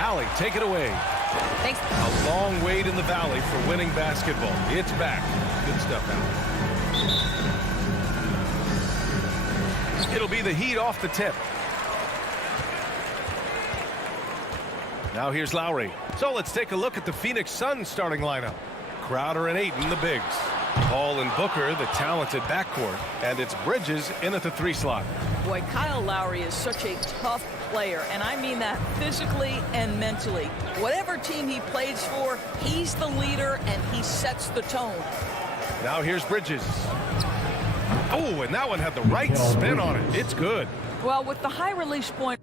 Allie, take it away. Thanks. A long wait in the valley for winning basketball. It's back. Good stuff, Allie. It'll be the Heat off the tip. Now here's Lowry. So let's take a look at the Phoenix Suns starting lineup. Crowder and Ayton, the bigs. Paul and Booker, the talented backcourt. And it's Bridges in at the 3 slot. Boy, Kyle Lowry is such a tough player, and I mean that physically and mentally. Whatever team he plays for, he's the leader, and he sets the tone. Now here's Bridges. Oh, and that one had the right spin on it. It's good. Well, with the high release point,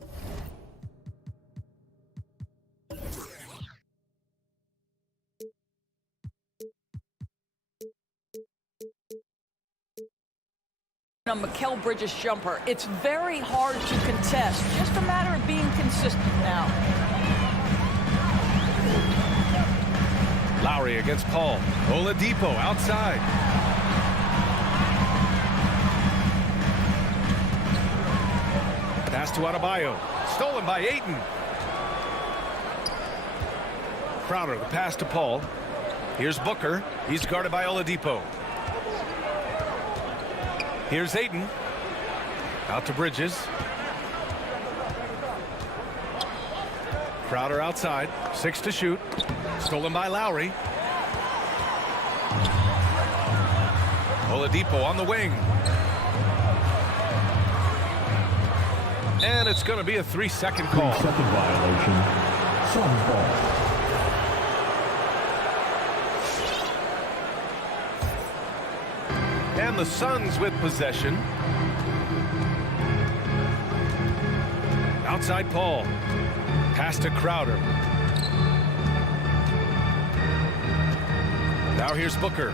a Mikal Bridges jumper, it's very hard to contest. Just a matter of being consistent now. Lowry against Paul. Oladipo outside. Pass to Adebayo. Stolen by Ayton. Crowder, the pass to Paul. Here's Booker. He's guarded by Oladipo. Here's Ayton. Out to Bridges. Crowder outside. 6 to shoot. Stolen by Lowry. Oladipo on the wing. And it's going to be a 3-second call. 3-second violation. Suns ball. And the Suns with possession. Outside Paul. Pass to Crowder. Now here's Booker.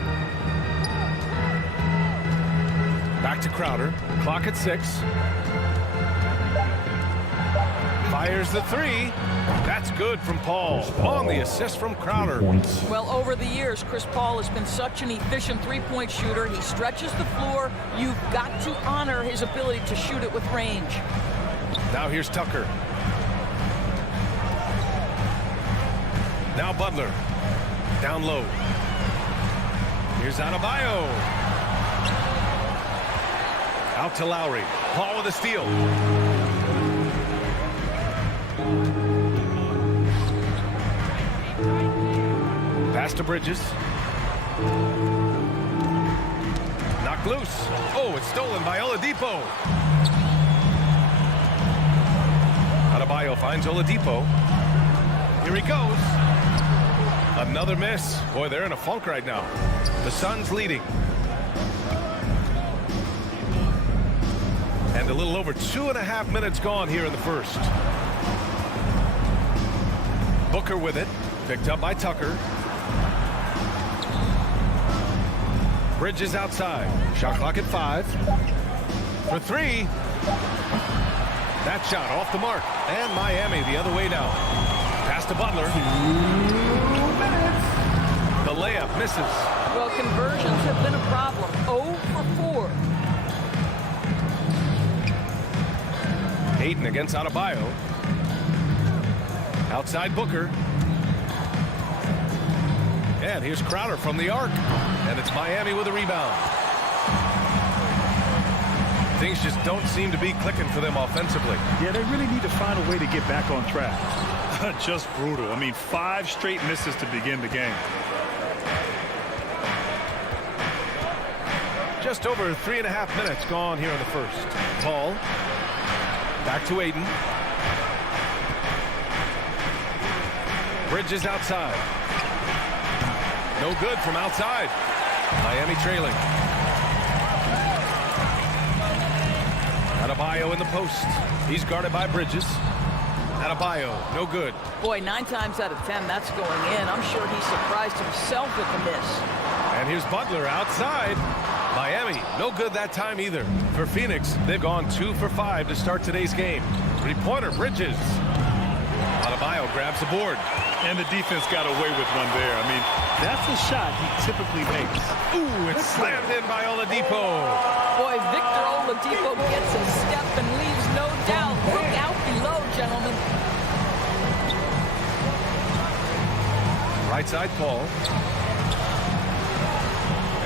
Back to Crowder. Clock at 6. Fires the 3. That's good from Paul. On the assist from Crowder. Well, over the years, Chris Paul has been such an efficient three-point shooter. He stretches the floor. You've got to honor his ability to shoot it with range. Now here's Tucker. Now Butler. Down low. Here's Adebayo. Out to Lowry. Paul with a steal. Pass to Bridges. Knocked loose. Oh, it's stolen by Oladipo. Adebayo finds Oladipo. Here he goes. Another miss. Boy, they're in a funk right now. The Suns leading. And a little over 2.5 minutes gone here in the first. Booker with it. Picked up by Tucker. Bridges outside. Shot clock at 5. For 3. That shot off the mark. And Miami the other way now. Pass to Butler. 2 minutes. The layup misses. Well, conversions have been a problem. 0 for 4. Ayton against Adebayo. Outside Booker. And here's Crowder from the arc. And it's Miami with a rebound. Things just don't seem to be clicking for them offensively. Yeah, they really need to find a way to get back on track. Just brutal. I mean, 5 straight misses to begin the game. Just over 3.5 minutes gone here in the first. Paul. Back to Ayton. Bridges outside. No good from outside. Miami trailing. Adebayo in the post. He's guarded by Bridges. Adebayo, no good. Boy, 9 times out of 10, that's going in. I'm sure he surprised himself with the miss. And here's Butler outside. Miami, no good that time either. For Phoenix, they've gone 2 for 5 to start today's game. 3-pointer, Bridges. Adebayo grabs the board. And the defense got away with one there. I mean, that's a shot he typically makes. Ooh, it's slammed in by Oladipo. Boy, Victor Oladipo gets a step and leaves no doubt. Look out below, gentlemen. Right side, Paul.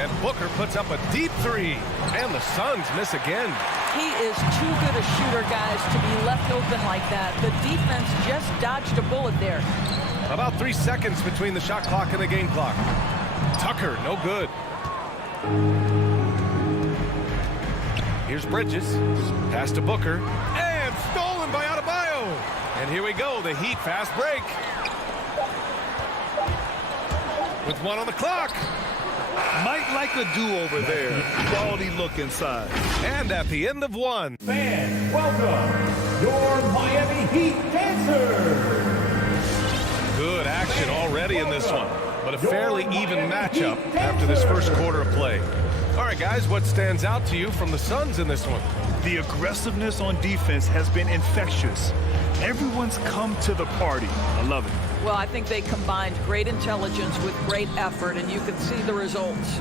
And Booker puts up a deep three. And the Suns miss again. He is too good a shooter, guys, to be left open like that. The defense just dodged a bullet there. About 3 seconds between the shot clock and the game clock. Tucker, no good. Here's Bridges. Pass to Booker. And stolen by Adebayo. And here we go, the Heat fast break. With 1 on the clock. Might like a do-over there. Quality look inside. And at the end of 1. Fans, welcome your Miami Heat dancers. Good action already in this one, but a fairly even matchup after this first quarter of play. All right, guys, what stands out to you from the Suns in this one? The aggressiveness on defense has been infectious. Everyone's come to the party. I love it. Well, I think they combined great intelligence with great effort, and you can see the results.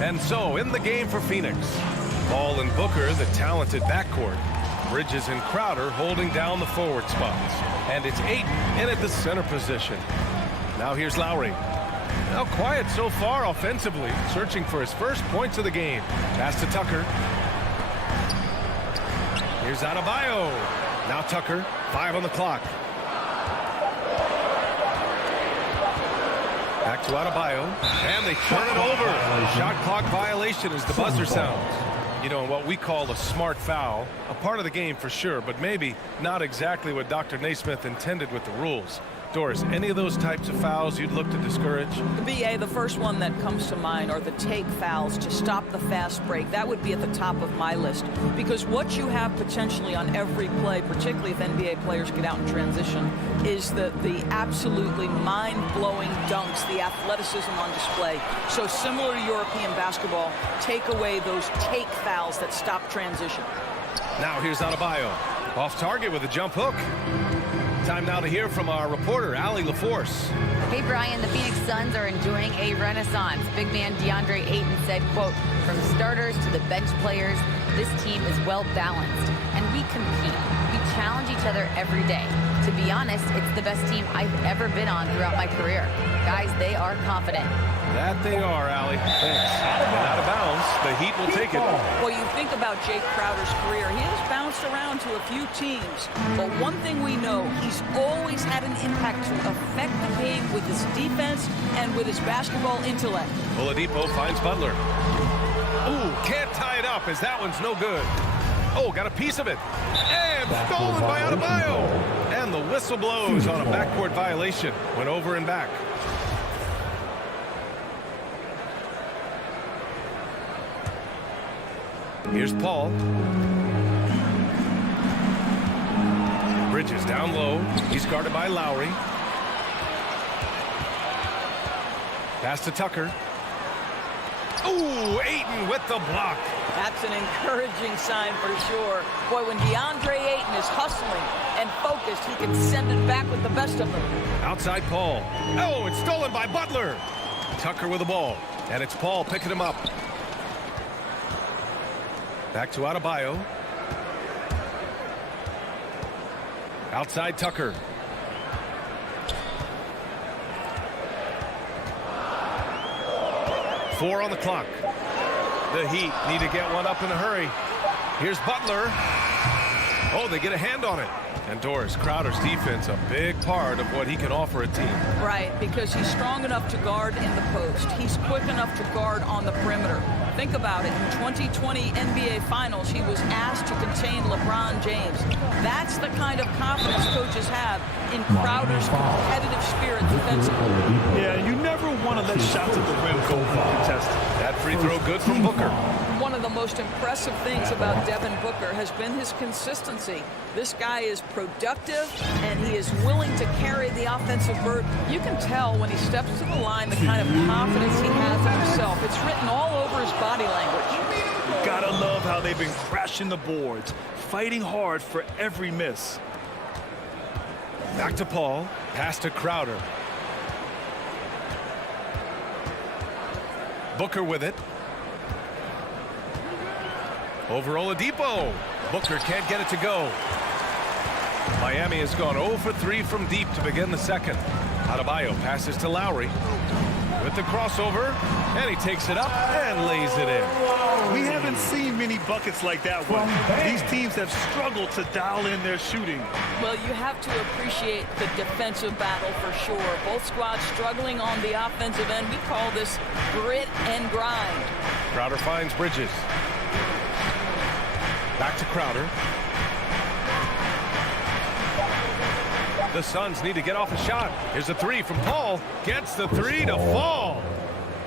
And so, in the game for Phoenix, Paul and Booker, the talented backcourt. Bridges and Crowder holding down the forward spots. And it's Ayton in at the center position. Now here's Lowry. Now quiet so far offensively, searching for his first points of the game. Pass to Tucker. Here's Adebayo. Now Tucker, 5 on the clock. Back to Adebayo, and they turn it over. Shot clock violation as the buzzer sounds. You know, what we call a smart foul, a part of the game for sure, but maybe not exactly what Dr. Naismith intended with the rules. Doris, any of those types of fouls you'd look to discourage? BA, the first one that comes to mind are the take fouls to stop the fast break. That would be at the top of my list, because what you have potentially on every play, particularly if NBA players get out in transition, is the absolutely mind-blowing dunks, the athleticism on display. So similar to European basketball, take away those take fouls that stop transition. Now here's Adebayo. Off target with a jump hook. Time now to hear from our reporter, Allie LaForce. Hey, Brian, the Phoenix Suns are enjoying a renaissance. Big man DeAndre Ayton said, quote, "From starters to the bench players, this team is well balanced, and we compete. We challenge each other every day. To be honest, it's the best team I've ever been on throughout my career. Guys, they are confident." That they are, Allie. Thanks. And out of bounds, the Heat will take it. Well, you think about Jake Crowder's career. He has bounced around to a few teams. But one thing we know, he's always had an impact to affect the game with his defense and with his basketball intellect. Oladipo finds Butler. Ooh, can't tie it up as that one's no good. Oh, got a piece of it. And stolen by Adebayo. And the whistle blows on a backcourt violation. Went over and back. Here's Paul. Bridges down low. He's guarded by Lowry. Pass to Tucker. Ooh, Ayton with the block. That's an encouraging sign for sure. Boy, when DeAndre Ayton is hustling and focused, he can send it back with the best of them. Outside Paul. Oh, it's stolen by Butler. Tucker with the ball. And it's Paul picking him up. Back to Adebayo. Outside Tucker. Four on the clock. The Heat need to get one up in a hurry. Here's Butler. Oh, they get a hand on it. And Doris, Crowder's defense, a big part of what he can offer a team. Right, because he's strong enough to guard in the post. He's quick enough to guard on the perimeter. Think about it. In 2020 NBA Finals, he was asked to contain LeBron James. That's the kind of confidence coaches have in Crowder's competitive spirit defensively. Yeah, you never want to let shots at the rim go uncontested. That free throw good from Booker. One of the most impressive things about Devin Booker has been his consistency. This guy is productive, and he is willing to carry the offensive burden. You can tell when he steps to the line the kind of confidence he has in himself. It's written all over his body language. Gotta love how they've been crashing the boards, fighting hard for every miss. Back to Paul. Pass to Crowder. Booker with it. Over Oladipo. Booker can't get it to go. Miami has gone 0 for 3 from deep to begin the second. Adebayo passes to Lowry with the crossover, and he takes it up and lays it in. We haven't seen many buckets like that one. These teams have struggled to dial in their shooting. Well, you have to appreciate the defensive battle for sure. Both squads struggling on the offensive end. We call this grit and grind. Crowder finds Bridges. Back to Crowder. The Suns need to get off a shot. Here's a three from Paul. Gets the three to fall.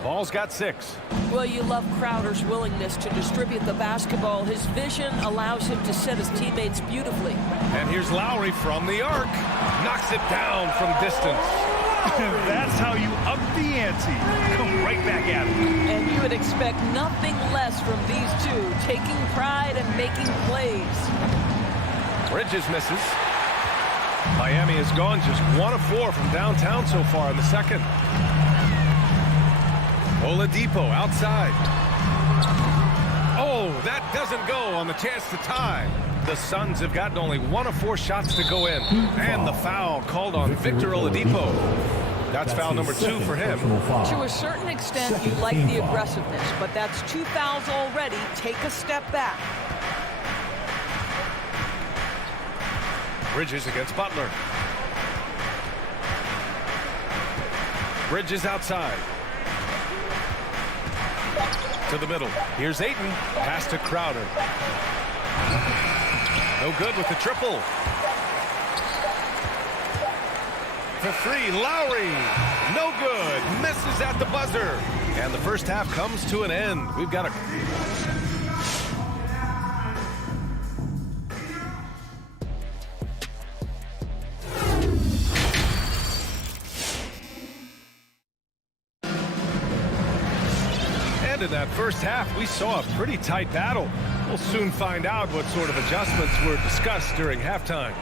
Paul's got 6. Well, you love Crowder's willingness to distribute the basketball. His vision allows him to set his teammates beautifully. And here's Lowry from the arc. Knocks it down from distance. That's how you up the ante. Come right back at him. And you would expect nothing less from these two, taking pride and making plays. Bridges misses. Miami has gone just 1 of 4 from downtown so far in the second. Oladipo outside. Oh, that doesn't go on the chance to tie. The Suns have gotten only 1 of 4 shots to go in. And the foul called on Victor Oladipo. That's foul number 2 for him. To a certain extent, you like the aggressiveness, but that's 2 fouls already. Take a step back. Bridges against Butler. Bridges outside. To the middle. Here's Ayton. Pass to Crowder. No good with the triple. For 3, Lowry. No good. Misses at the buzzer. And the first half comes to an end. We've got a... In that first half, we saw a pretty tight battle. We'll soon find out what sort of adjustments were discussed during halftime.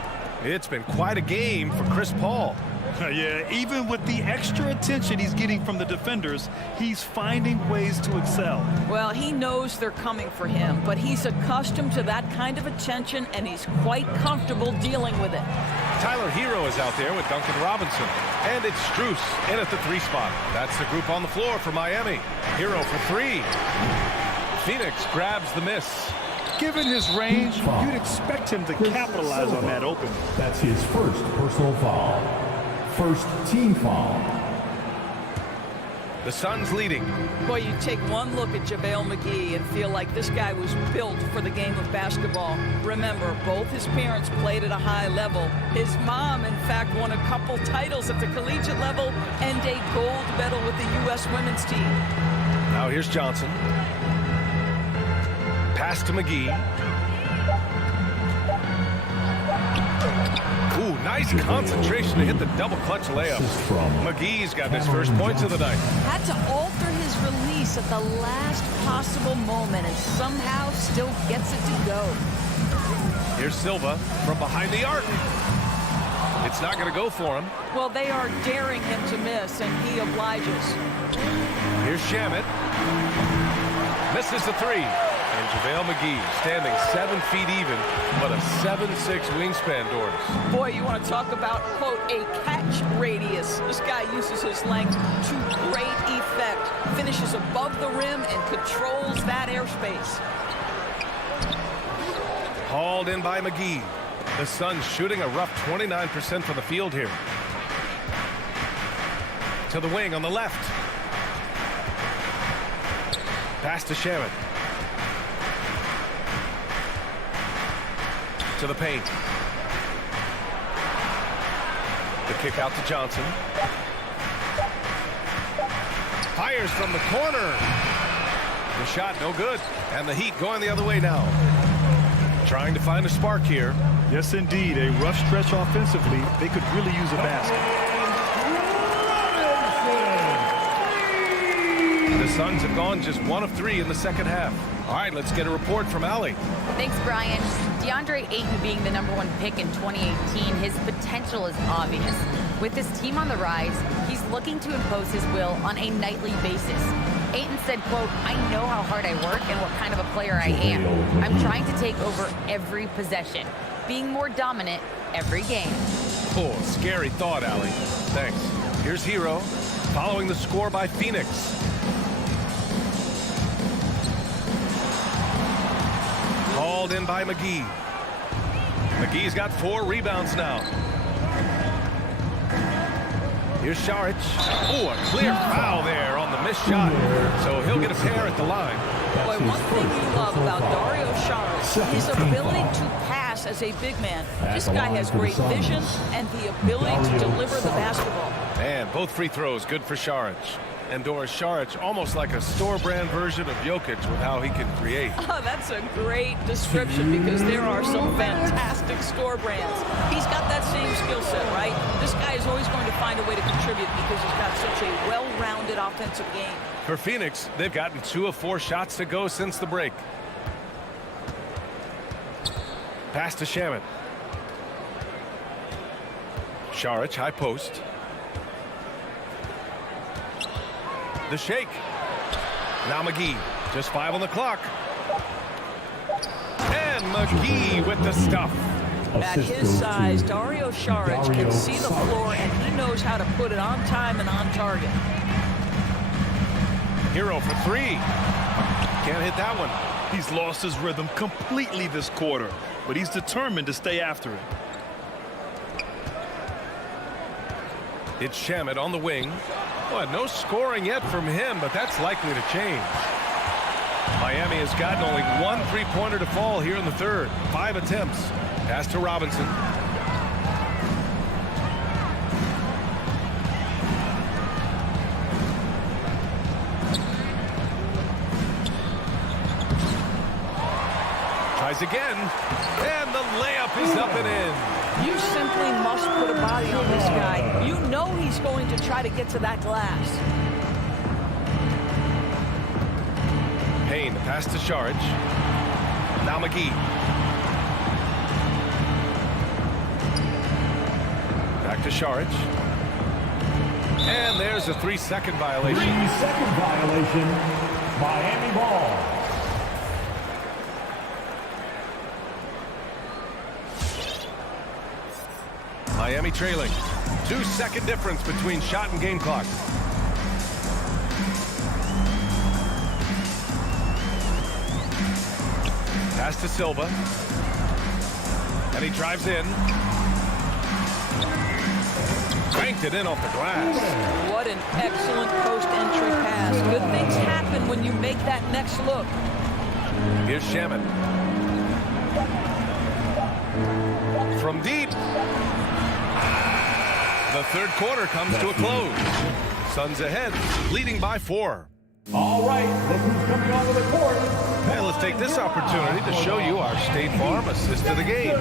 It's been quite a game for Chris Paul. Yeah, even with the extra attention he's getting from the defenders, he's finding ways to excel. Well, he knows they're coming for him, but he's accustomed to that kind of attention, and he's quite comfortable dealing with it. Tyler Hero is out there with Duncan Robinson. And it's Strus in at the 3 spot. That's the group on the floor for Miami. Hero for 3. Phoenix grabs the miss. Given his range, you'd expect him to capitalize on that open. That's his first personal foul. First team foul. The Suns leading. Boy, you take one look at JaVale McGee and feel like this guy was built for the game of basketball. Remember, both his parents played at a high level. His mom, in fact, won a couple titles at the collegiate level and a gold medal with the U.S. women's team. Now here's Johnson. Pass to McGee. Ooh, nice concentration to hit the double clutch layup. McGee's got his first points of the night. Had to alter his release at the last possible moment and somehow still gets it to go. Here's Silva from behind the arc. It's not going to go for him. Well, they are daring him to miss, and he obliges. Here's Shamet. Misses the 3. And JaVale McGee standing 7 feet even, but a 7'6" wingspan, Doris. Boy, you want to talk about, quote, a catch radius. This guy uses his length to great effect. Finishes above the rim and controls that airspace. Hauled in by McGee. The Suns shooting a rough 29% from the field here. To the wing on the left. Pass to Shamet. To the paint. The kick out to Johnson. Fires from the corner. The shot no good. And the Heat going the other way now. Trying to find a spark here. Yes, indeed. A rough stretch offensively. They could really use a basket. The Suns have gone just 1 of 3 in the second half. All right, let's get a report from Allie. Thanks, Brian. DeAndre Ayton being the #1 pick in 2018, his potential is obvious. With his team on the rise, he's looking to impose his will on a nightly basis. Ayton said, quote, "I know how hard I work and what kind of a player I am. I'm trying to take over every possession, being more dominant every game." Oh, scary thought, Allie. Thanks. Here's Hero, following the score by Phoenix. Hauled in by McGee. McGee's got 4 rebounds now. Here's Saric. Oh, a clear foul there on the missed shot. So he'll get a pair at the line. Boy, one thing you love about Dario Saric, his ability to pass as a big man. This guy has great vision and the ability to deliver the basketball. And both free throws good for Saric. And Doris, Saric almost like a store-brand version of Jokic with how he can create. Oh, that's a great description because there are some fantastic store brands. He's got that same skill set, right? This guy is always going to find a way to contribute because he's got such a well-rounded offensive game. For Phoenix, they've gotten 2 of 4 shots to go since the break. Pass to Shamet. Saric, high post. The shake. Now McGee, just 5 on the clock. And McGee with the stuff. At his size, Dario Saric can see the floor and he knows how to put it on time and on target. Hero for 3. Can't hit that one. He's lost his rhythm completely this quarter, but he's determined to stay after it. It's Shamet on the wing. Well, no scoring yet from him, but that's likely to change. Miami has gotten only 1 3-pointer to fall here in the third. 5 attempts. Pass to Robinson. Tries again, and the layup is up and in. You simply must put a body on this guy. You know he's going to try to get to that glass. Payne, the pass to Saric. Now McGee. Back to Saric. And there's a 3-second violation. 3-second violation. Miami ball. Miami trailing. 2-second difference between shot and game clock. Pass to Silva. And he drives in. Banked it in off the glass. What an excellent post-entry pass. Good things happen when you make that next look. Here's Shamet. From deep. The third quarter comes to a close. Suns ahead, leading by 4. All right, look who's coming onto the court. Hey, let's take this opportunity to show you our State Farm assist of the game.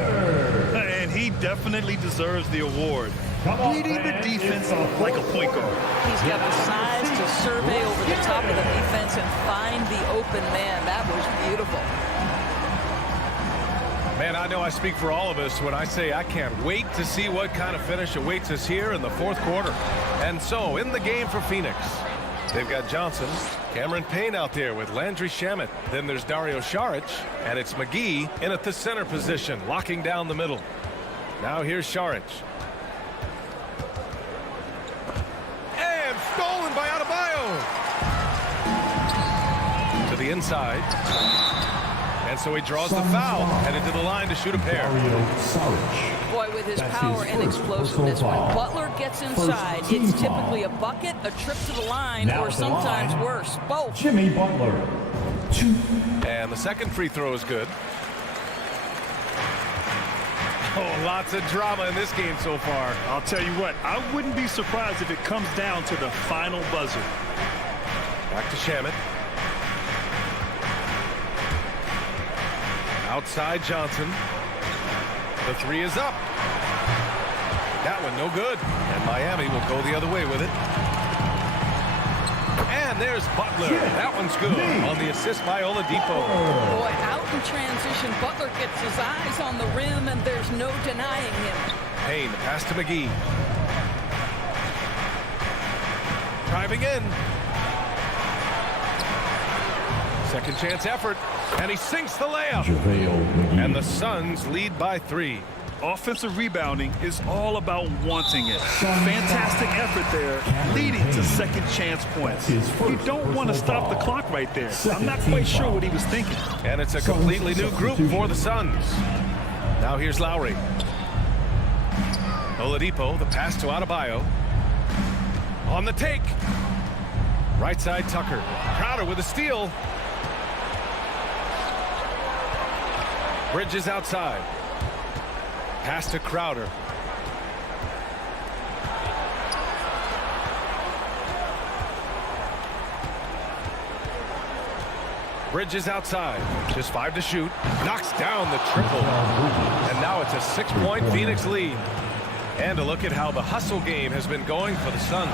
And he definitely deserves the award. Leading the defense like a point guard. He's got the size to survey over the top of the defense and find the open man. That was beautiful. Man, I know I speak for all of us when I say I can't wait to see what kind of finish awaits us here in the fourth quarter. And so, in the game for Phoenix, they've got Johnson, Cameron Payne out there with Landry Shamet. Then there's Dario Saric, and it's McGee in at the center position, locking down the middle. Now here's Saric. And stolen by Adebayo. To the inside. And so he draws the foul, headed to the line to shoot a pair. Boy, with his power and explosiveness, when Butler gets inside, it's typically a bucket, a trip to the line, or sometimes worse, both. Jimmy Butler. 2. And the second free throw is good. Oh, lots of drama in this game so far. I'll tell you what, I wouldn't be surprised if it comes down to the final buzzer. Back to Shamet. Outside Johnson. The 3 is up. That one no good. And Miami will go the other way with it. And there's Butler. That one's good on the assist by Oladipo. Boy, out in transition, Butler gets his eyes on the rim, and there's no denying him. Payne, pass to McGee. Driving in. Second chance effort, and he sinks the layup. JaVale McGee. And the Suns lead by 3. Offensive rebounding is all about wanting it. Fantastic effort there, leading to second chance points. You don't want to stop the clock right there. I'm not quite sure what he was thinking. And it's a completely new group for the Suns. Now here's Lowry. Oladipo, the pass to Adebayo. On the take. Right side Tucker. Crowder with a steal. Bridges outside. Pass to Crowder. Bridges outside. Just 5 to shoot. Knocks down the triple. And now it's a 6-point Phoenix lead. And a look at how the hustle game has been going for the Suns.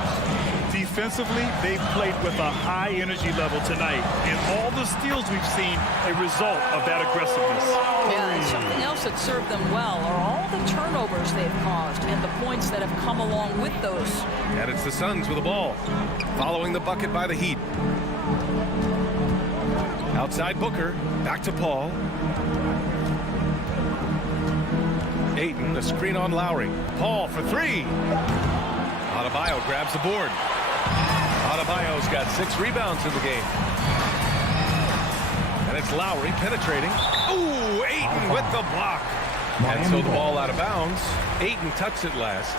Defensively, they've played with a high energy level tonight. And all the steals we've seen, a result of that aggressiveness. Yeah, and something else that served them well are all the turnovers they've caused and the points that have come along with those. And it's the Suns with the ball. Following the bucket by the Heat. Outside Booker. Back to Paul. Ayton, a screen on Lowry. Paul for 3. Adebayo grabs the board. Adebayo's got 6 rebounds in the game. And it's Lowry penetrating. Ooh, Ayton with the block. And so the ball out of bounds. Ayton touched it last.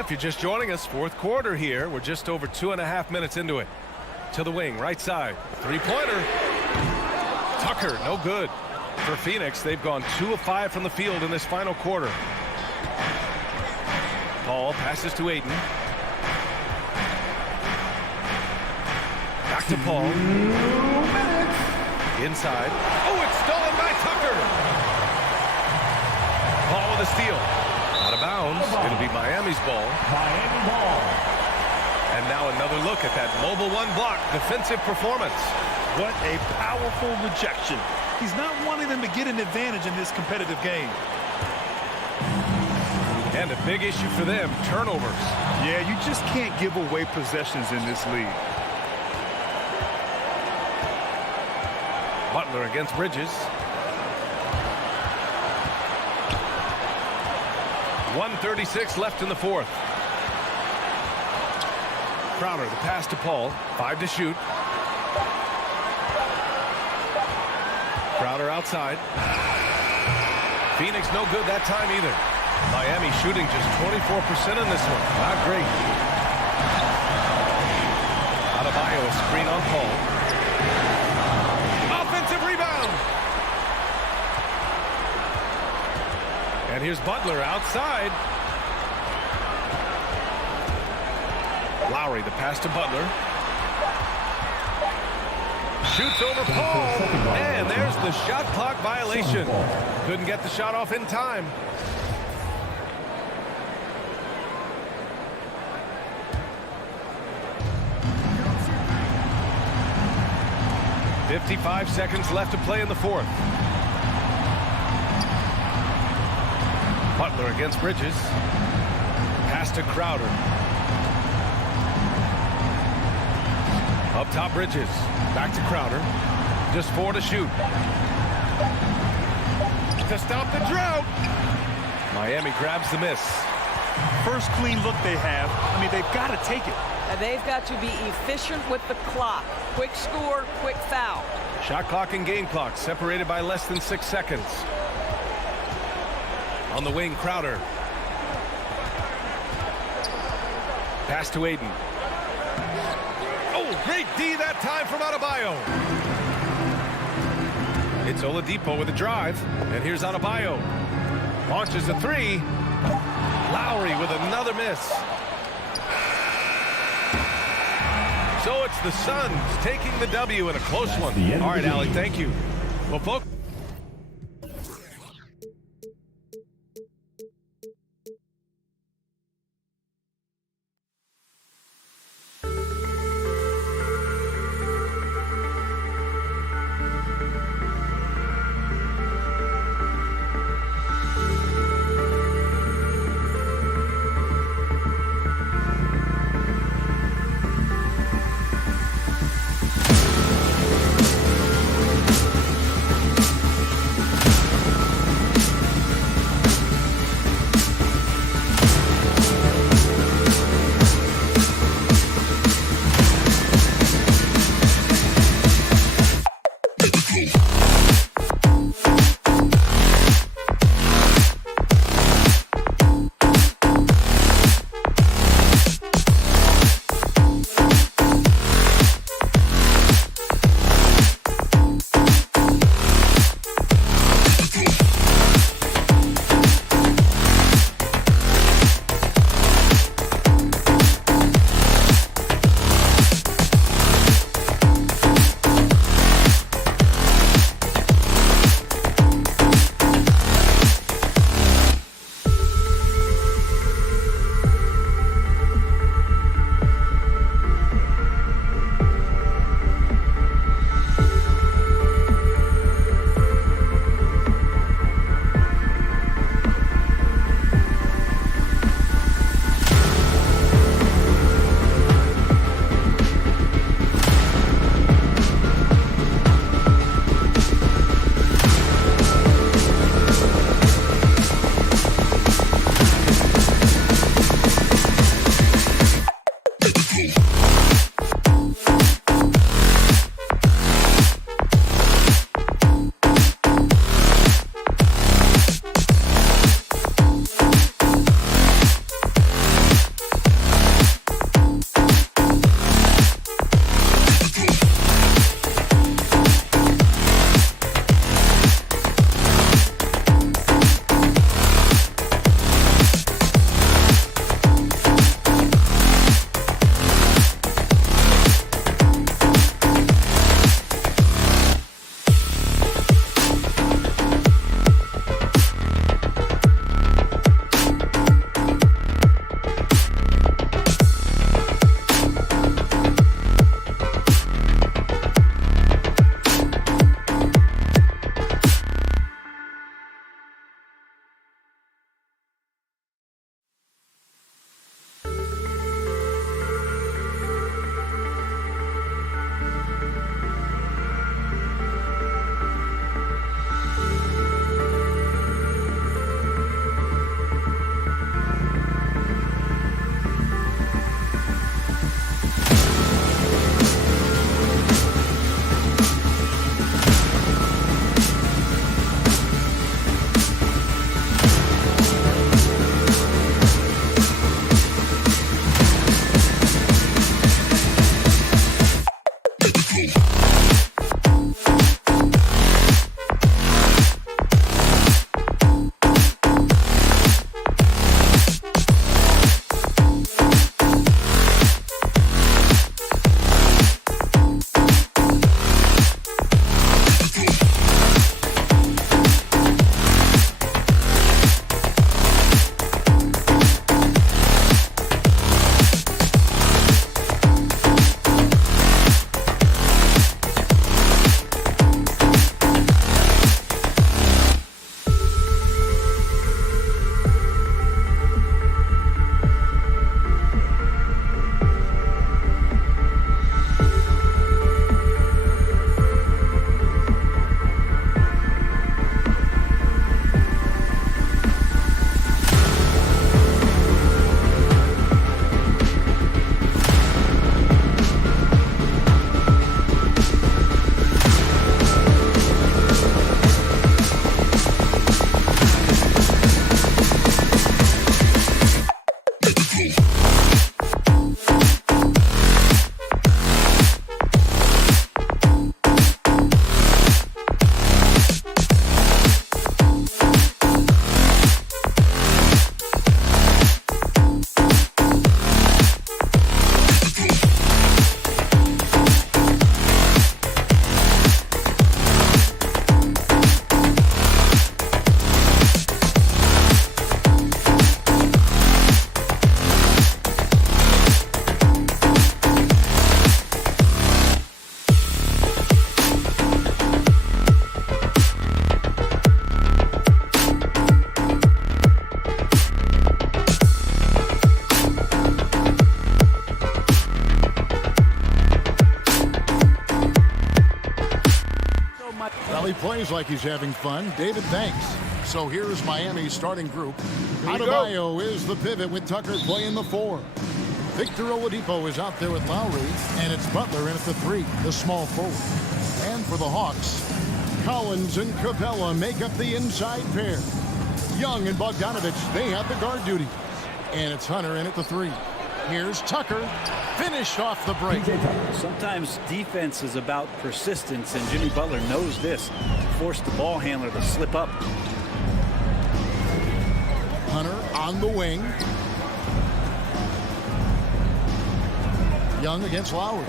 If you're just joining us, fourth quarter here. We're just over 2.5 minutes into it. To the wing, right side. 3-pointer. Tucker, no good. For Phoenix, they've gone 2 of 5 from the field in this final quarter. Paul passes to Ayton. Back to Paul. Inside. Oh, it's stolen by Tucker. Paul with a steal. Out of bounds. It'll be Miami's ball. Miami ball. And now another look at that mobile 1 block defensive performance. What a powerful rejection. He's not wanting them to get an advantage in this competitive game. And a big issue for them, turnovers. Yeah, you just can't give away possessions in this league. Butler against Bridges. 1:36 left in the fourth. Crowder, the pass to Paul. 5 to shoot. Crowder outside. Phoenix no good that time either. Miami shooting just 24% in this one. Not great. Adebayo, a screen on Paul. Offensive rebound. And here's Butler outside. Lowry, the pass to Butler. Shoots over Paul. And there's the shot clock violation. Couldn't get the shot off in time. "55 seconds left to play in the fourth. Butler against Bridges. Pass to Crowder. Up top Bridges. Back to Crowder. Just 4 to shoot. To stop the drought. Miami grabs the miss. First clean look they have. I mean, they've got to take it. And they've got to be efficient with the clock. Quick score, quick foul. Shot clock and game clock separated by less than 6 seconds. On the wing, Crowder. Pass to Ayton. Oh, great D that time from Adebayo. It's Oladipo with a drive. And here's Adebayo. Launches a 3. Lowry with another miss. So it's the Suns taking the W in a close one. All right, Allie, thank you. Well, folks. plays like he's having fun. David, thanks. So here's Miami's starting group. Adebayo is the pivot with Tucker playing the 4. Victor Oladipo is out there with Lowry, and it's Butler in at the 3, the small forward. And for the Hawks, Collins and Capella make up the inside pair. Young and Bogdanovich, they have the guard duty. And it's Hunter in at the 3. Here's Tucker, finished off the break. Sometimes defense is about persistence, and Jimmy Butler knows this. Forced the ball handler to slip up. Hunter on the wing. Young against Lowry.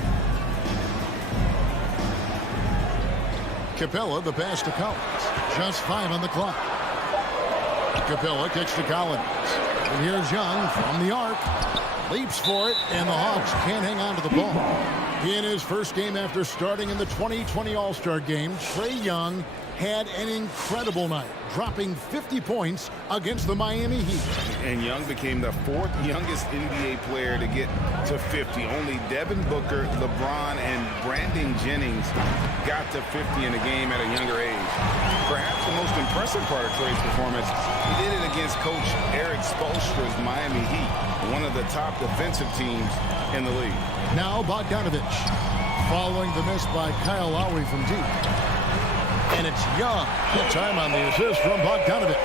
Capella, the pass to Collins. Just 5 on the clock. Capella kicks to Collins. And here's Young from the arc. Leaps for it, and the Hawks can't hang on to the ball. In his first game after starting in the 2020 All-Star Game, Trae Young had an incredible night, dropping 50 points against the Miami Heat. And Young became the 4th youngest NBA player to get to 50. Only Devin Booker, LeBron, and Brandon Jennings got to 50 in a game at a younger age. Perhaps the most impressive part of Trae's performance, he did it against Coach Eric Spoelstra's Miami Heat, one of the top defensive teams in the league. Now Bogdanovich, following the miss by Kyle Lowry from deep. And it's Young. Good time on the assist from Bogdanovich.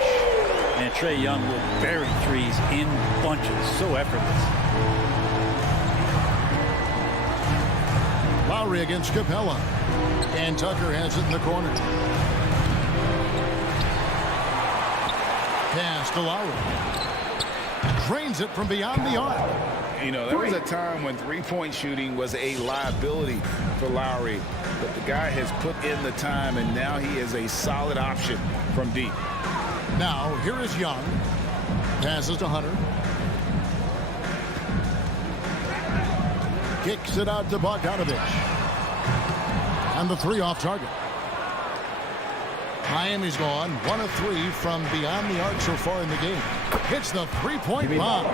And Trae Young will bury threes in bunches. So effortless. Lowry against Capella. And Tucker has it in the corner. Pass to Lowry. Drains it from beyond the arc. You know, there was a time when three-point shooting was a liability for Lowry. But the guy has put in the time, and now he is a solid option from deep. Now, here is Young. Passes to Hunter. Kicks it out to Bogdanovich. And the 3 off target. Miami's gone 1 of 3 from beyond the arc so far in the game. Hits the 3-point bomb.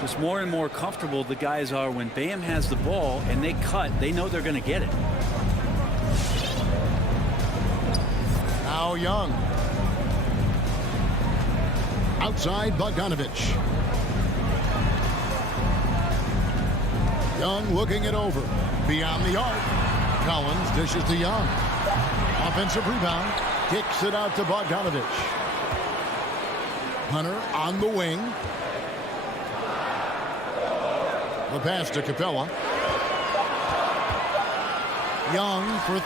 Just more and more comfortable the guys are when Bam has the ball and they cut. They know they're going to get it. Now Young. Outside Bogdanovich. Young looking it over. Beyond the arc. Collins dishes to Young. Offensive rebound. Kicks it out to Bogdanovich. Hunter on the wing. The pass to Capella. Young for 3.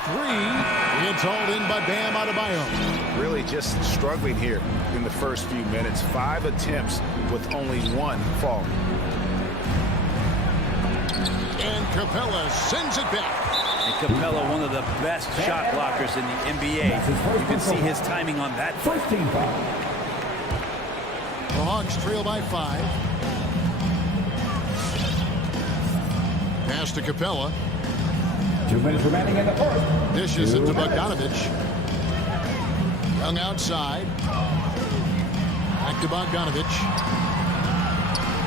It's hauled in by Bam Adebayo. Really just struggling here in the first few minutes. 5 attempts with only 1 fall. And Capella sends it back. And Capella, one of the best shot blockers in the NBA. You can see his timing on that. First team foul. The Hawks trail by 5. Pass to Capella. 2 minutes remaining in the fourth. Dishes it to Bogdanovich. Young outside. Back to Bogdanovich.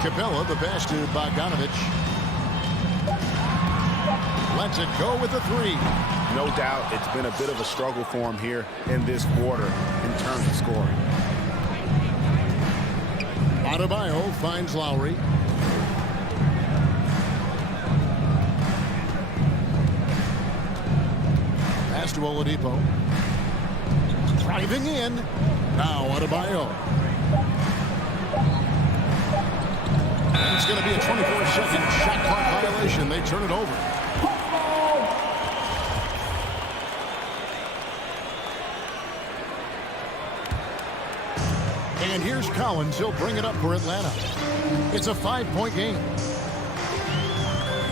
Capella, the pass to Bogdanovich. Lets it go with the 3. No doubt it's been a bit of a struggle for him here in this quarter in terms of scoring. Adebayo finds Lowry. Pass to Oladipo. Driving in. Now Adebayo. And it's going to be a 24-second shot clock violation. They turn it over. And here's Collins. He'll bring it up for Atlanta. It's a 5-point game.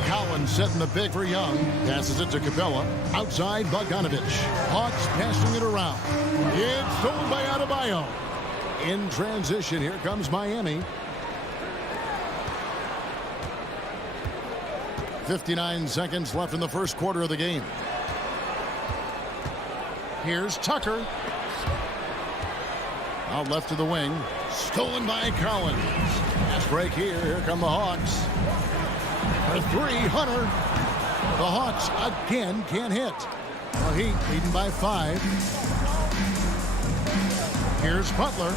Collins setting the pick for Young. Passes it to Capella. Outside Bogdanovich. Hawks passing it around. It's stolen by Adebayo. In transition, here comes Miami. 59 seconds left in the first quarter of the game. Here's Tucker. Out left to the wing. Stolen by Collins. Fast break here. Here come the Hawks. For 3, Hunter. The Hawks again can't hit. The Heat leading by 5. Here's Butler.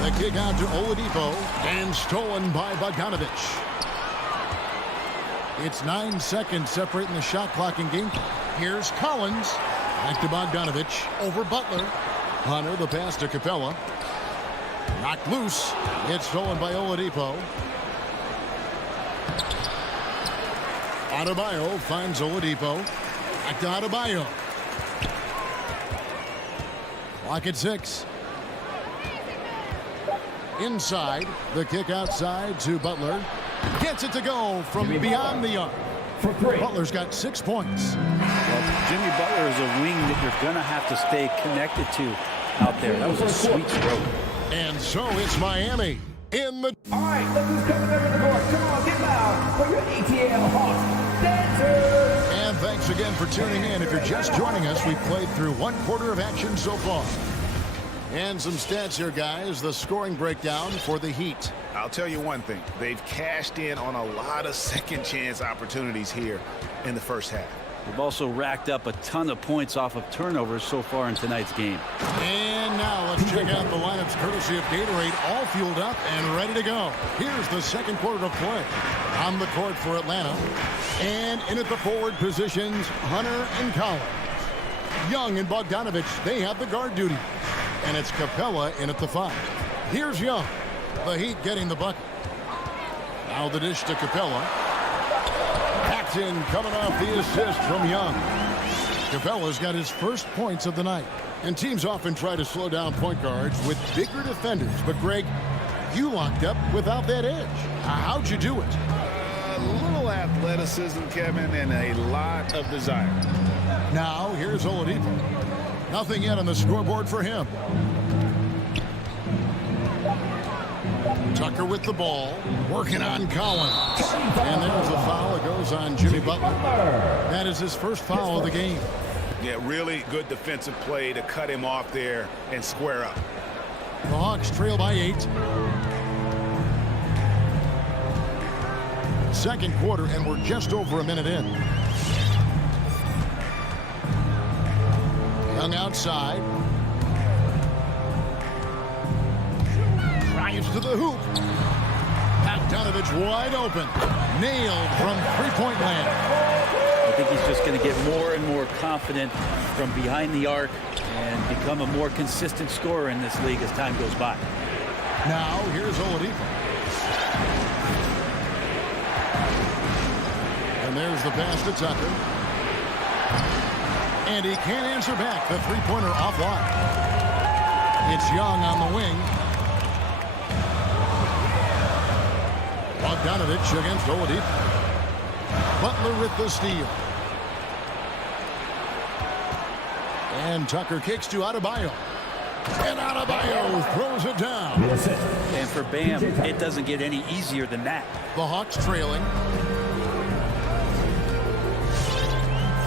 The kick out to Oladipo and stolen by Bogdanovich. It's 9 seconds separating the shot clock and game. Here's Collins. Back to Bogdanovich. Over Butler. Hunter, the pass to Capella. Knocked loose. It's stolen by Oladipo. Adebayo finds Oladipo. Back to Adebayo. Clock at 6. Inside. The kick outside to Butler. Gets it to go from beyond the arc. Butler's got 6 points. Well, Jimmy Butler is a wing that you're going to have to stay connected to out there. That was a sweet stroke. And so it's Miami in the... All right, look who's coming over the court. Come on, get loud for your ATL Hawks dancers. And thanks again for tuning in. If you're just joining us, we've played through 1 quarter of action so far. And some stats here, guys. The scoring breakdown for the Heat. I'll tell you one thing. They've cashed in on a lot of second chance opportunities here in the first half. They've also racked up a ton of points off of turnovers so far in tonight's game. And now let's check out the lineups courtesy of Gatorade, all fueled up and ready to go. Here's the second quarter of play. On the court for Atlanta. And in at the forward positions, Hunter and Collins. Young and Bogdanovich, they have the guard duty. And it's Capella in at the 5. Here's Young. The Heat getting the bucket. Now the dish to Capella. Paxton coming off the assist from Young. Capella's got his first points of the night. And teams often try to slow down point guards with bigger defenders. But, Greg, you locked up without that edge. How'd you do it? A little athleticism, Kevin, and a lot of desire. Now, here's Oladipo. Nothing yet on the scoreboard for him. Tucker with the ball, working on Collins. And there's a foul. It goes on Jimmy Butler. That is his first foul of the game. Yeah, really good defensive play to cut him off there and square up. The Hawks trail by 8. Second quarter, and we're just over a minute in. Young outside. Drives to the hoop. Bogdanovich wide open. Nailed from three-point land. I think he's just going to get more and more confident from behind the arc and become a more consistent scorer in this league as time goes by. Now, here's Oladipo. And there's the pass to Tucker. And he can't answer back. The three-pointer offline. It's Young on the wing. Bogdanovich against Oladipo. Butler with the steal. And Tucker kicks to Adebayo. And Adebayo throws it down. And for Bam, it doesn't get any easier than that. The Hawks trailing.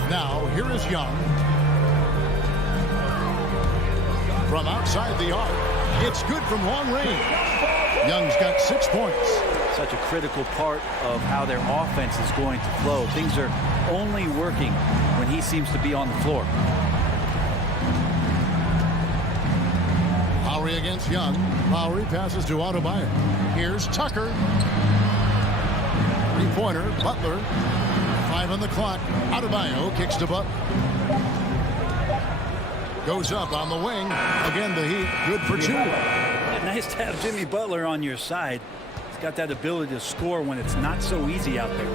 Now, here is Young. From outside the arc. It's good from long range. Young's got 6 points. Such a critical part of how their offense is going to flow. Things are only working when he seems to be on the floor. Lowry against Young. Lowry passes to Adebayo. Here's Tucker. Three-pointer. Butler. 5 on the clock. Adebayo kicks to Butler. Goes up on the wing. Again, the Heat. Good for 2. Nice to have Jimmy Butler on your side. He's got that ability to score when it's not so easy out there.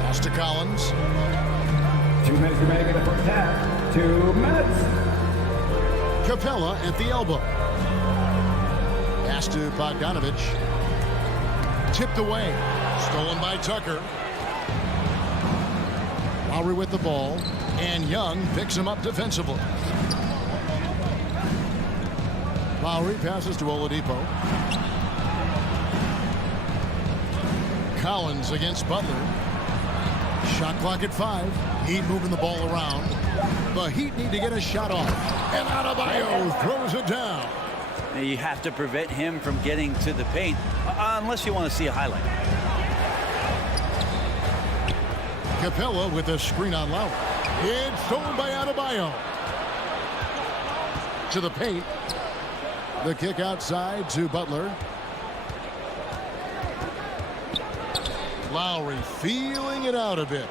Pass to Collins. 2 minutes remaining in the first half. 2 minutes. Capella at the elbow. Pass to Bogdanovich. Tipped away. Stolen by Tucker. Lowry with the ball. And Young picks him up defensively. Lowry passes to Oladipo. Collins against Butler. Shot clock at 5. Heat moving the ball around. The Heat need to get a shot off. And Adebayo throws it down. Now you have to prevent him from getting to the paint, unless you want to see a highlight. Capella with a screen on Lowry. It's stolen by Adebayo. To the paint. The kick outside to Butler. Lowry feeling it out a bit.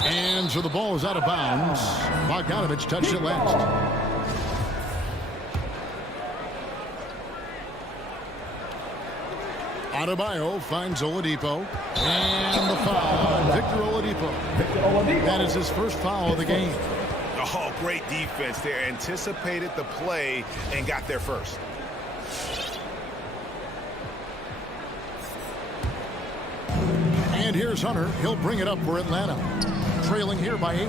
And so the ball is out of bounds. Bogdanovich touched it last. Adebayo finds Oladipo. And the foul on Victor Oladipo. That is his first foul of the game. Oh, great defense there. Anticipated the play and got there first. And here's Hunter. He'll bring it up for Atlanta. Trailing here by 8.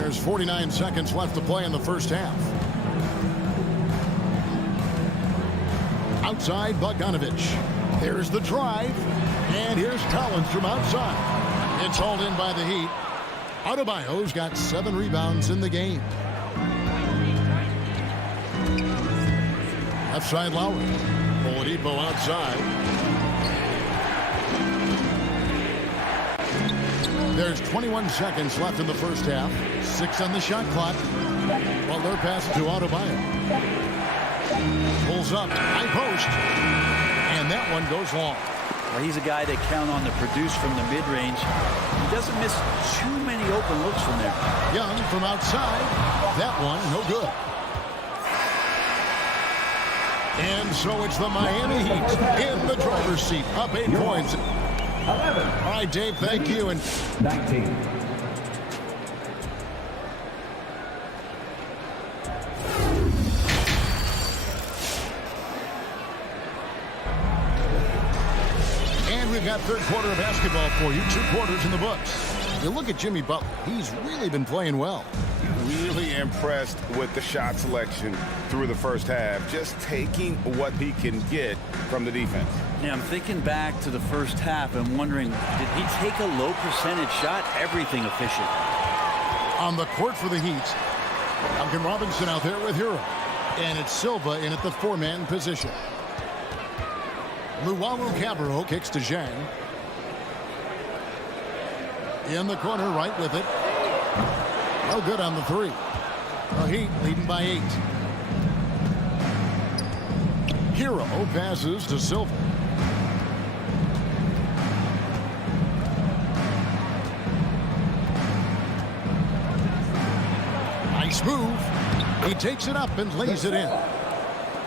There's 49 seconds left to play in the first half. Outside, Bogdanovich. There's the drive. And here's Collins from outside. It's hauled in by the Heat. Adebayo's got 7 rebounds in the game. Left side, Lowry. Oladipo outside. There's 21 seconds left in the first half. 6 on the shot clock. Butler passes to Adebayo. Pulls up. High post. And that one goes long. Well, he's a guy they count on to produce from the mid-range. He doesn't miss too many open looks from there. Young from outside. That one, no good. And so it's the Miami Heat in the driver's seat. Up 8 points. 11. All right, Dave, thank you. And 19. we've got third quarter of basketball for you. 2 quarters in the books. You look at Jimmy Butler. He's really been playing well. Really impressed with the shot selection through the first half. Just taking what he can get from the defense. Yeah, I'm thinking back to the first half and wondering, did he take a low percentage shot? Everything efficient. On the court for the Heat, Duncan Robinson out there with Hero. And it's Silva in at the 4-man position. Luwawu Cabarro kicks to Zhang. In the corner, right with it. No good on the 3. The Heat leading by 8. Hero passes to Silva. Nice move. He takes it up and lays it in.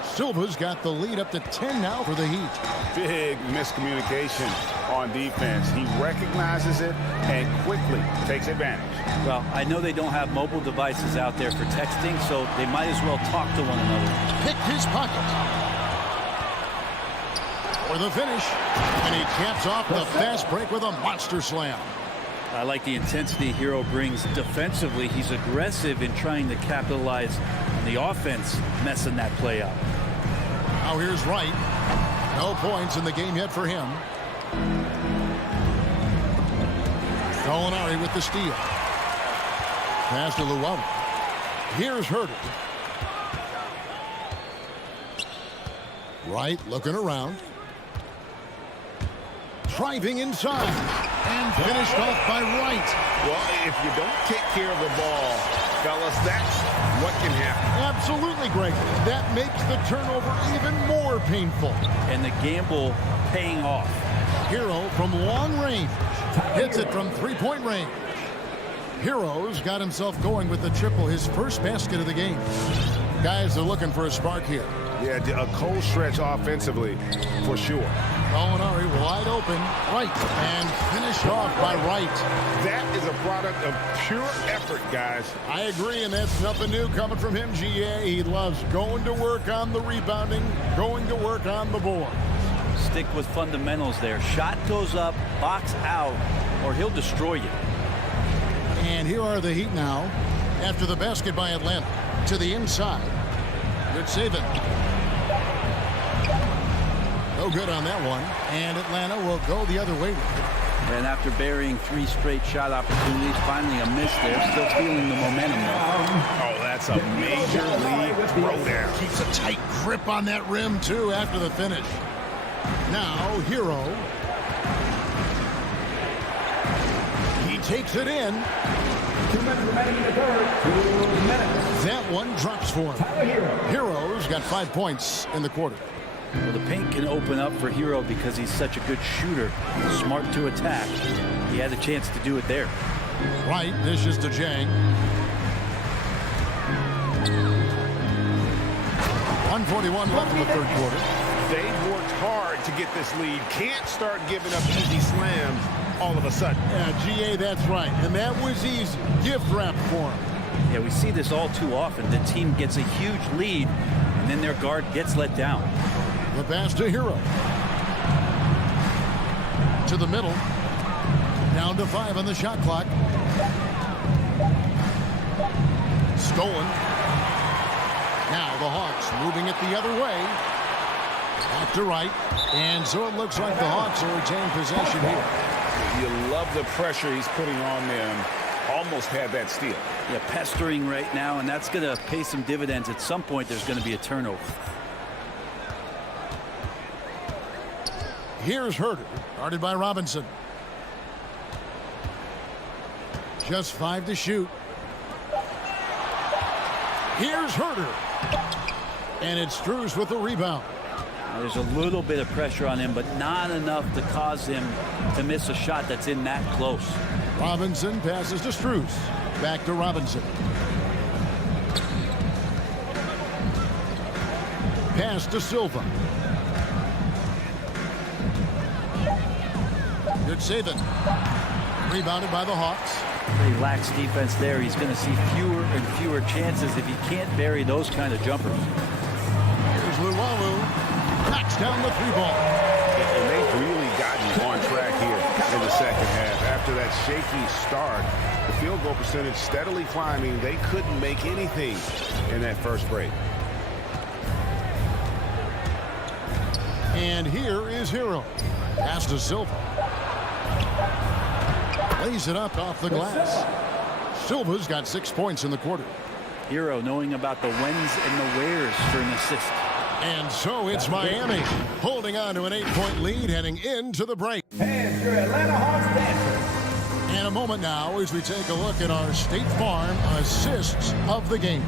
Silva's got the lead up to 10 now for the Heat. Big miscommunication on defense. He recognizes it and quickly takes advantage. Well, I know they don't have mobile devices out there for texting, so they might as well talk to one another. Picked his pocket. For the finish. And he caps off the fast break with a monster slam. I like the intensity Hero brings defensively. He's aggressive in trying to capitalize on the offense, messing that play up. Now here's Wright. No points in the game yet for him. Gallinari with the steal. Pass to Luwawu. Here's Herter. Wright looking around. Driving inside. And finished off by Wright. Well, if you don't take care of the ball, fellas, that's what can happen. Absolutely, Greg. That makes the turnover even more painful. And the gamble paying off. Hero from long range. Hits it from 3-point range. Hero's got himself going with the triple, his first basket of the game. Guys are looking for a spark here. Yeah, a cold stretch offensively, for sure. Gallinari wide open, right, and finished off by Wright. That is a product of pure effort, guys. I agree, and that's nothing new coming from him, GA. He loves going to work on the rebounding, going to work on the board. Stick with fundamentals there. Shot goes up, box out, or he'll destroy you. And here are the Heat now, after the basket by Atlanta. To the inside. Good saving. No good on that one. And Atlanta will go the other way with it. And after burying 3 straight shot opportunities, finally a miss there. Still feeling the momentum there. Oh, that's a major league throwdown. Keeps a tight grip on that rim, too, after the finish. Now, Hero. He takes it in. 2 minutes remaining in the third. 2 minutes. That one drops for him. Hero's got 5 points in the quarter. Well, the paint can open up for Hero because he's such a good shooter, smart to attack. He had a chance to do it there. Right, dishes to Jang. 141 left in the third quarter. They've worked hard to get this lead. Can't start giving up easy slams all of a sudden. Yeah, GA, that's right. And that was easy. Gift wrap for him. Yeah, we see this all too often. The team gets a huge lead, and then their guard gets let down. The pass to Hero. To the middle. Down to 5 on the shot clock. Stolen. Now the Hawks moving it the other way. Back to right. And so it looks like the Hawks will retain possession here. You love the pressure he's putting on them. Almost had that steal. Yeah, pestering right now, and that's going to pay some dividends. At some point, there's going to be a turnover. Here's Herter, guarded by Robinson. Just 5 to shoot. Here's Herter. And it's Strus with the rebound. There's a little bit of pressure on him, but not enough to cause him to miss a shot that's in that close. Robinson passes to Strus. Back to Robinson. Pass to Silva. Good saving. Rebounded by the Hawks. He lacks defense there. He's going to see fewer and fewer chances if he can't bury those kind of jumpers. Here's Luwawu. Knocks down the 3-ball. And they've really gotten on track here in the second half. After that shaky start, the field goal percentage steadily climbing. They couldn't make anything in that first break. And here is Hero. Pass to Silva. Lays it up off the glass. Silva's got 6 points in the quarter. Hero knowing about the whens and the wheres for an assist. And so it's Miami holding on to an 8-point lead heading into the break. And your Atlanta Hawks dancer. And a moment now as we take a look at our State Farm assists of the game.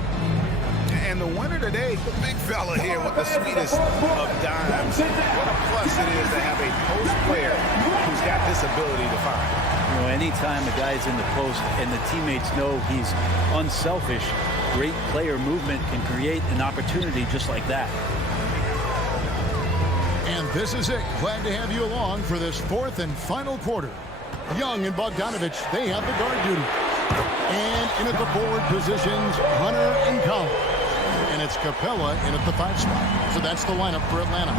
And the winner today, the big fella here with the sweetest of dimes. What a plus it is to have a post player who's got this ability to find. You know, anytime a guy's in the post and the teammates know he's unselfish, great player movement can create an opportunity just like that. And this is it. Glad to have you along for this 4th and final quarter. Young and Bogdanovich, they have the guard duty. And in at the forward positions, Hunter and Collins. And it's Capella in at the 5 spot. So that's the lineup for Atlanta.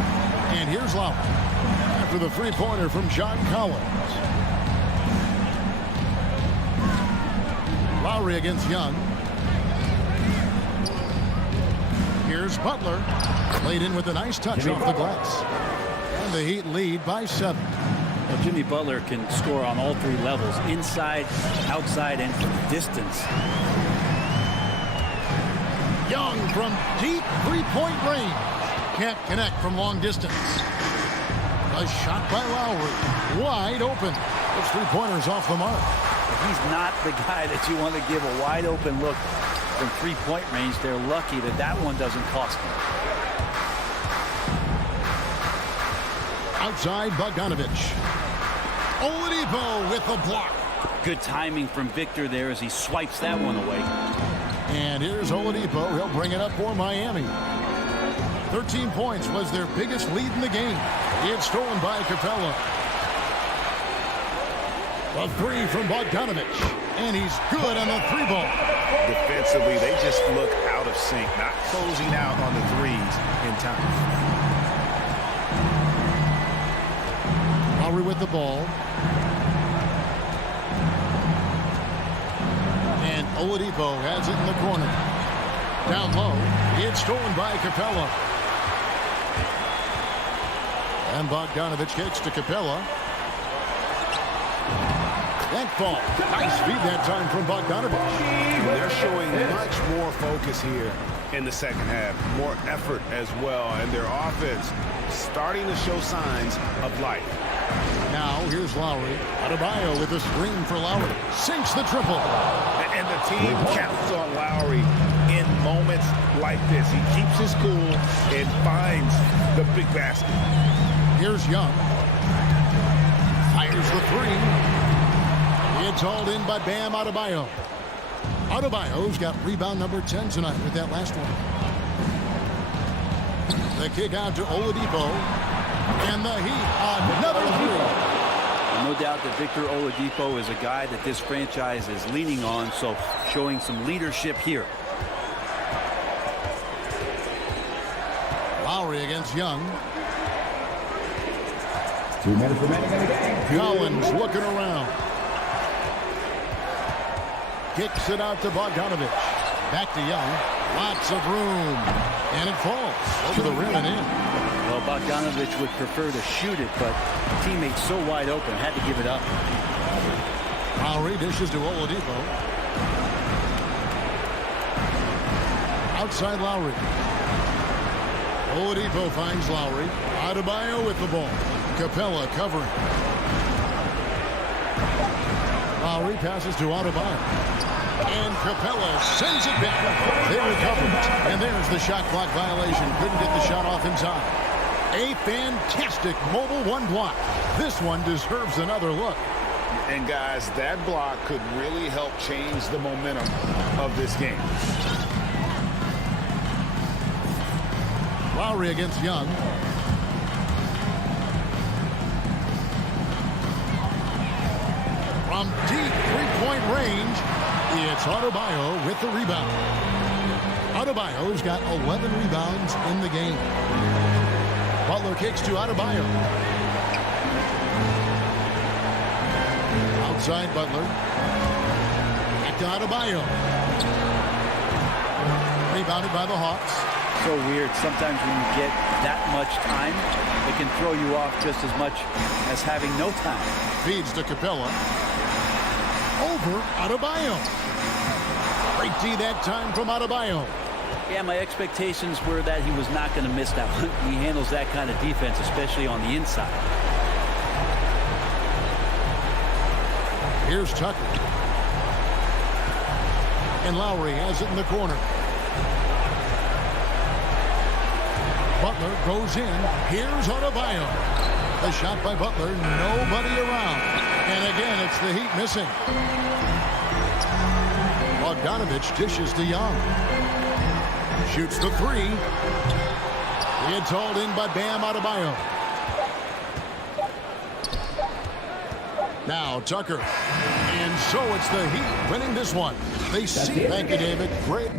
And here's Lowry after the 3-pointer from John Collins. Lowry against Young. Here's Butler. Laid in with a nice touch off the glass. And the Heat lead by 7. Well, Jimmy Butler can score on all 3 levels, inside, outside, and from distance. Young from deep 3-point range. Can't connect from long distance. A shot by Lowry. Wide open. Those 3-pointers off the mark. He's not the guy that you want to give a wide open look from 3-point range. They're lucky that that one doesn't cost them. Outside Bogdanovich. Oladipo with the block. Good timing from Victor there as he swipes that one away. And here's Oladipo. He'll bring it up for Miami. 13 points was their biggest lead in the game. It's stolen by Capella. A 3 from Bogdanovich. And he's good on the 3-ball. Defensively, they just look out of sync, not closing out on the threes in time. Lowry with the ball. And Oladipo has it in the corner. Down low. It's stolen by Capella. And Bogdanovich kicks to Capella. That ball. Nice feed that time from Bogdanovich. They're showing much more focus here in the second half. More effort as well. And their offense starting to show signs of life. Now here's Lowry. Adebayo with a screen for Lowry. Sinks the triple. And the team counts on Lowry in moments like this. He keeps his cool and finds the big basket. Here's Young. Fires the three. It's hauled in by Bam Adebayo. Adebayo's got rebound number 10 tonight with that last one. The kick out to Oladipo. And the Heat, another three. No doubt that Victor Oladipo is a guy that this franchise is leaning on, so showing some leadership here. Lowry against Young. 2 minutes remaining in the game. Collins looking around. Kicks it out to Bogdanovich. Back to Young. Lots of room. And it falls over the rim and in. Well, Bogdanovich would prefer to shoot it, but teammates so wide open, had to give it up. Lowry dishes to Oladipo. Outside Lowry. Oladipo finds Lowry. Adebayo with the ball. Capella covering. Lowry passes to Adebayo. And Capella sends it back. They recover it. And there's the shot clock violation. Couldn't get the shot off in time. A fantastic mobile one block. This one deserves another look. And guys, that block could really help change the momentum of this game. Lowry against Young. From deep three-point range, it's Adebayo with the rebound. Adebayo's got 11 rebounds in the game. Butler kicks to Adebayo. Outside Butler. Back to Adebayo. Rebounded by the Hawks. So weird. Sometimes when you get that much time, it can throw you off just as much as having no time. Feeds to Capella. Over Adebayo. Great D that time from Adebayo. Yeah, my expectations were that he was not going to miss that one. He handles that kind of defense, especially on the inside. Here's Tucker. And Lowry has it in the corner. Butler goes in. Here's Adebayo. The shot by Butler. Nobody around. And again, it's the Heat missing. Bogdanovich dishes to Young. Shoots the three. It's hauled in by Bam Adebayo. Now Tucker. And so it's the Heat winning this one. They see. Thank you, David. Great.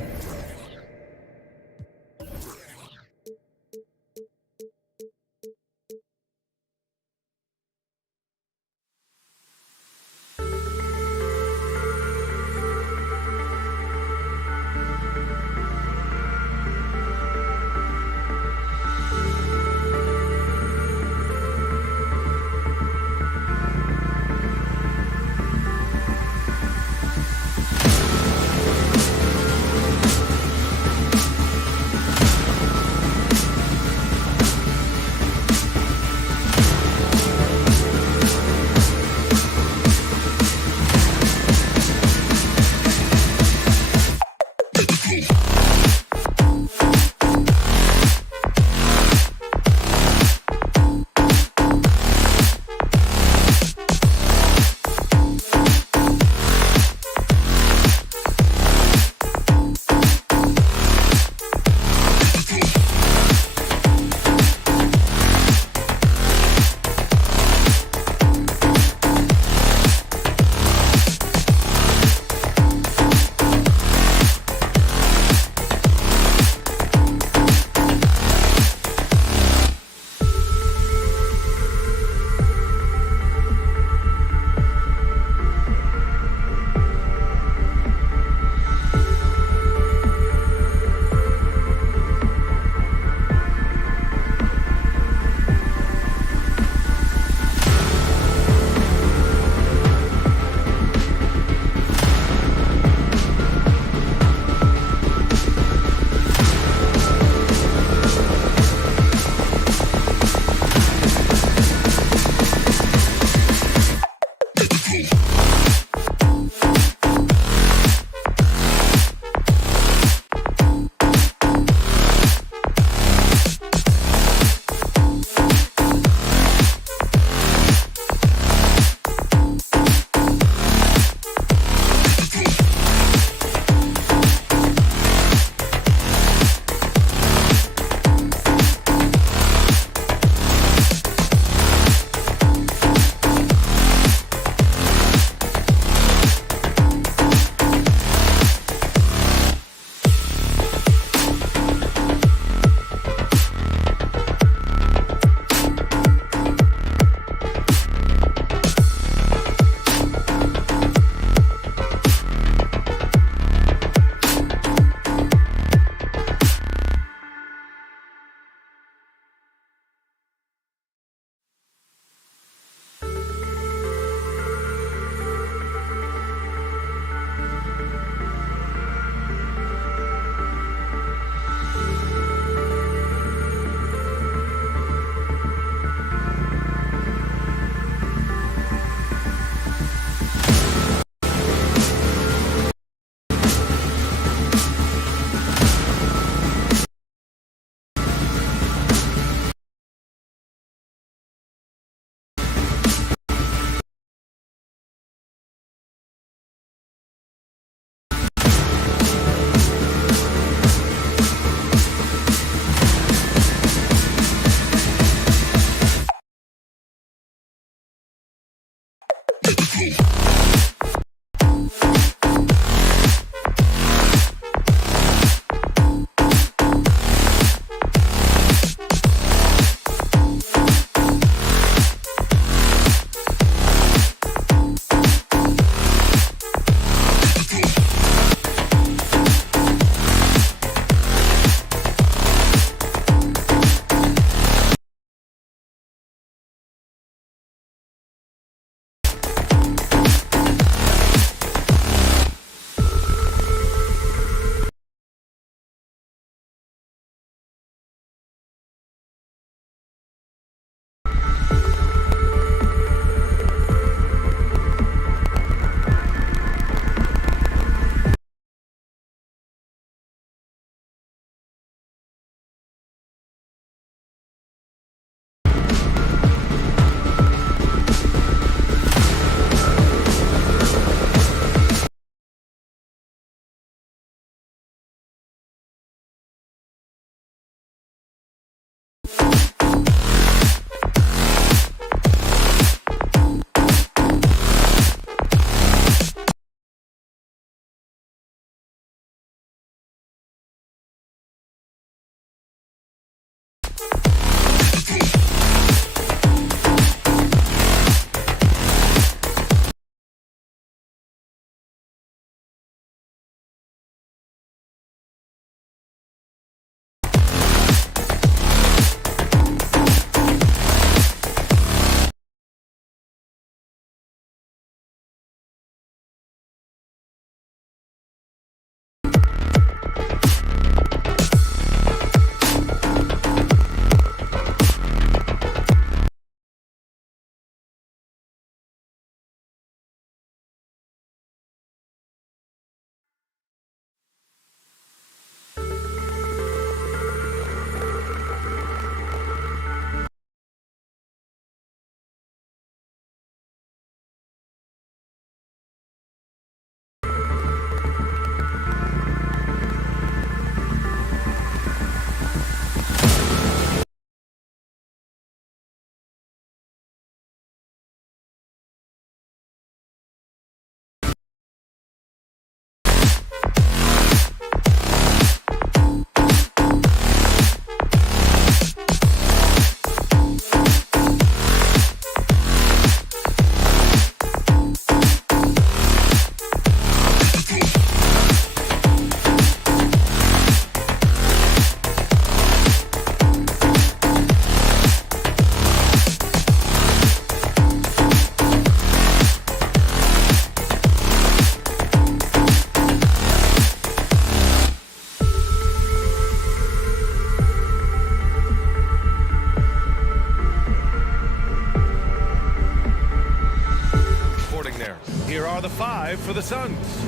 for the Suns.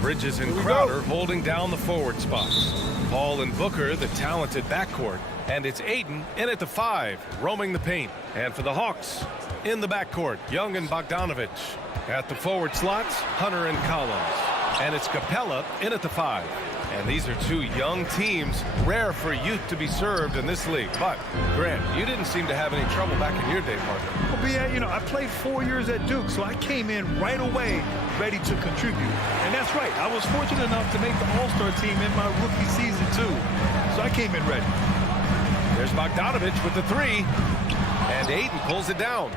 Bridges and Crowder holding down the forward spots. Paul and Booker, the talented backcourt. And it's Ayton in at the 5, roaming the paint. And for the Hawks, in the backcourt, Young and Bogdanovich. At the forward slots, Hunter and Collins. And it's Capella in at the 5. And these are two young teams, rare for youth to be served in this league. But, Grant, you didn't seem to have any trouble back in your day, partner. Well, yeah, you know, I played 4 years at Duke, so I came in right away ready to contribute. And that's right. I was fortunate enough to make the All-Star team in my rookie season, too. So I came in ready. There's Bogdanovich with the 3. And Ayton pulls it down.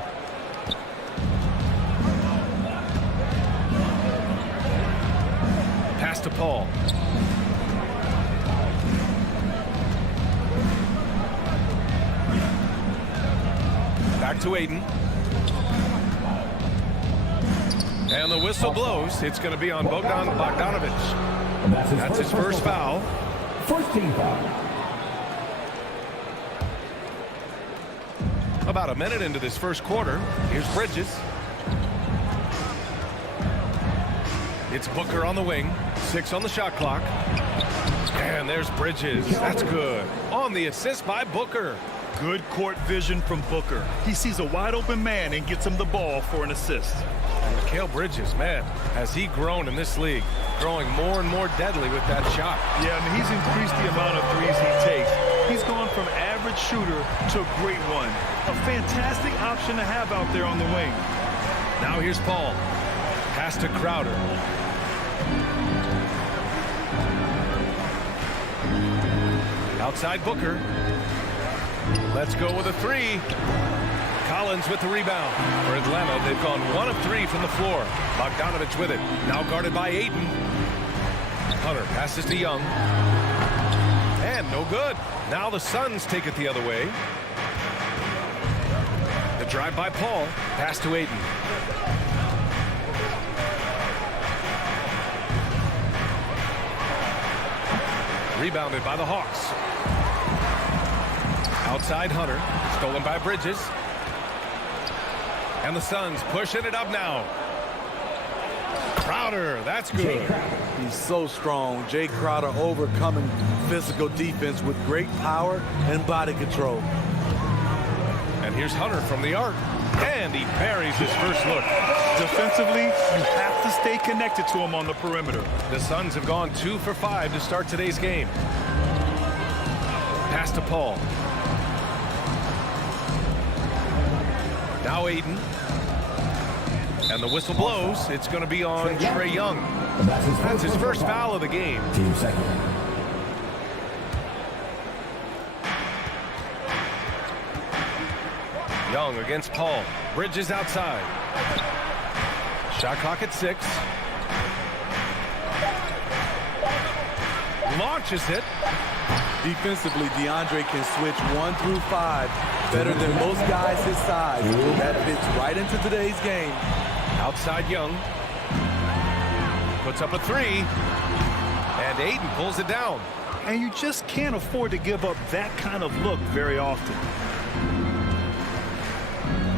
Pass to Paul. Back to Ayton. And the whistle blows. It's going to be on Bogdanovich. That's his first foul. First team foul. About a minute into this first quarter. Here's Bridges. It's Booker on the wing. 6 on the shot clock. And there's Bridges. That's good. On the assist by Booker. Good court vision from Booker. He sees a wide open man and gets him the ball for an assist. And Mikal Bridges, man, has he grown in this league, growing more and more deadly with that shot. Yeah, I mean, he's increased the amount of threes he takes. He's gone from average shooter to a great one. A fantastic option to have out there on the wing. Now here's Paul. Pass to Crowder. Outside Booker. Let's go with a 3. Collins with the rebound. For Atlanta, they've gone 1 of 3 from the floor. Bogdanovich with it. Now guarded by Ayton. Hunter passes to Young. And no good. Now the Suns take it the other way. The drive by Paul. Pass to Ayton. Rebounded by the Hawks. Outside Hunter. Stolen by Bridges. And the Suns pushing it up now. Crowder. That's good. He's so strong. Jay Crowder overcoming physical defense with great power and body control. And here's Hunter from the arc. And he buries his first look. Defensively, you have to stay connected to him on the perimeter. The Suns have gone 2 for 5 to start today's game. Pass to Paul. Now Ayton. And the whistle blows. It's going to be on Trae Young. That's his first foul of the game. Team second. Young against Paul. Bridges outside. Shot clock at 6. Launches it. Defensively, DeAndre can switch 1 through 5 better than most guys his size. That fits right into today's game. Outside Young. Puts up a 3. And Ayton pulls it down. And you just can't afford to give up that kind of look very often.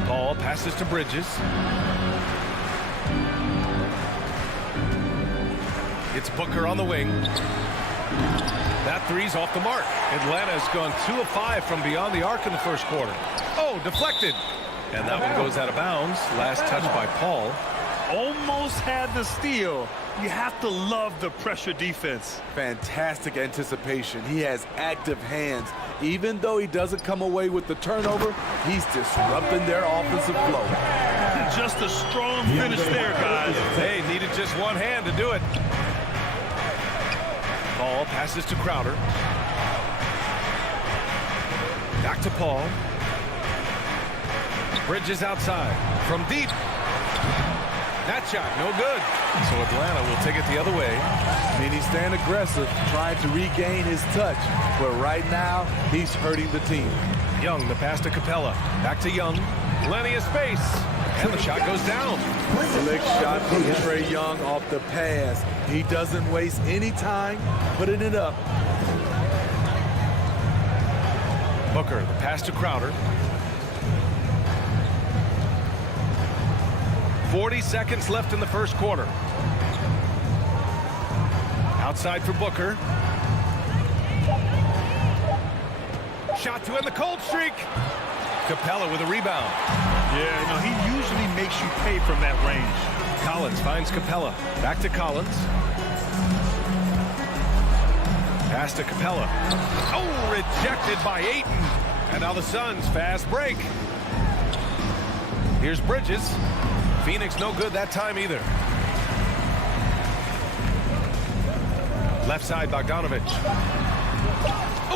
Paul passes to Bridges. It's Booker on the wing. That 3's off the mark. Atlanta's gone 2 of 5 from beyond the arc in the first quarter. Oh, deflected. And that one goes out of bounds. Last touch by Paul. Almost had the steal. You have to love the pressure defense. Fantastic anticipation. He has active hands. Even though he doesn't come away with the turnover, he's disrupting their offensive flow. Just a strong finish there, guys. Hey, needed just one hand to do it. Paul passes to Crowder. Back to Paul. Bridges outside. From deep. That shot, no good. So Atlanta will take it the other way. I mean, he's staying aggressive, trying to regain his touch. But right now, he's hurting the team. Young, the pass to Capella. Back to Young. Plenty of space. And the shot goes down. Slick shot from Trae Young off the pass. He doesn't waste any time putting it up. Booker, the pass to Crowder. 40 seconds left in the first quarter. Outside for Booker. Shot to end the cold streak. Capella with a rebound. Yeah, you know, he usually makes you pay from that range. Collins finds Capella. Back to Collins. Pass to Capella. Oh, rejected by Ayton. And now the Suns fast break. Here's Bridges. Phoenix no good that time either. Left side, Bogdanovich.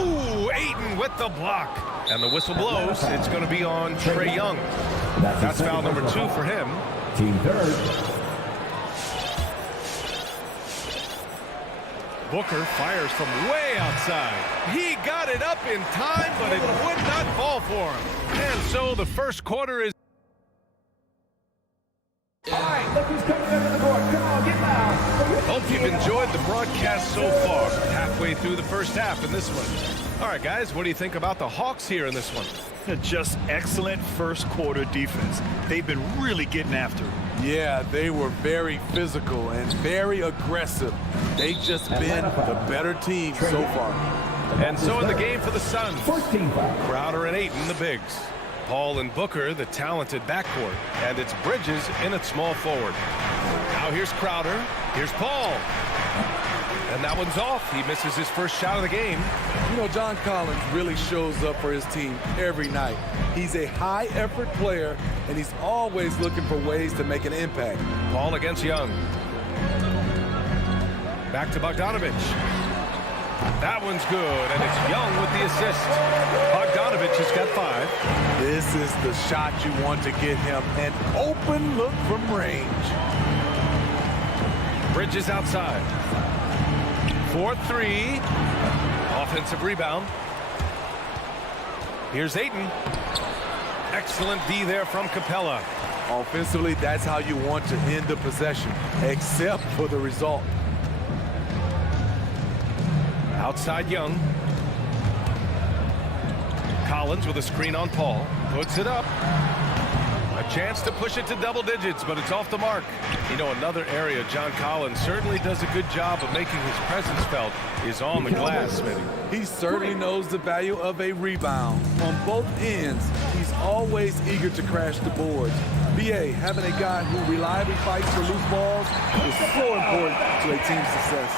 Ooh, Ayton with the block. And the whistle blows. It's going to be on Trae Young. That's foul number 2 for him. Team third. Booker fires from way outside. He got it up in time, but it would not fall for him. And so the first quarter is... All right, look who's coming over the board. Come on, get loud. Hope you've enjoyed the broadcast so far. Halfway through the first half in this one. All right, guys, what do you think about the Hawks here in this one? Just excellent first quarter defense. They've been really getting after it. Yeah, they were very physical and very aggressive. They've just been the better team so far. And so in the game for the Suns, 14 fouls. Crowder and Ayton, the bigs. Paul and Booker, the talented backcourt. And it's Bridges in at small forward. Now here's Crowder. Here's Paul. And that one's off. He misses his first shot of the game. You know, John Collins really shows up for his team every night. He's a high-effort player, and he's always looking for ways to make an impact. Paul against Young. Back to Bogdanovich. That one's good, and it's Young with the assist. Bogdanovich has got 5. This is the shot you want to get him, an open look from range. Bridges outside. 4-3. Offensive rebound. Here's Ayton. Excellent D there from Capella. Offensively, that's how you want to end the possession, except for the result. Outside Young. Collins with a screen on Paul. Puts it up. A chance to push it to double digits, but it's off the mark. You know, another area John Collins certainly does a good job of making his presence felt is on the glass, Smitty. He certainly knows the value of a rebound. On both ends, he's always eager to crash the boards. BA, having a guy who reliably fights for loose balls is so important to a team's success.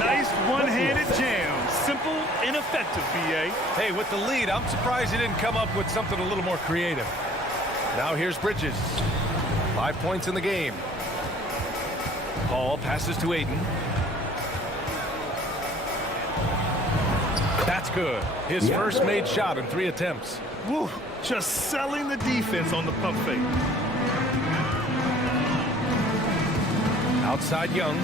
Nice one-handed jam. Simple and effective, BA. Hey, with the lead, I'm surprised he didn't come up with something a little more creative. Now here's Bridges. 5 points in the game. Paul passes to Ayton. That's good. His first made shot in 3 attempts. Woo, just selling the defense on the pump fake. Outside Young.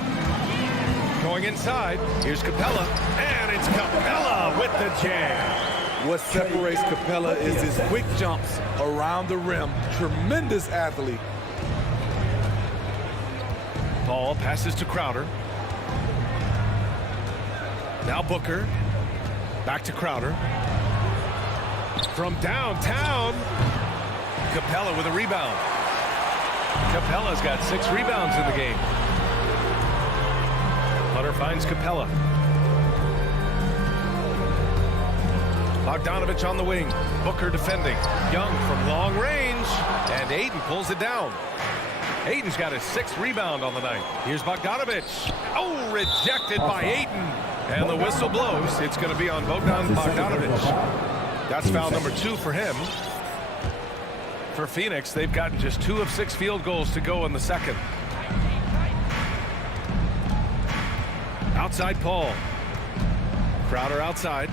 Going inside. Here's Capella. And it's Capella with the jam. What separates Capella is his quick jumps around the rim. Tremendous athlete. Paul passes to Crowder. Now Booker. Back to Crowder. From downtown. Capella with a rebound. Capella's got 6 rebounds in the game. Hunter finds Capella. Bogdanovich on the wing. Booker defending. Young from long range. And Ayton pulls it down. Ayton's got his 6th rebound on the night. Here's Bogdanovich. Oh, rejected by Ayton. And the whistle blows. It's going to be on Bogdanovich. That's foul number 2 for him. For Phoenix, they've gotten just 2 of 6 field goals to go in the second. Outside Paul. Crowder outside.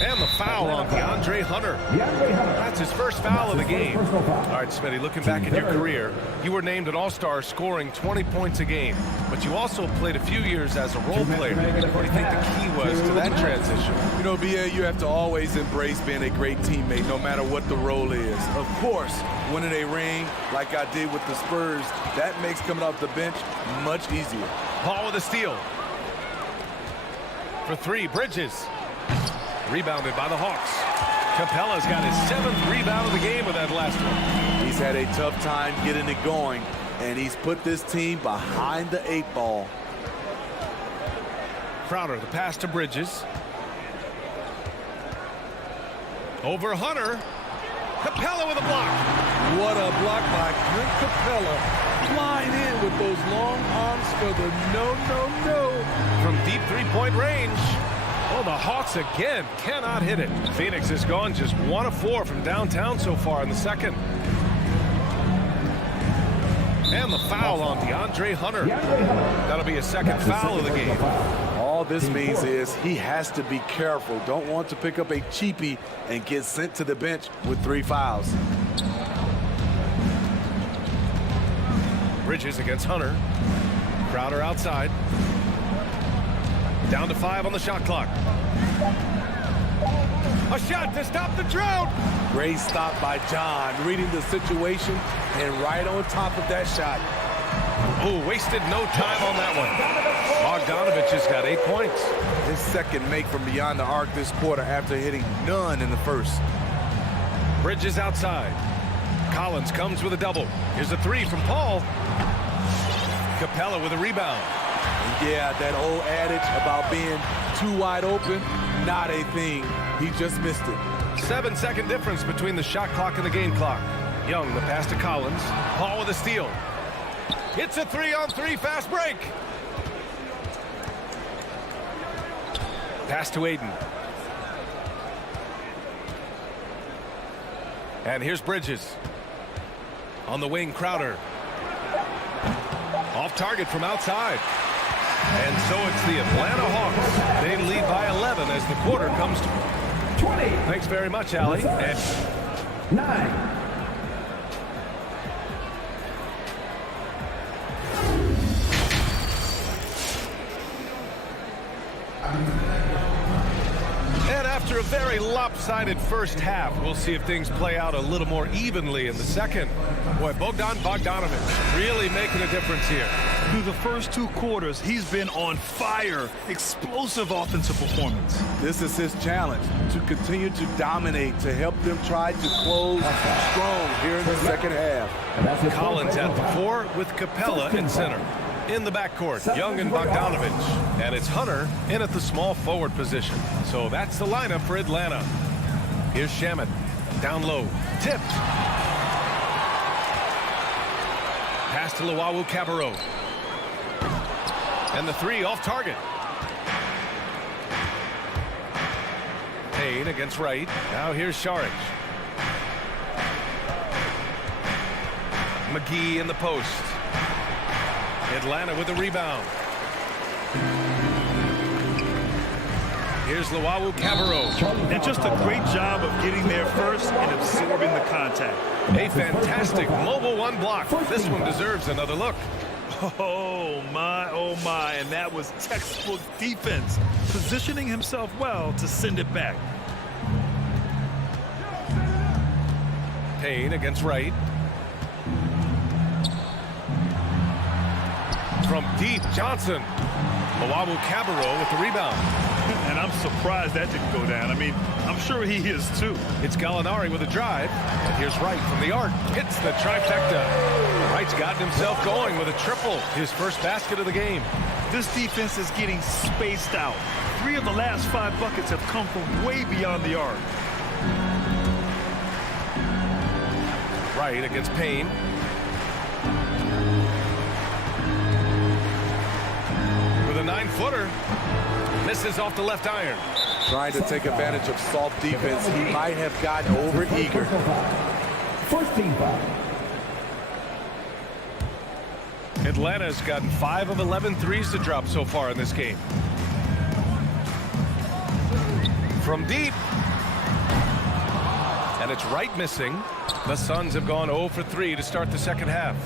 And the foul on DeAndre Hunter. That's his first foul of the game. All right, Smitty, looking back at your career, you were named an All-Star scoring 20 points a game, but you also played a few years as a role player. What do you think the key was to that transition? You know, BA, you have to always embrace being a great teammate, no matter what the role is. Of course, winning a ring like I did with the Spurs, that makes coming off the bench much easier. Paul with a steal. For 3, Bridges. Rebounded by the Hawks. Capella's got his 7th rebound of the game with that last one. He's had a tough time getting it going, and he's put this team behind the 8 ball. Crowder, the pass to Bridges. Over Hunter. Capella with a block. What a block by Clint Capella. Flying in with those long arms for the no. From deep three-point range. Oh, the Hawks again cannot hit it. Phoenix has gone just 1 of 4 from downtown so far in the second. And the foul on DeAndre Hunter. That'll be a second foul of the game. All this means is he has to be careful. Don't want to pick up a cheapie and get sent to the bench with 3 fouls. Bridges against Hunter. Crowder outside. Down to 5 on the shot clock. A shot to stop the drought. Great stop by John, reading the situation and right on top of that shot. Oh, wasted no time on that one. Bogdanovich has got 8 points. His second make from beyond the arc this quarter after hitting none in the first. Bridges outside. Collins comes with a double. Here's a 3 from Paul. Capella with a rebound. And yeah, that old adage about being too wide open, not a thing. He just missed it. 7-second difference between the shot clock and the game clock. Young, the pass to Collins. Paul with a steal. It's a 3-on-3 fast break. Pass to Aiden. And here's Bridges. On the wing, Crowder. Off target from outside. And so it's the Atlanta Hawks. They lead by 11 as the quarter comes to 20. Thanks very much, Allie. And 9. And after a very lopsided first half, we'll see if things play out a little more evenly in the second. Boy, Bogdanovich really making a difference here. Through the first 2 quarters, he's been on fire. Explosive offensive performance. This is his challenge, to continue to dominate, to help them try to close strong here in the second half. Collins at the 4 with Capella in center. In the backcourt, Young and Bogdanovich. And it's Hunter in at the small forward position. So that's the lineup for Atlanta. Here's Shamet. Down low. Tipped. Pass to Luwawu-Cabarrot. And the 3 off target. Payne against Wright. Now here's Saric. McGee in the post. Atlanta with a rebound. Here's Luwawu-Cabarrot. And just a great job of getting there first and absorbing the contact. A fantastic mobile 1 block. This one deserves another look. Oh my, and that was textbook defense, positioning himself well to send it back. Payne against Wright. From deep, Johnson. Luwawu-Cabarrot with the rebound. And I'm surprised that didn't go down. I mean, I'm sure he is too. It's Gallinari with a drive. And here's Wright from the arc. Hits the trifecta. Wright's gotten himself going with a triple. His first basket of the game. This defense is getting spaced out. 3 of the last 5 buckets have come from way beyond the arc. Wright against Payne. With a 9-footer. Misses off the left iron. Trying to take advantage of soft defense. He might have gotten over-eager. First team foul. Atlanta's gotten 5 of 11 threes to drop so far in this game. From deep. And it's Wright missing. The Suns have gone 0 for 3 to start the second half.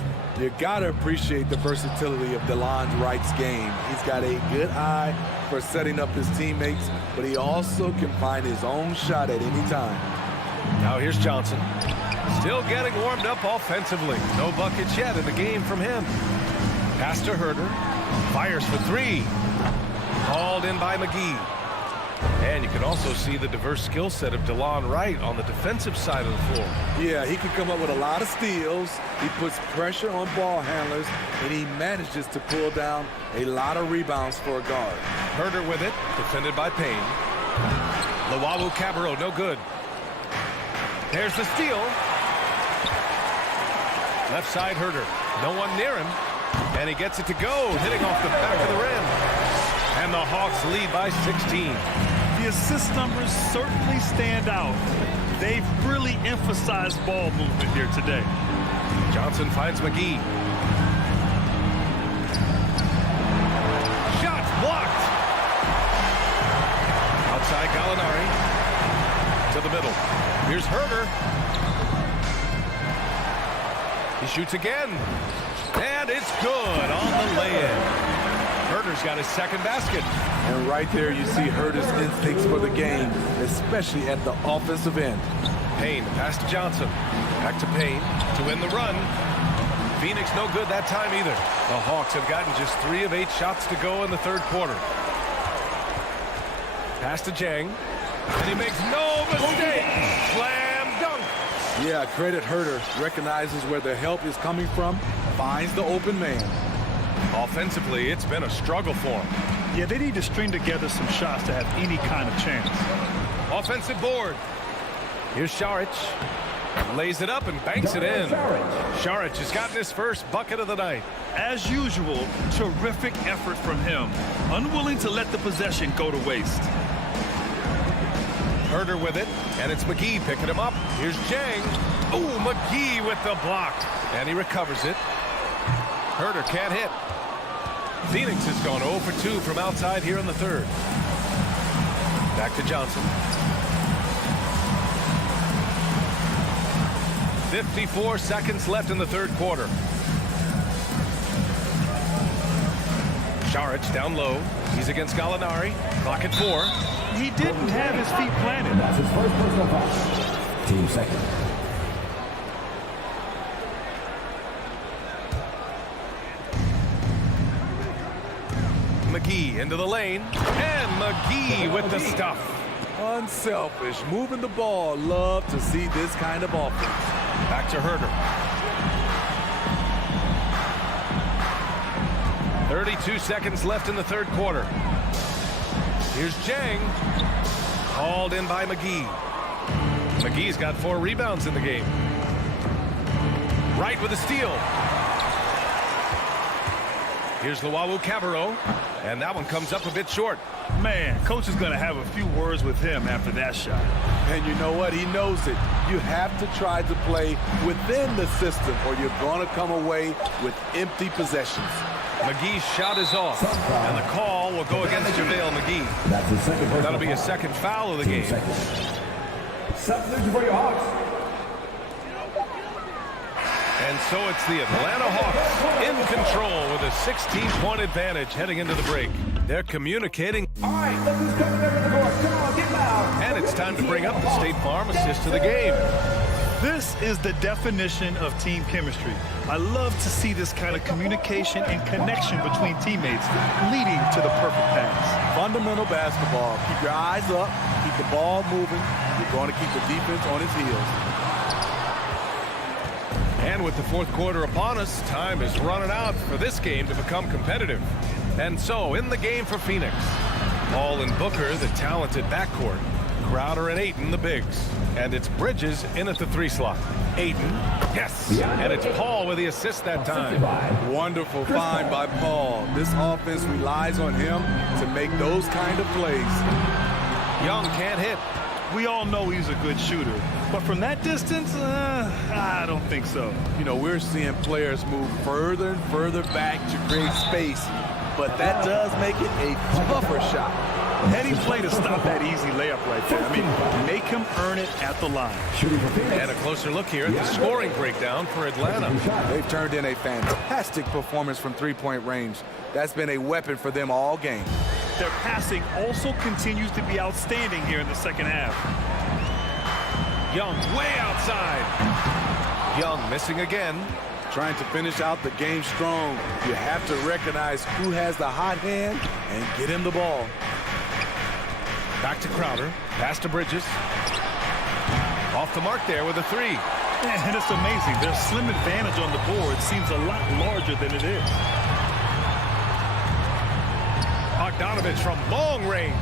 You gotta appreciate the versatility of DeLon Wright's game. He's got a good eye for setting up his teammates, but he also can find his own shot at any time. Now here's Johnson. Still getting warmed up offensively. No buckets yet in the game from him. Pass to Herter. Fires for 3. Called in by McGee. And you can also see the diverse skill set of DeLon Wright on the defensive side of the floor. Yeah, he can come up with a lot of steals. He puts pressure on ball handlers, and he manages to pull down a lot of rebounds for a guard. Herder with it, defended by Payne. Luwawu-Cabarrot, no good. There's the steal. Left side Herder, no one near him. And he gets it to go, hitting off the back of the rim. And the Hawks lead by 16. The assist numbers certainly stand out. They've really emphasized ball movement here today. Johnson finds McGee. Shots blocked. Outside Gallinari. To the middle. Here's Herder. He shoots again. And it's good on the lay-in. Herder's got his second basket. And right there you see Herder's instincts for the game, especially at the offensive end. Payne, pass to Johnson. Back to Payne to win the run. Phoenix no good that time either. The Hawks have gotten just 3 of 8 shots to go in the third quarter. Pass to Jang. And he makes no mistake. Slam dunk. Yeah, credit Herder. Recognizes where the help is coming from, finds the open man. Offensively, it's been a struggle for him. Yeah, they need to string together some shots to have any kind of chance. Offensive board. Here's Šarić. Lays it up and banks it in. Šarić has gotten his first bucket of the night. As usual, terrific effort from him. Unwilling to let the possession go to waste. Herder with it, and it's McGee picking him up. Here's Jang. Ooh, McGee with the block. And he recovers it. Herder can't hit. Phoenix has gone 0 for 2 from outside here in the third. Back to Johnson. 54 seconds left in the third quarter. Šarić down low. He's against Gallinari. Clock at 4. He didn't have his feet planted. That's his first personal foul. Team second. McGee into the lane. And McGee with the stuff. Unselfish, moving the ball. Love to see this kind of offense. Back to Herder. 32 seconds left in the third quarter. Here's Jang. Called in by McGee. McGee's got 4 rebounds in the game. Wright with a steal. Here's Luwawu-Cabarrot. And that one comes up a bit short. Man, coach is going to have a few words with him after that shot. And you know what? He knows it. You have to try to play within the system or you're going to come away with empty possessions. McGee's shot is off. And the call will go against JaVale McGee. That's his second personal That'll be his second foul of the game. Substitution for your Hawks. And so it's the Atlanta Hawks in control with a 16-point advantage heading into the break. They're communicating. All right, look who's coming over the court. Come on, get loud. And it's time to bring up the State Farm assist to the game. This is the definition of team chemistry. I love to see this kind of communication and connection between teammates leading to the perfect pass. Fundamental basketball. Keep your eyes up. Keep the ball moving. You're going to keep the defense on its heels. And with the fourth quarter upon us, time is running out for this game to become competitive. And so, in the game for Phoenix, Paul and Booker, the talented backcourt. Crowder and Ayton, the bigs. And it's Bridges in at the 3 slot. Ayton, yes! And it's Paul with the assist that time. Wonderful find by Paul. This offense relies on him to make those kind of plays. Young can't hit. We all know he's a good shooter, but from that distance, I don't think so. You know, we're seeing players move further and further back to create space, but that does make it a tougher shot. Heady play to stop that easy layup right there. I mean, make him earn it at the line. And a closer look here at the scoring breakdown for Atlanta. They've turned in a fantastic performance from three-point range. That's been a weapon for them all game. Their passing also continues to be outstanding here in the second half. Young way outside. Young missing again. Trying to finish out the game strong. You have to recognize who has the hot hand and get him the ball. Back to Crowder. Pass to Bridges. Off the mark there with a three. And it's amazing. Their slim advantage on the board seems a lot larger than it is. Bogdanovich from long range.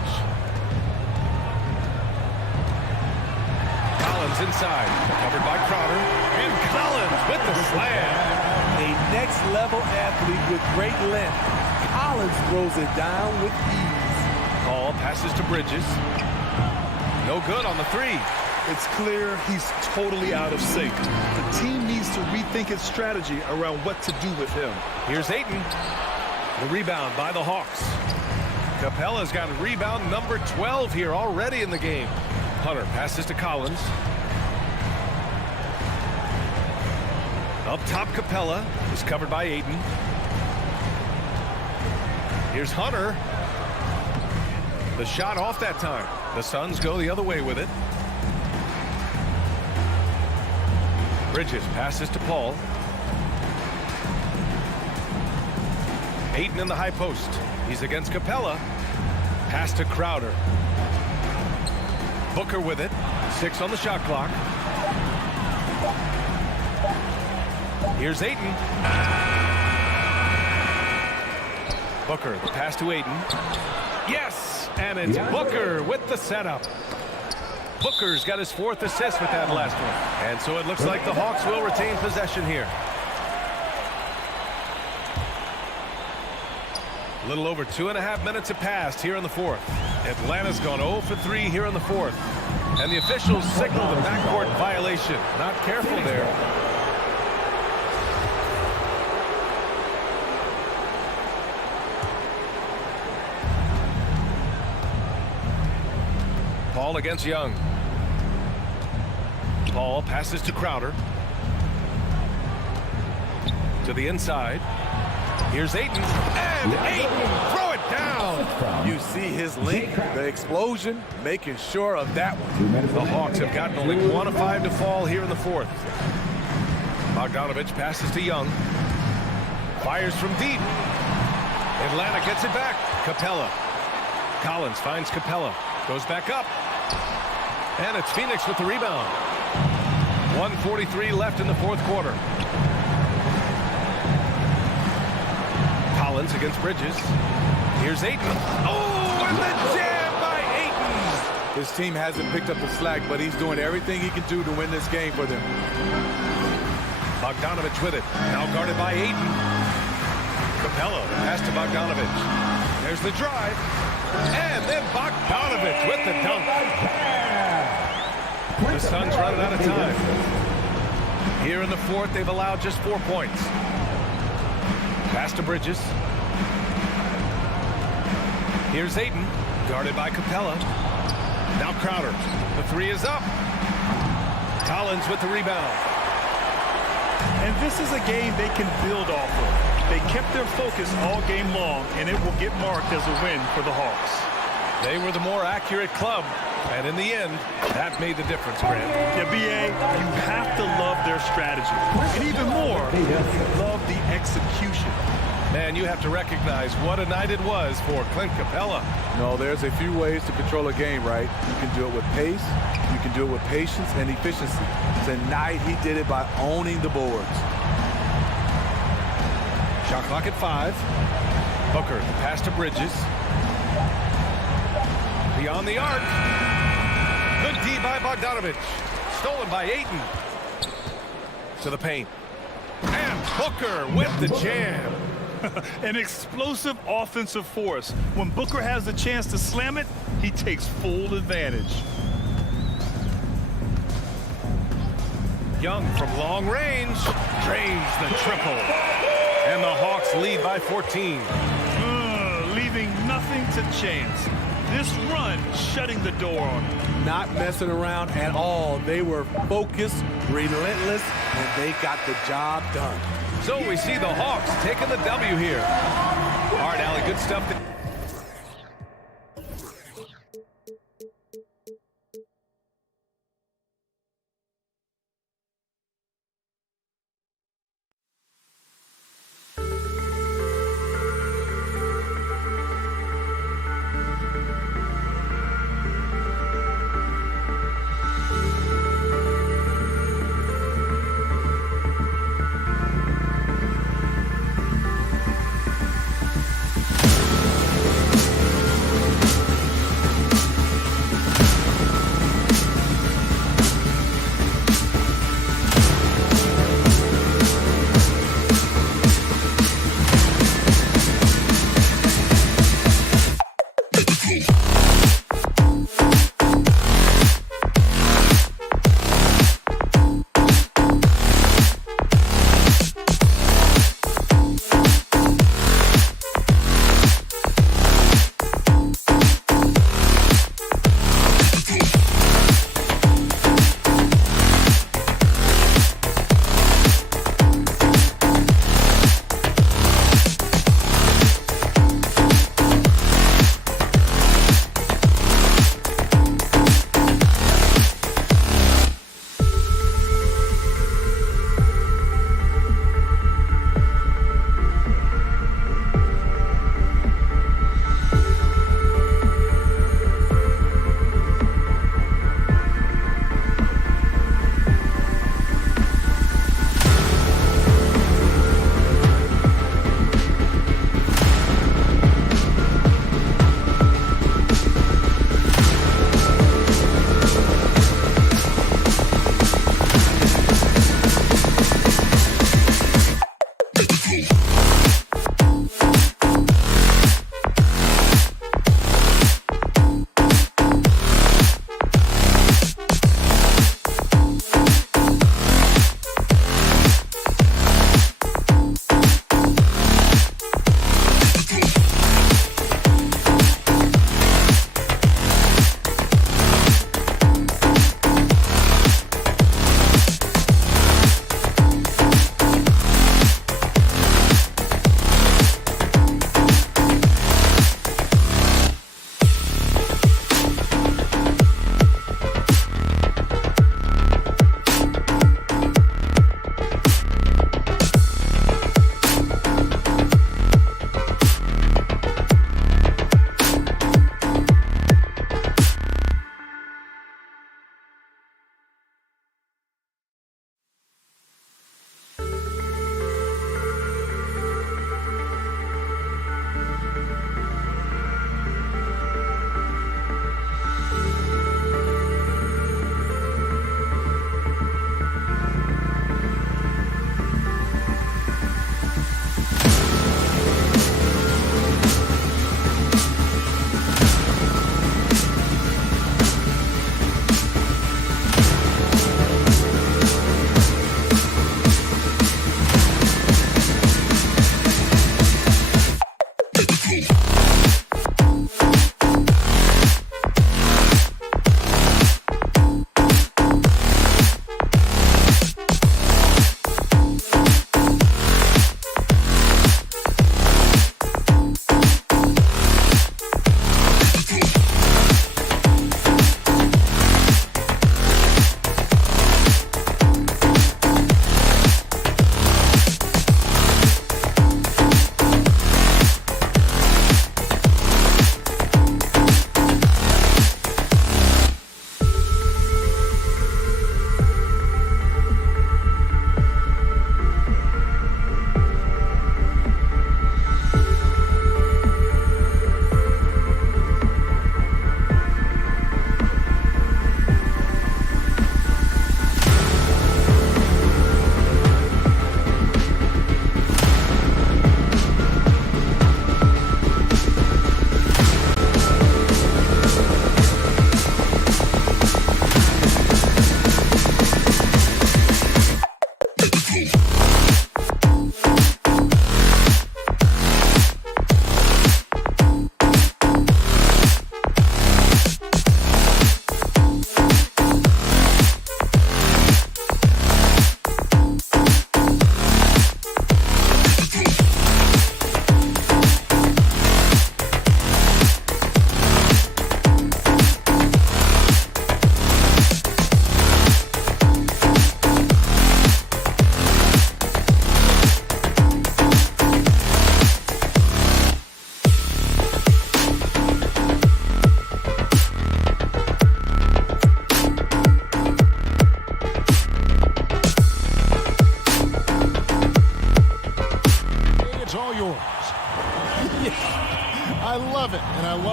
Collins inside. Covered by Crowder. And Collins with the slam. A next-level athlete with great length. Collins throws it down with ease. Paul passes to Bridges. No good on the three. It's clear he's totally out of sync. The team needs to rethink its strategy around what to do with him. Here's Ayton. The rebound by the Hawks. Capella's got rebound number 12 here already in the game. Hunter passes to Collins. Up top, Capella is covered by Ayton. Here's Hunter. The shot off that time. The Suns go the other way with it. Bridges passes to Paul. Ayton in the high post. He's against Capella. Pass to Crowder. Booker with it. 6 on the shot clock. Here's Ayton. Booker, the pass to Ayton. Yes! And it's Booker with the setup. Booker's got his 4th assist with that last one. And so it looks like the Hawks will retain possession here. A little over 2.5 minutes have passed here in the 4th. Atlanta's gone 0 for 3 here in the 4th. And the officials signal the backcourt violation. Not careful there. Paul against Young. Paul passes to Crowder. To the inside. Here's Ayton. And Ayton, throw it down. You see his link, the explosion, making sure of that one. The Hawks have gotten only 1 of 5 to fall here in the 4th. Bogdanovich passes to Young. Fires from deep. Atlanta gets it back. Capella. Collins finds Capella. Goes back up. And it's Phoenix with the rebound. 1:43 left in the 4th quarter. Collins against Bridges. Here's Ayton. Oh, and the jam by Ayton. His team hasn't picked up the slack, but he's doing everything he can do to win this game for them. Bogdanovich with it. Now guarded by Ayton. Capella, pass to Bogdanovich. There's the drive. And then Bogdanovich with the dunk. The Suns running out of time. Here in the 4th, they've allowed just 4 points. Pass to Bridges. Here's Ayton, guarded by Capella. Now Crowder. The 3 is up. Collins with the rebound. And this is a game they can build off of. They kept their focus all game long, and it will get marked as a win for the Hawks. They were the more accurate club, and in the end, that made the difference, Grant. Yeah, B.A., you have to love their strategy. And even more, love the execution. Man, you have to recognize what a night it was for Clint Capella. No, there's a few ways to control a game, right? You can do it with pace, you can do it with patience and efficiency. Tonight, he did it by owning the boards. Shot clock at 5. Booker, the pass to Bridges. Beyond the arc. Good D by Bogdanovich. Stolen by Ayton. To the paint. And Booker with the jam. An explosive offensive force. When Booker has the chance to slam it, he takes full advantage. Young from long range drains the triple. And the Hawks lead by 14. Leaving nothing to chance. This run shutting the door on them. Not messing around at all. They were focused, relentless, and they got the job done. So we see the Hawks taking the W here. All right, Allie, good stuff.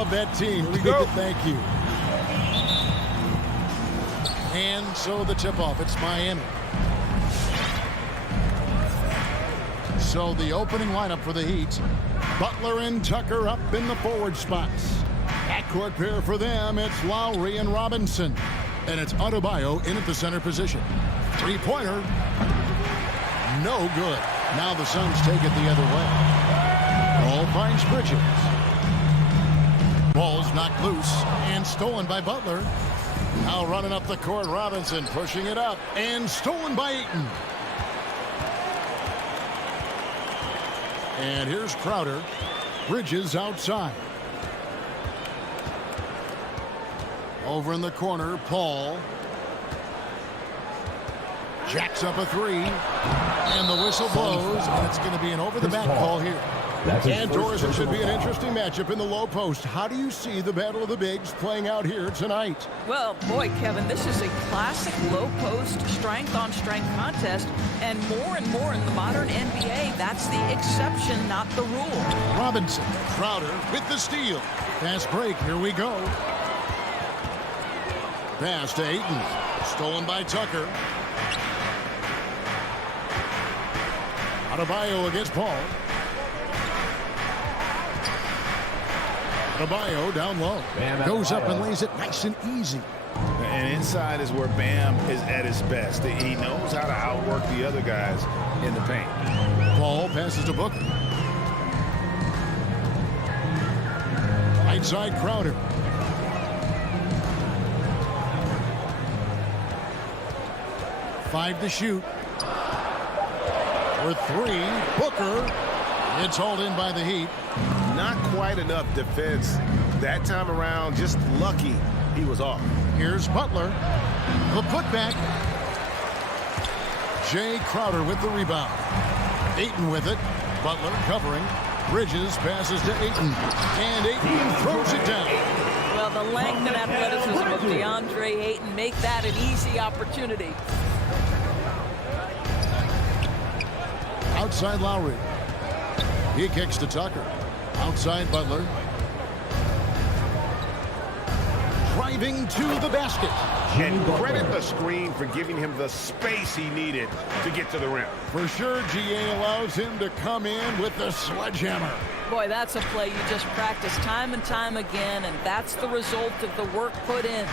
of that team. Thank you. And so the tip-off, it's Miami. So the opening lineup for the Heat, Butler and Tucker up in the forward spots. Backcourt pair for them, it's Lowry and Robinson. And it's Adebayo in at the center position. Three-pointer, no good. Now the Suns take it the other way. Ball finds Bridges. Ball's knocked loose and stolen by Butler. Now running up the court, Robinson pushing it up and stolen by Ayton. And here's Crowder. Bridges outside. Over in the corner, Paul. Jacks up a three. And the whistle blows. And it's going to be an over-the-back call here. And Torres, it should be an interesting matchup in the low post. How do you see the battle of the bigs playing out here tonight? Well, boy, Kevin, this is a classic low post strength-on-strength contest. And more in the modern NBA, that's the exception, not the rule. Robinson, Crowder with the steal. Fast break, here we go. Pass to Ayton. Stolen by Tucker. Adebayo against Paul. Adebayo down low. Goes up and lays it nice and easy. And inside is where Bam is at his best. He knows how to outwork the other guys in the paint. Paul passes to Booker. Right side, Crowder. Five to shoot. For three, Booker. It's hauled in by the Heat. Not quite enough defense that time around. Just lucky he was off. Here's Butler. The putback. Jay Crowder with the rebound. Ayton with it. Butler covering. Bridges passes to Ayton. And Ayton throws it down. Well, the length and athleticism of DeAndre Ayton make that an easy opportunity. Outside Lowry. He kicks to Tucker. Outside Butler. Driving to the basket. And credit the screen for giving him the space he needed to get to the rim. For sure, GA allows him to come in with the sledgehammer. Boy, that's a play you just practice time and time again, and that's the result of the work put in.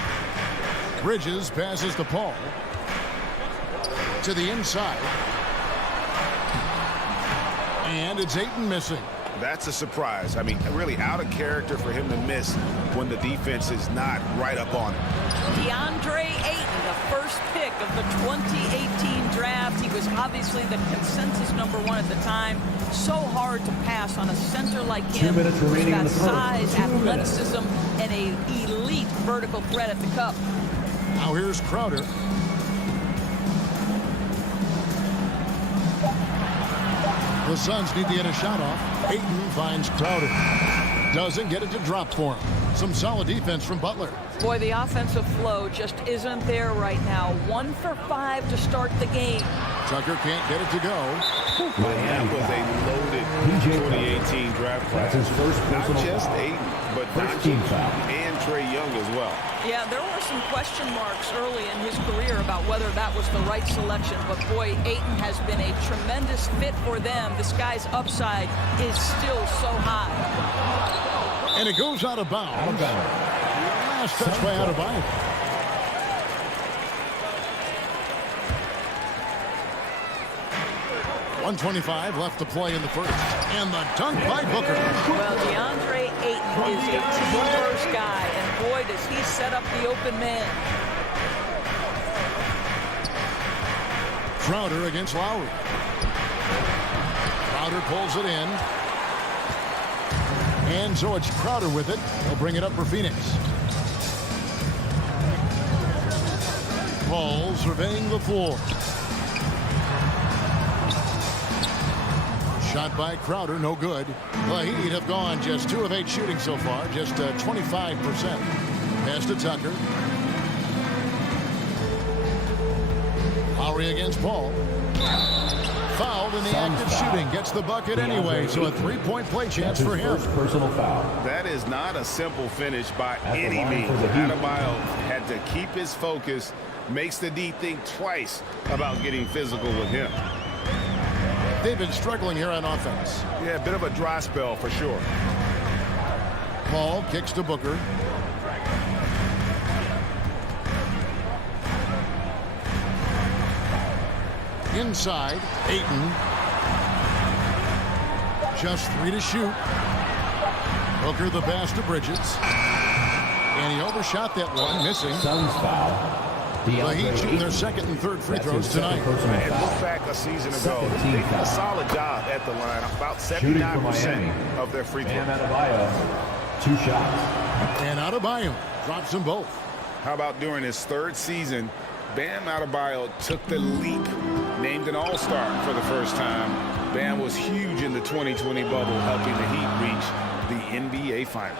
Bridges passes to Paul. To the inside. And it's Ayton missing. That's a surprise. I mean, really out of character for him to miss when the defense is not right up on him. DeAndre Ayton, the first pick of the 2018 draft. He was obviously the consensus #1 at the time. So hard to pass on a center like him. 2 minutes remaining He's got in the first. size, 2 minutes. athleticism, and an elite vertical threat at the cup. Now here's Crowder. The Suns need to get a shot off. Ayton finds Crowder. Doesn't get it to drop for him. Some solid defense from Butler. Boy, the offensive flow just isn't there right now. 1 for 5 to start the game. Tucker can't get it to go. That was a loaded 2018 draft class. That's his first Not personal just foul. Ayton, but First team Doncic foul. and Trae Young as well. Yeah, there were some question marks early in his career about whether that was the right selection, but boy, Ayton has been a tremendous fit for them. This guy's upside is still so high. And it goes out of bounds. Out of bounds. Last touch by Adebayo. .125 left to play in the first. And the dunk by Booker. Well, DeAndre Ayton is a team-first guy, and boy, does he set up the open man. Crowder against Lowry. Crowder pulls it in. And so it's Crowder with it. He'll bring it up for Phoenix. Paul surveying the floor. Shot by Crowder, no good. The Heat have gone just 2 of 8 shooting so far, just 25%. Pass to Tucker. Lowry against Paul. Fouled in the act of shooting. Gets the bucket anyway, so a three-point play chance for him. Personal foul. That is not a simple finish by any means. Adebayo had to keep his focus, makes the D think twice about getting physical with him. They've been struggling here on offense. Yeah, a bit of a dry spell for sure. Paul kicks to Booker. Inside, Ayton. Just 3 to shoot. Booker the pass to Bridges. And he overshot that one, missing. Suns foul. The Heat shooting their second and third free throws tonight. Man, look back a season ago. They did a solid job at the line. About 79% of their free throws. Bam Adebayo, 2 shots. And Adebayo drops them both. How about during his third season, Bam Adebayo took the leap, named an all-star for the first time. Bam was huge in the 2020 bubble, helping the Heat reach the NBA Finals.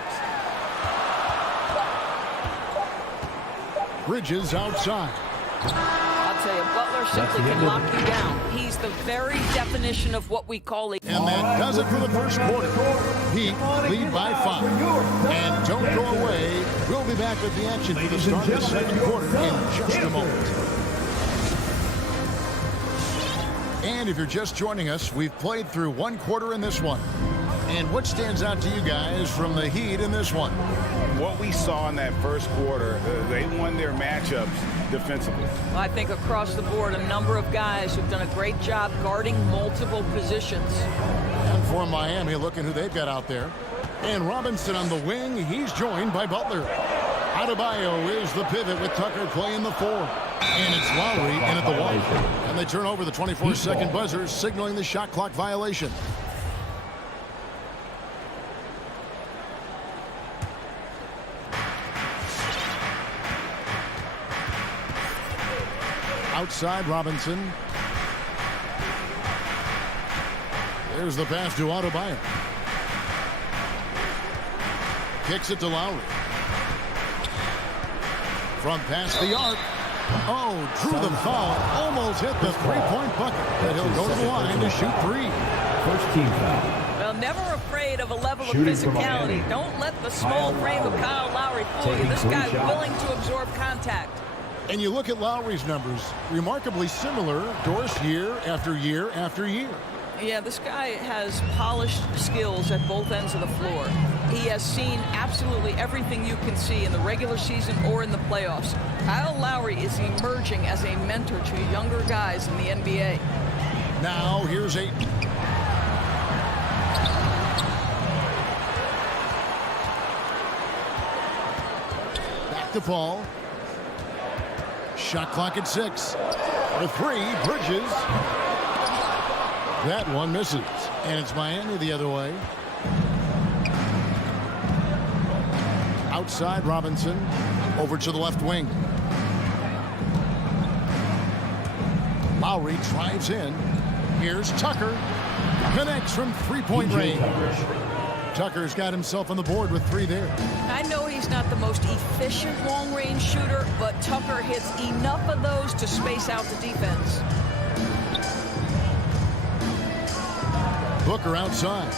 Bridges outside. I'll tell you, Butler simply can lock you down. He's the very definition of what we call a... And that does it for the first quarter. Heat lead by 5. And don't go away. We'll be back with the action for the start of the second quarter in just a moment. And if you're just joining us, we've played through 1 quarter in this one. And what stands out to you guys from the Heat in this one? What we saw in that first quarter, they won their matchups defensively. I think across the board, a number of guys who've done a great job guarding multiple positions. And for Miami, looking who they've got out there. And Robinson on the wing, he's joined by Butler. Adebayo is the pivot with Tucker playing the 4. And it's Lowry in at the 1. And they turn over the 24-second buzzer, signaling the shot clock violation. Outside Robinson. There's the pass to Adebayo. Kicks it to Lowry. From past the arc. Oh, drew the foul. Almost hit the three-point bucket. But he'll go to the line to shoot 3. First team foul. Well, never afraid of a level of physicality. Don't let the small frame of Kyle Lowry fool you. This guy willing to absorb contact. And you look at Lowry's numbers, remarkably similar, Doris, year after year after year. Yeah, this guy has polished skills at both ends of the floor. He has seen absolutely everything you can see in the regular season or in the playoffs. Kyle Lowry is emerging as a mentor to younger guys in the NBA. Now, here's Ayton. Back to Paul. Shot clock at 6. For 3, Bridges. That one misses. And it's Miami the other way. Outside Robinson. Over to the left wing. Lowry drives in. Here's Tucker. Connects from three-point range. Tucker's got himself on the board with 3 there. I know he's not the most efficient long-range shooter, but Tucker hits enough of those to space out the defense. Booker outside.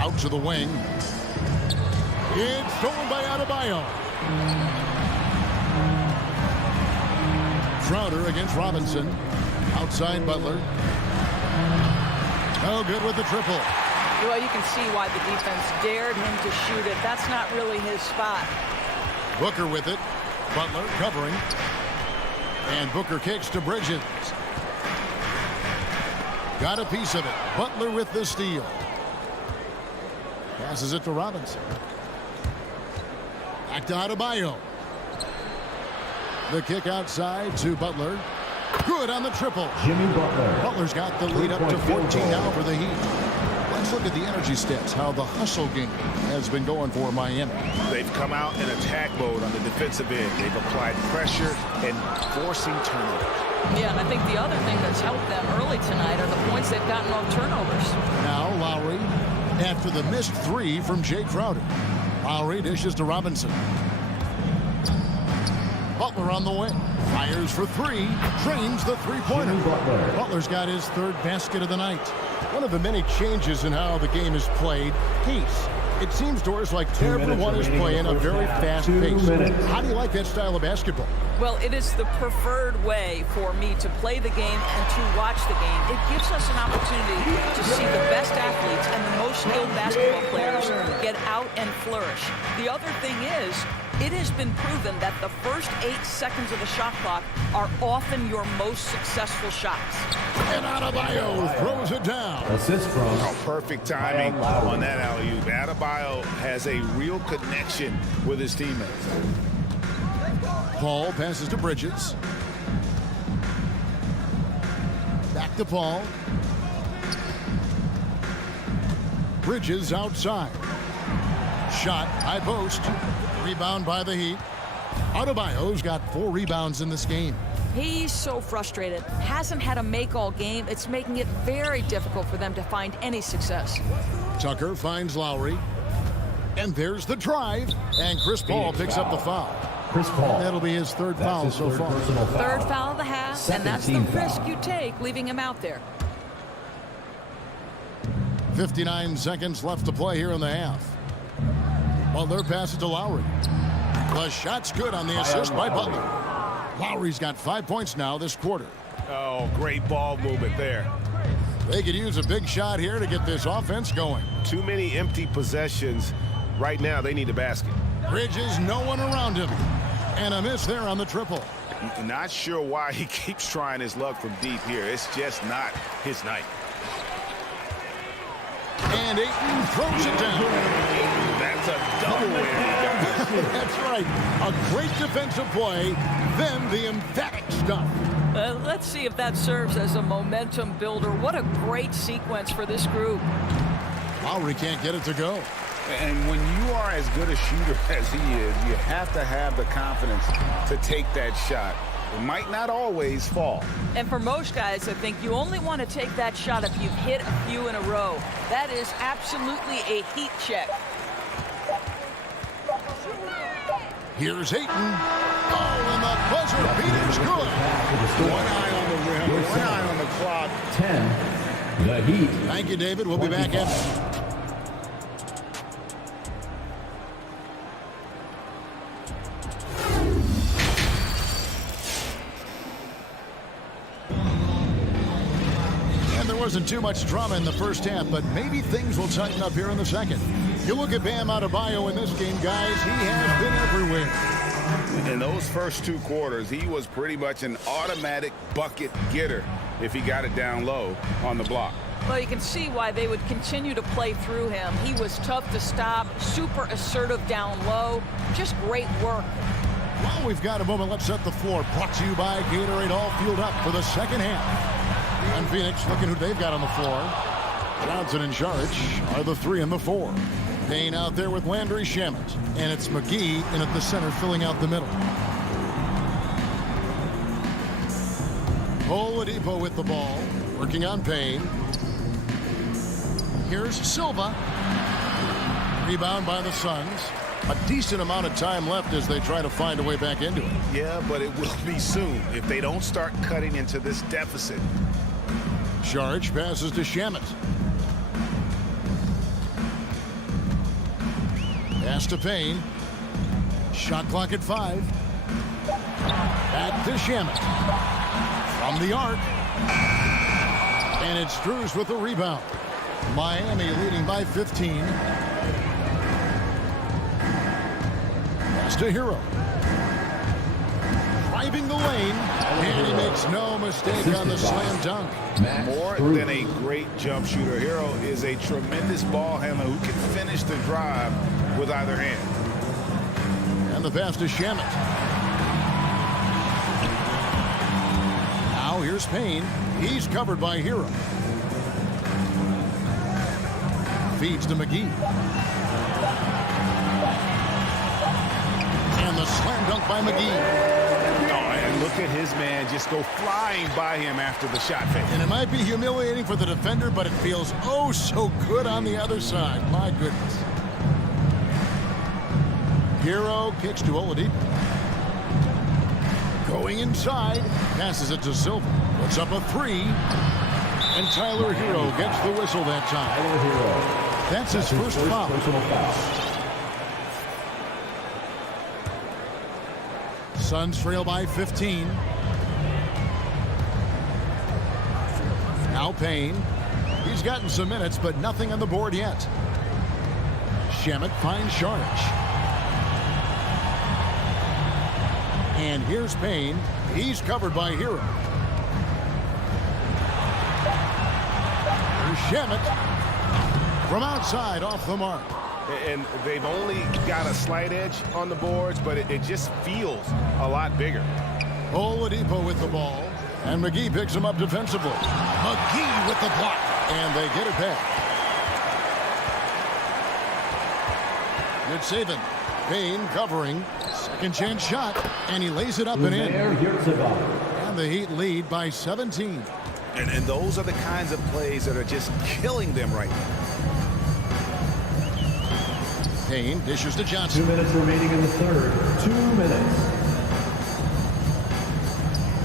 Out to the wing. It's stolen by Adebayo. Crowder against Robinson. Outside Butler. Oh, good with the triple. Well, you can see why the defense dared him to shoot it. That's not really his spot. Booker with it. Butler covering. And Booker kicks to Bridges. Got a piece of it. Butler with the steal. Passes it to Robinson. Back to Adebayo. The kick outside to Butler. Good on the triple. Jimmy Butler. Butler's got the lead up to 14 now for the Heat. Let's look at the energy stats, how the hustle game has been going for Miami. They've come out in attack mode on the defensive end. They've applied pressure and forcing turnovers. Yeah, and I think the other thing that's helped them early tonight are the points they've gotten off turnovers. Now Lowry after the missed 3 from Jay Crowder. Lowry dishes to Robinson. Butler Butler on the wing. Fires for three. Drains the three-pointer. Butler's got his third basket of the night. One of the many changes in how the game is played, pace. It seems to us like everyone is playing a very fast pace. How do you like that style of basketball? Well, it is the preferred way for me to play the game and to watch the game. It gives us an opportunity to see the best athletes and the most skilled basketball players get out and flourish. The other thing is, it has been proven that the first 8 seconds of the shot clock are often your most successful shots. And Adebayo throws it down. Assist from Perfect timing on that alley-oop. Adebayo has a real connection with his teammates. Paul passes to Bridges. Back to Paul. Bridges outside. Shot, high post. Rebound by the Heat. Adebayo's got 4 rebounds in this game. He's so frustrated. Hasn't had a make all game. It's making it very difficult for them to find any success. Tucker finds Lowry. And there's the drive. And Chris Paul picks up the foul. Chris Paul. That'll be his third foul so far. Third foul of the half, and that's the risk you take leaving him out there. 59 seconds left to play here in the half. Butler passes to Lowry. The shot's good on the assist by Butler. Lowry's got 5 points now this quarter. Oh, great ball movement there. They could use a big shot here to get this offense going. Too many empty possessions. Right now, they need a basket. Bridges, no one around him. And a miss there on the triple. Not sure why he keeps trying his luck from deep here. It's just not his night. And Ayton throws it down. That's a double whammy. That's right. A great defensive play, then the emphatic stuff. Let's see if that serves as a momentum builder. What a great sequence for this group. Lowry can't get it to go. And when you are as good a shooter as he is, you have to have the confidence to take that shot. It might not always fall. And for most guys, I think you only want to take that shot if you've hit a few in a row. That is absolutely a heat check. Here's Ayton. Oh, and the buzzer beater's good. One eye on the rim, one eye on the clock. 10. The Heat. Thank you, David. We'll be back in. Wasn't too much drama in the first half, but maybe things will tighten up here in the second. You look at Bam Adebayo in this game, guys, he has been everywhere. In those first 2 quarters, he was pretty much an automatic bucket getter if he got it down low on the block. Well, you can see why they would continue to play through him. He was tough to stop, super assertive down low, just great work. Well, we've got a moment. Let's set the floor. Brought to you by Gatorade, all fueled up for the second half. And Phoenix, looking who they've got on the floor. Johnson and Saric are the 3 and the 4. Payne out there with Landry Shamet. And it's McGee in at the center, filling out the middle. Oladipo with the ball, working on Payne. Here's Silva. Rebound by the Suns. A decent amount of time left as they try to find a way back into it. Yeah, but it will be soon if they don't start cutting into this deficit. Saric passes to Shamet. Pass to Payne. Shot clock at 5. Back to Shamet. From the arc. And it's Strus with the rebound. Miami leading by 15. Pass to Hero. Driving the lane. And he makes no mistake on the slam dunk. More than a great jump shooter, Hero is a tremendous ball handler who can finish the drive with either hand. And the pass to Shamet. Now here's Payne. He's covered by Hero. Feeds to McGee. And the slam dunk by McGee. Look at his man just go flying by him after the shot fake. And it might be humiliating for the defender, but it feels oh so good on the other side. My goodness. Hero kicks to Oladipo. Going inside. Passes it to Silva. Puts up a 3. And Tyler Hero gets the whistle that time. Tyler Hero. That's his first foul. Personal foul. Suns trail by 15. Now Payne. He's gotten some minutes, but nothing on the board yet. Shamet finds Sharch. And here's Payne. He's covered by Hero. Here's Shamet. From outside, off the mark. And they've only got a slight edge on the boards, but it just feels a lot bigger. Oladipo with the ball. And McGee picks him up defensively. McGee with the block. And they get it back. Good saving. Payne covering. Second chance shot. And he lays it up and in. And the Heat lead by 17. And those are the kinds of plays that are just killing them right now. Payne dishes to Johnson. 2 minutes remaining in the third. 2 minutes.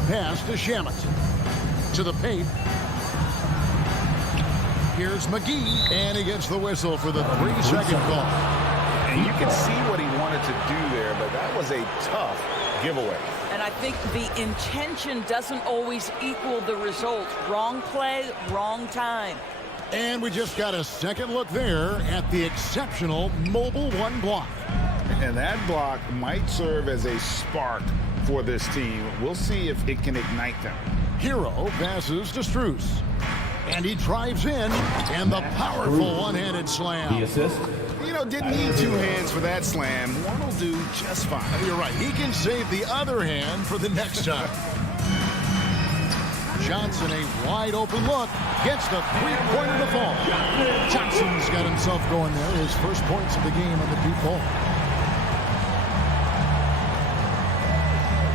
Pass to Shamet. To the paint. Here's McGee. And he gets the whistle for the 3-second call. And you can see what he wanted to do there, but that was a tough giveaway. And I think the intention doesn't always equal the result. Wrong play, wrong time. And we just got a second look there at the exceptional Mobile One block. And that block might serve as a spark for this team. We'll see if it can ignite them. Hero passes to Strus. And he drives in. And the powerful one-handed slam. The assist. You know, didn't need 2 hands for that slam. One will do just fine. You're right. He can save the other hand for the next time. Johnson, a wide open look, gets the 3-pointer to fall. Johnson's got himself going there. His first points of the game on the deep ball.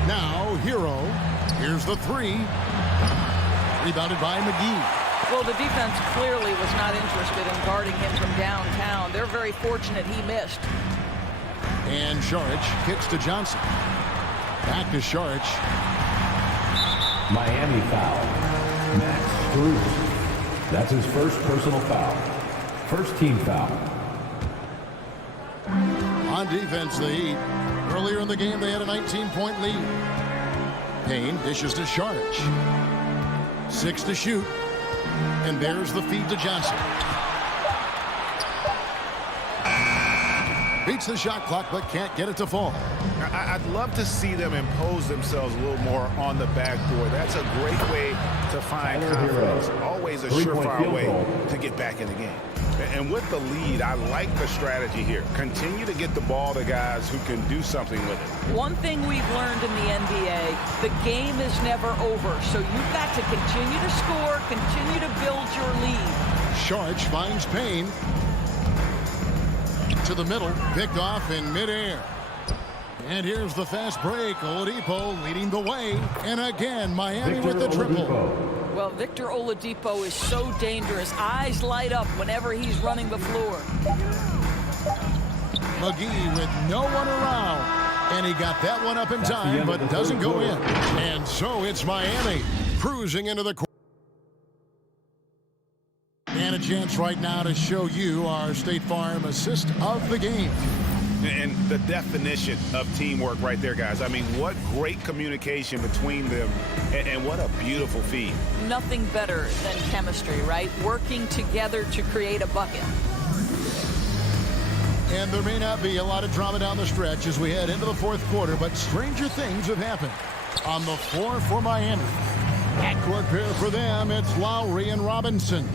Now, Hero. Here's the 3. Rebounded by McGee. Well, the defense clearly was not interested in guarding him from downtown. They're very fortunate he missed. And Saric kicks to Johnson. Back to Saric. Miami foul. Max Strus. That's his first personal foul. First team foul. On defense, the Heat. Earlier in the game, they had a 19-point lead. Payne dishes to Saric. 6 to shoot. And there's the feed to Johnson. Beats the shot clock, but can't get it to fall. I'd love to see them impose themselves a little more on the backboard. That's a great way to find confidence. Always a surefire way to get back in the game. And with the lead, I like the strategy here. Continue to get the ball to guys who can do something with it. One thing we've learned in the NBA, the game is never over. So you've got to continue to score, continue to build your lead. Saric finds Payne. To the middle, picked off in midair. And here's the fast break. Oladipo leading the way. And again, Miami with the triple. Well, Victor Oladipo is so dangerous. Eyes light up whenever he's running the floor. McGee with no one around. And he got that one up in time, but doesn't go in. And so it's Miami cruising into the court. And a chance right now to show you our State Farm assist of the game. And the definition of teamwork right there, guys. I mean, what great communication between them, and what a beautiful feed. Nothing better than chemistry, right? Working together to create a bucket. And there may not be a lot of drama down the stretch as we head into the fourth quarter, but stranger things have happened on the floor for Miami. At-court pair for them, it's Lowry and Robinson.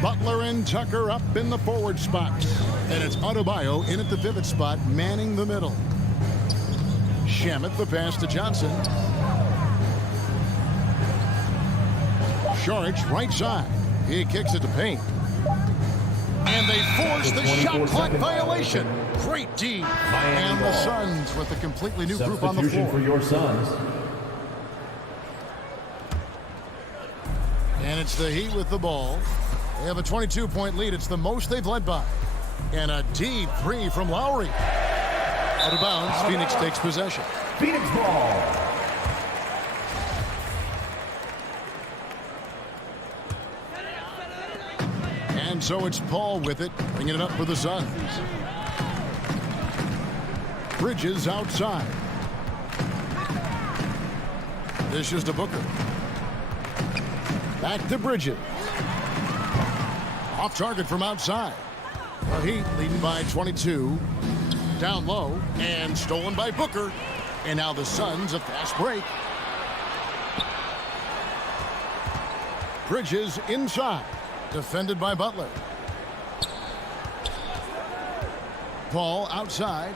Butler and Tucker up in the forward spots. And it's Adebayo in at the pivot spot, manning the middle. Shamet the pass to Johnson. Saric right side. He kicks it to Payne. And they force the shot clock violation. Great D. And the Suns with a completely new group on the floor. For your Suns. And it's the Heat with the ball. They have a 22-point lead. It's the most they've led by. And a deep 3 from Lowry. Out of bounds, Phoenix takes possession. Phoenix ball. And so it's Paul with it, bringing it up for the Suns. Bridges outside. Dishes to Booker. Back to Bridges. Off target from outside. The Heat leading by 22. Down low and stolen by Booker. And now the Suns a fast break. Bridges inside. Defended by Butler. Paul outside.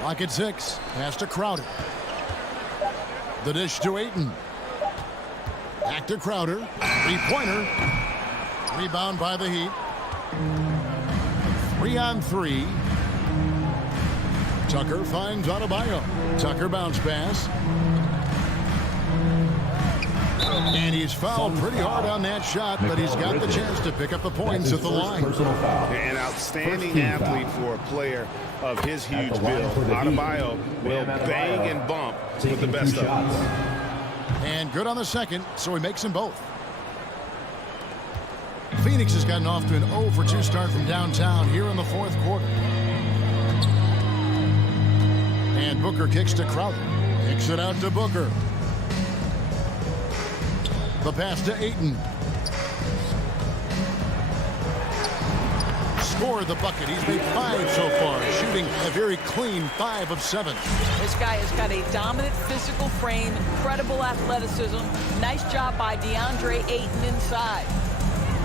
Clock at 6. Pass to Crowder. The dish to Ayton. Back to Crowder. Three-pointer. Rebound by the Heat. 3-on-3. Tucker finds Adebayo. Tucker bounce pass. And he's fouled pretty hard on that shot, but he's got the chance to pick up the points at the line. An outstanding athlete for a player of his huge build. Adebayo will bang and bump with the best of them. And good on the second, so he makes them both. Phoenix has gotten off to an 0-for-2 start from downtown here in the fourth quarter. And Booker kicks to Crowder. Kicks it out to Booker. The pass to Ayton. Scored the bucket. He's made 5 so far, shooting a very clean 5 of 7. This guy has got a dominant physical frame, incredible athleticism. Nice job by DeAndre Ayton inside.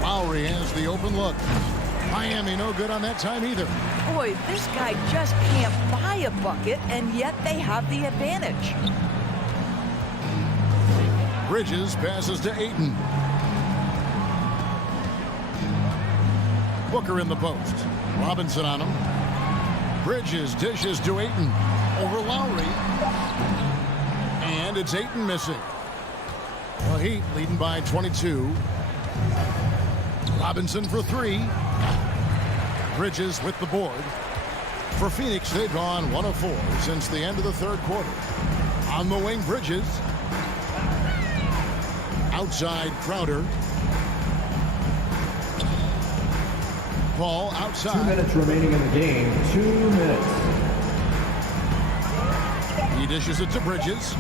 Lowry has the open look. Miami no good on that time either. Boy, this guy just can't buy a bucket, and yet they have the advantage. Bridges passes to Ayton. Booker in the post. Robinson on him. Bridges dishes to Ayton. Over Lowry. And it's Ayton missing. The Heat leading by 22. Robinson for 3. Bridges with the board. For Phoenix, they've gone 1 of 4 since the end of the third quarter. On the wing, Bridges. Outside, Crowder. Paul outside. 2 minutes remaining in the game. 2 minutes. He dishes it to Bridges.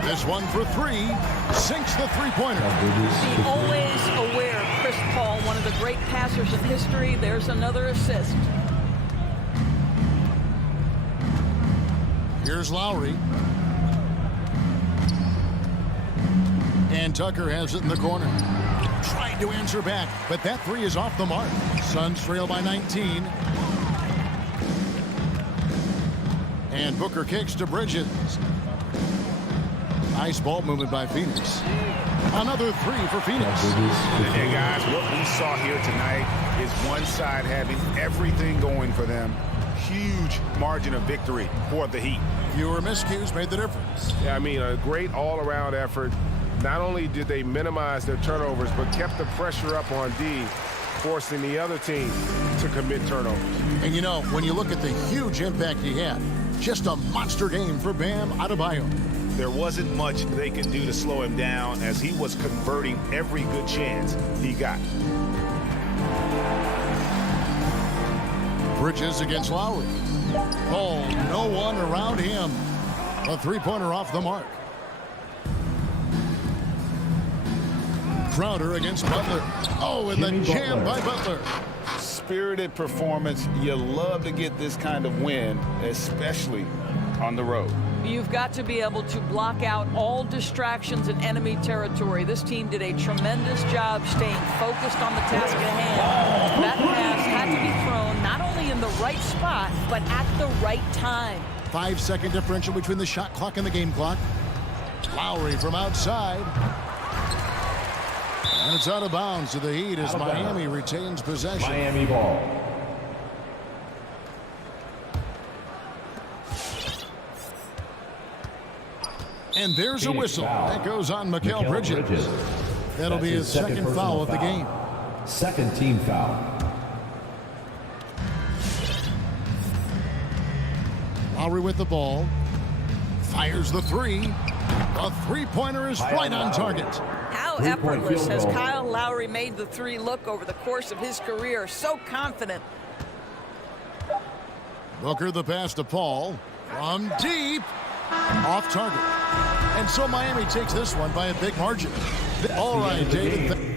This one for 3. Sinks the three-pointer. The always aware Chris Paul, one of the great passers in history. There's another assist. Here's Lowry. And Tucker has it in the corner. Tried to answer back, but that 3 is off the mark. Suns trail by 19. And Booker kicks to Bridges. Nice ball movement by Phoenix. Another 3 for Phoenix. And guys, what we saw here tonight is one side having everything going for them. Huge margin of victory for the Heat. Fewer miscues made the difference. Yeah, I mean, a great all-around effort. Not only did they minimize their turnovers, but kept the pressure up on D, forcing the other team to commit turnovers. And you know, when you look at the huge impact he had, just a monster game for Bam Adebayo. There wasn't much they could do to slow him down as he was converting every good chance he got. Bridges against Lowry. Oh, no one around him. A three-pointer off the mark. Crowder against Butler. Oh, and the jam by Butler. Spirited performance. You love to get this kind of win, especially on the road. You've got to be able to block out all distractions in enemy territory. This team did a tremendous job staying focused on the task at hand. That pass had to be thrown not only in the right spot, but at the right time. 5-second differential between the shot clock and the game clock. Lowry from outside. And it's out of bounds to the Heat as Miami retains possession. Miami ball. And there's a whistle. That goes on Mikal Bridges. That'll be his second foul of the game. Second team foul. Lowry with the ball. Fires the 3. The three-pointer is right on target. How Three-point effortless field has goal. Kyle Lowry made the three look over the course of his career? So confident. Booker the pass to Paul. From deep. Off target. And so Miami takes this one by a big margin. All right, David.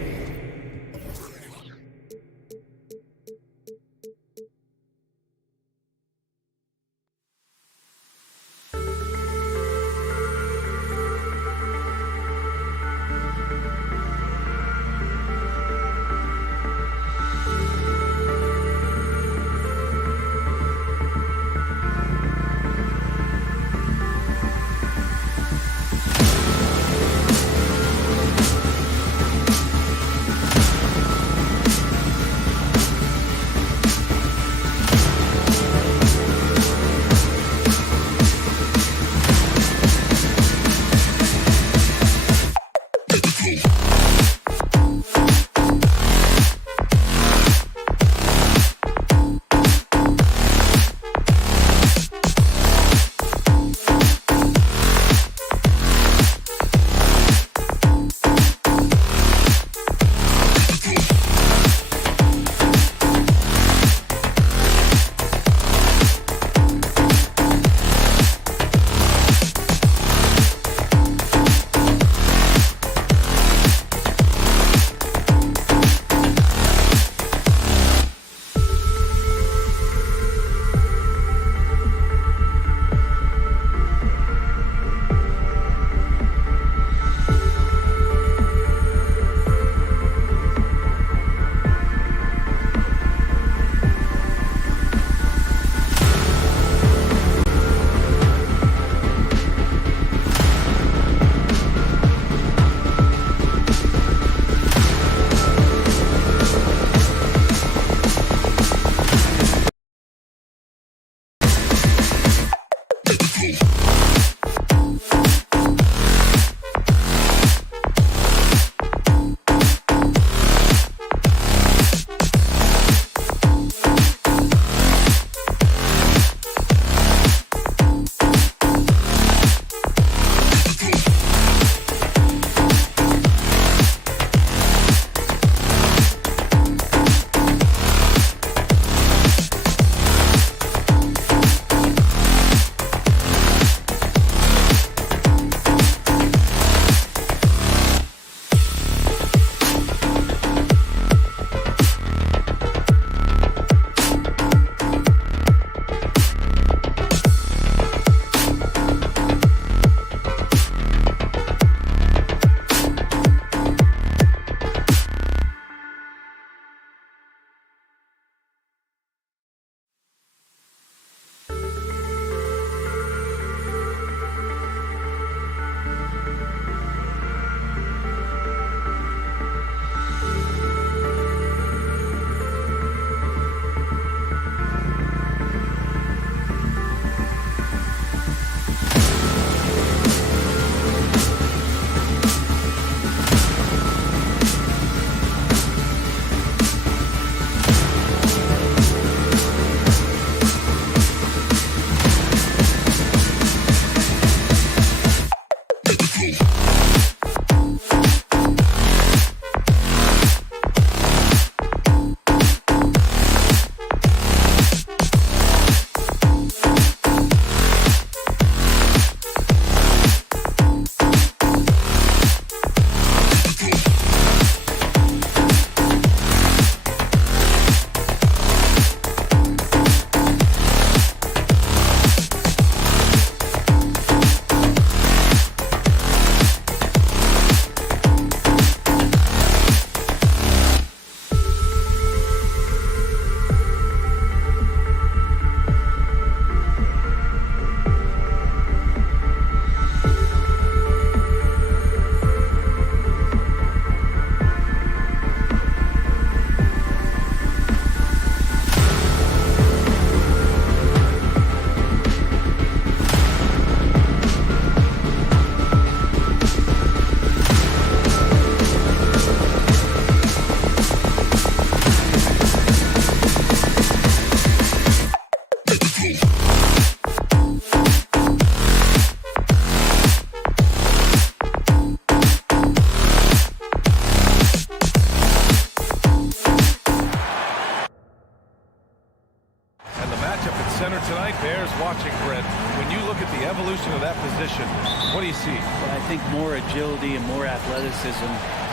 that position. What do you see? I think more agility and more athleticism.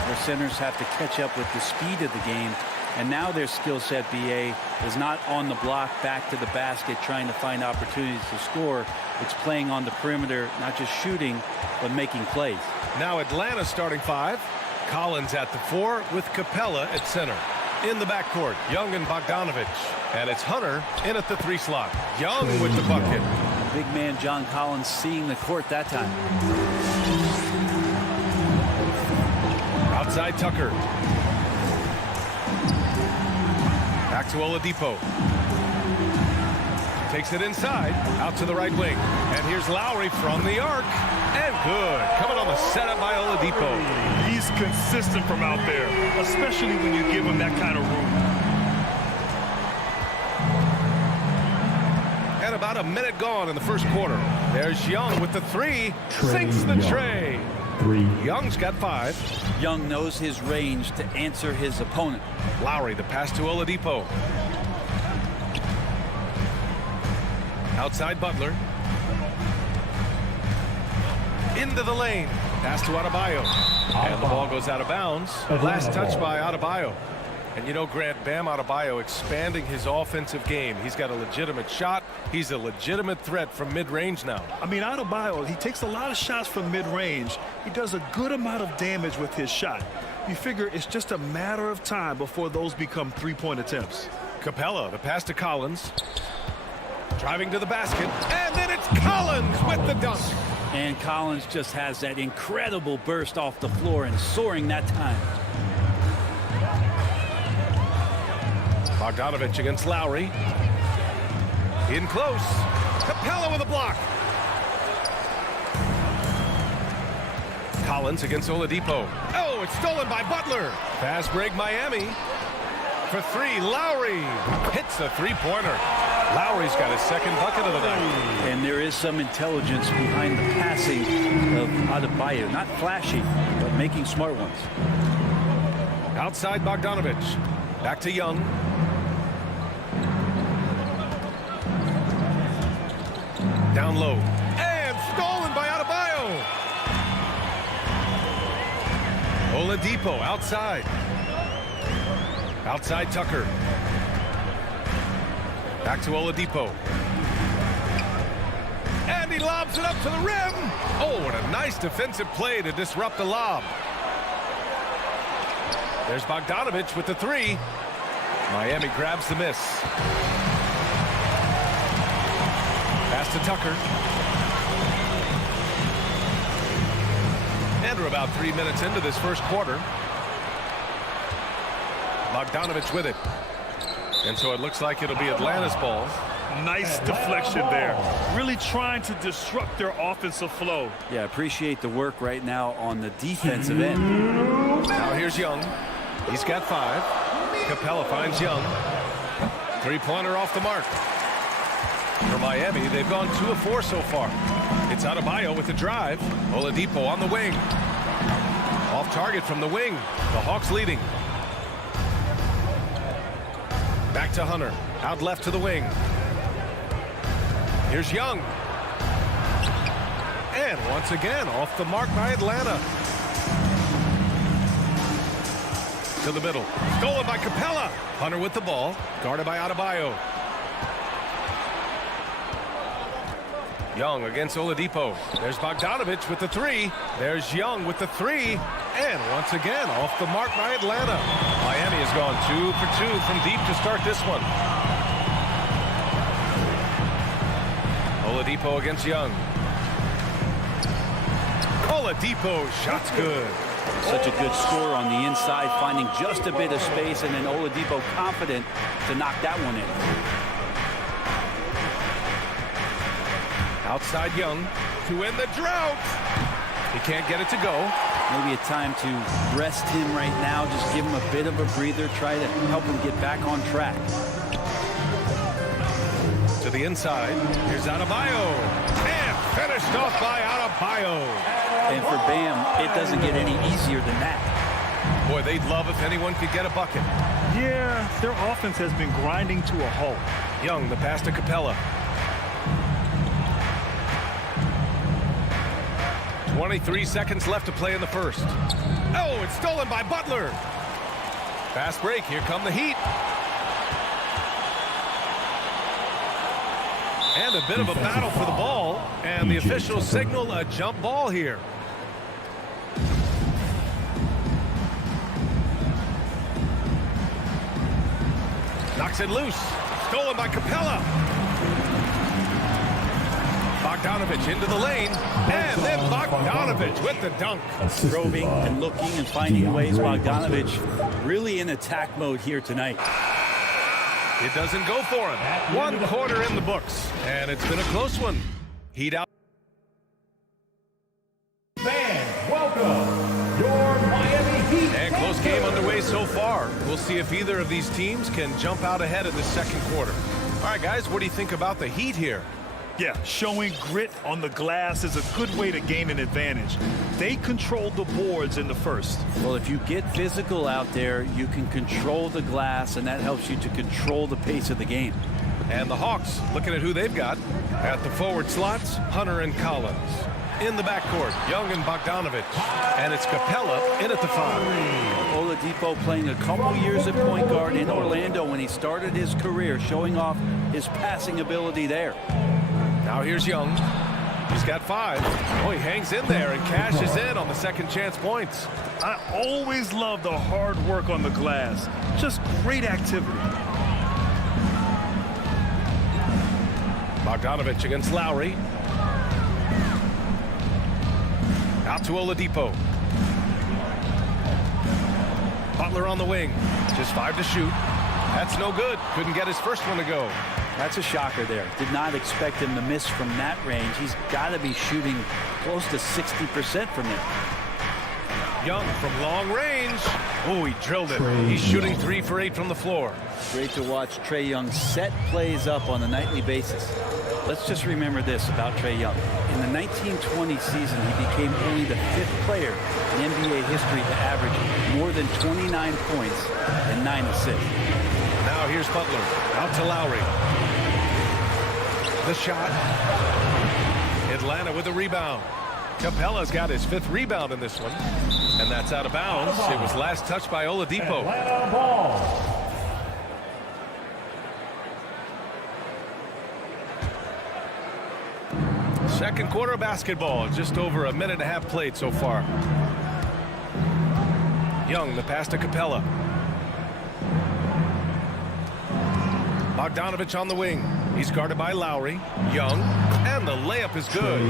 Their centers have to catch up with the speed of the game. And now their skill set, BA, is not on the block back to the basket trying to find opportunities to score. It's playing on the perimeter, not just shooting, but making plays. Now Atlanta starting 5. Collins at the 4 with Capella at center. In the backcourt, Young and Bogdanovich. And it's Hunter in at the 3 slot. Young with the bucket. Big man John Collins seeing the court that time. Outside Tucker. Back to Oladipo. Takes it inside, out to the right wing. And here's Lowry from the arc. And good. Coming on the setup by Oladipo. He's consistent from out there, especially when you give him that kind of room. And about a minute gone in the first quarter. There's Young with the 3. Sinks the tray. 3. Young's got 5. Young knows his range to answer his opponent. Lowry, the pass to Oladipo. Outside Butler. Into the lane. Pass to Adebayo. And the ball goes out of bounds. Last touch by Adebayo. And you know, Grant, Bam Adebayo expanding his offensive game. He's got a legitimate shot. He's a legitimate threat from mid-range now. I mean, Adebayo, he takes a lot of shots from mid-range. He does a good amount of damage with his shot. You figure it's just a matter of time before those become three-point attempts. Capella, the pass to Collins. Driving to the basket. And then it's Collins with the dunk. And Collins just has that incredible burst off the floor and soaring that time. Bogdanovich against Lowry. In close. Capella with a block. Collins against Oladipo. Oh, it's stolen by Butler. Fast break Miami. For 3, Lowry hits the 3-pointer. Lowry's got his second bucket of the night. And there is some intelligence behind the passing of Adebayo. Not flashy, but making smart ones. Outside Bogdanovich. Back to Young. Down low. And stolen by Adebayo. Oladipo outside. Outside Tucker. Back to Oladipo. And he lobs it up to the rim. Oh, what a nice defensive play to disrupt the lob. There's Bogdanovich with the 3. Miami grabs the miss. Pass to Tucker. And we're about 3 minutes into this first quarter. Bogdanovich with it. And so it looks like it'll be Atlanta's ball. Nice deflection there. Really trying to disrupt their offensive flow. Yeah, appreciate the work right now on the defensive end. Now here's Young. He's got 5. Capella finds Young. 3-pointer off the mark. For Miami, they've gone 2 of 4 so far. It's Adebayo with the drive. Oladipo on the wing. Off target from the wing. The Hawks leading. Back to Hunter. Out left to the wing. Here's Young. And once again, off the mark by Atlanta. To the middle. Stolen by Capella. Hunter with the ball. Guarded by Adebayo. Young against Oladipo. There's Bogdanovich with the 3. There's Young with the 3. And once again, off the mark by Atlanta. Miami has gone 2 for 2 from deep to start this one. Oladipo against Young. Oladipo, shot's good. Such a good score on the inside, finding just a bit of space, and then Oladipo confident to knock that one in. Outside Young to end the drought. He can't get it to go. Maybe a time to rest him right now, just give him a bit of a breather, try to help him get back on track. To the inside, here's Adebayo. And finished off by Adebayo. And for Bam, it doesn't get any easier than that. Boy, they'd love if anyone could get a bucket. Yeah, their offense has been grinding to a halt. Young, the pass to Capella. 23 seconds left to play in the first. Oh, it's stolen by Butler. Fast break. Here come the Heat. And a bit of a battle for the ball. And the officials signal a jump ball here. Knocks it loose. Stolen by Capella. Bogdanovich into the lane. And then Bogdanovich with the dunk. Probing and looking and finding ways. Bogdanovich really in attack mode here tonight. It doesn't go for him. 1 quarter in the books. And it's been a close one. Heat out. Fans, welcome your Miami Heat. And close game underway so far. We'll see if either of these teams can jump out ahead in the second quarter. All right, guys, what do you think about the Heat here? Yeah, showing grit on the glass is a good way to gain an advantage. They controlled the boards in the first. Well, if you get physical out there, you can control the glass, and that helps you to control the pace of the game. And the Hawks, looking at who they've got. At the forward slots, Hunter and Collins. In the backcourt, Young and Bogdanovich. And it's Capella in at the 5. Oladipo playing a couple years at point guard in Orlando when he started his career, showing off his passing ability there. Now here's Young. He's got 5. Oh, he hangs in there and cashes in on the second chance points. I always love the hard work on the glass. Just great activity. Bogdanovich against Lowry. Out to Oladipo. Butler on the wing. Just 5 to shoot. That's no good. Couldn't get his first one to go. That's a shocker there. Did not expect him to miss from that range. He's got to be shooting close to 60% from there. Young from long range. Oh, he drilled it. He's shooting 3 for 8 from the floor. Great to watch Trae Young set plays up on a nightly basis. Let's just remember this about Trae Young. In the 1920 season, he became only the 5th player in NBA history to average more than 29 points and 9 assists. Now here's Butler. Out to Lowry. The shot. Atlanta with a rebound. Capella's got his 5th rebound in this one. And that's out of bounds. It was last touched by Oladipo. Atlanta ball. Second quarter of basketball. Just over a minute and a half played so far. Young, the pass to Capella. Bogdanovich on the wing. He's guarded by Lowry. Young. And the layup is good.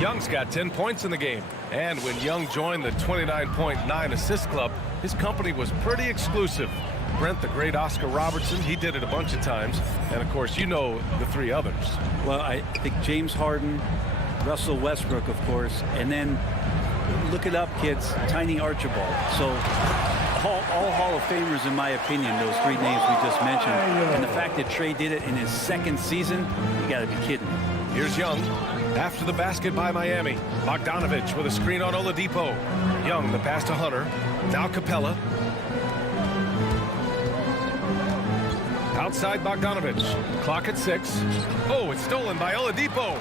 Young's got 10 points in the game. And when Young joined the 29.9 assist club, his company was pretty exclusive. Brent, the great Oscar Robertson, he did it a bunch of times. And, of course, you know the 3 others. Well, I think James Harden, Russell Westbrook, of course, and then look it up, kids, Tiny Archibald. So all Hall of Famers, in my opinion, those 3 names we just mentioned. And the fact that Trae did it in his 2nd season, you got to be kidding me. Here's Young. After the basket by Miami. Bogdanovich with a screen on Oladipo. Young, the pass to Hunter. Now Capella. Outside Bogdanovich. Clock at 6. Oh, it's stolen by Oladipo.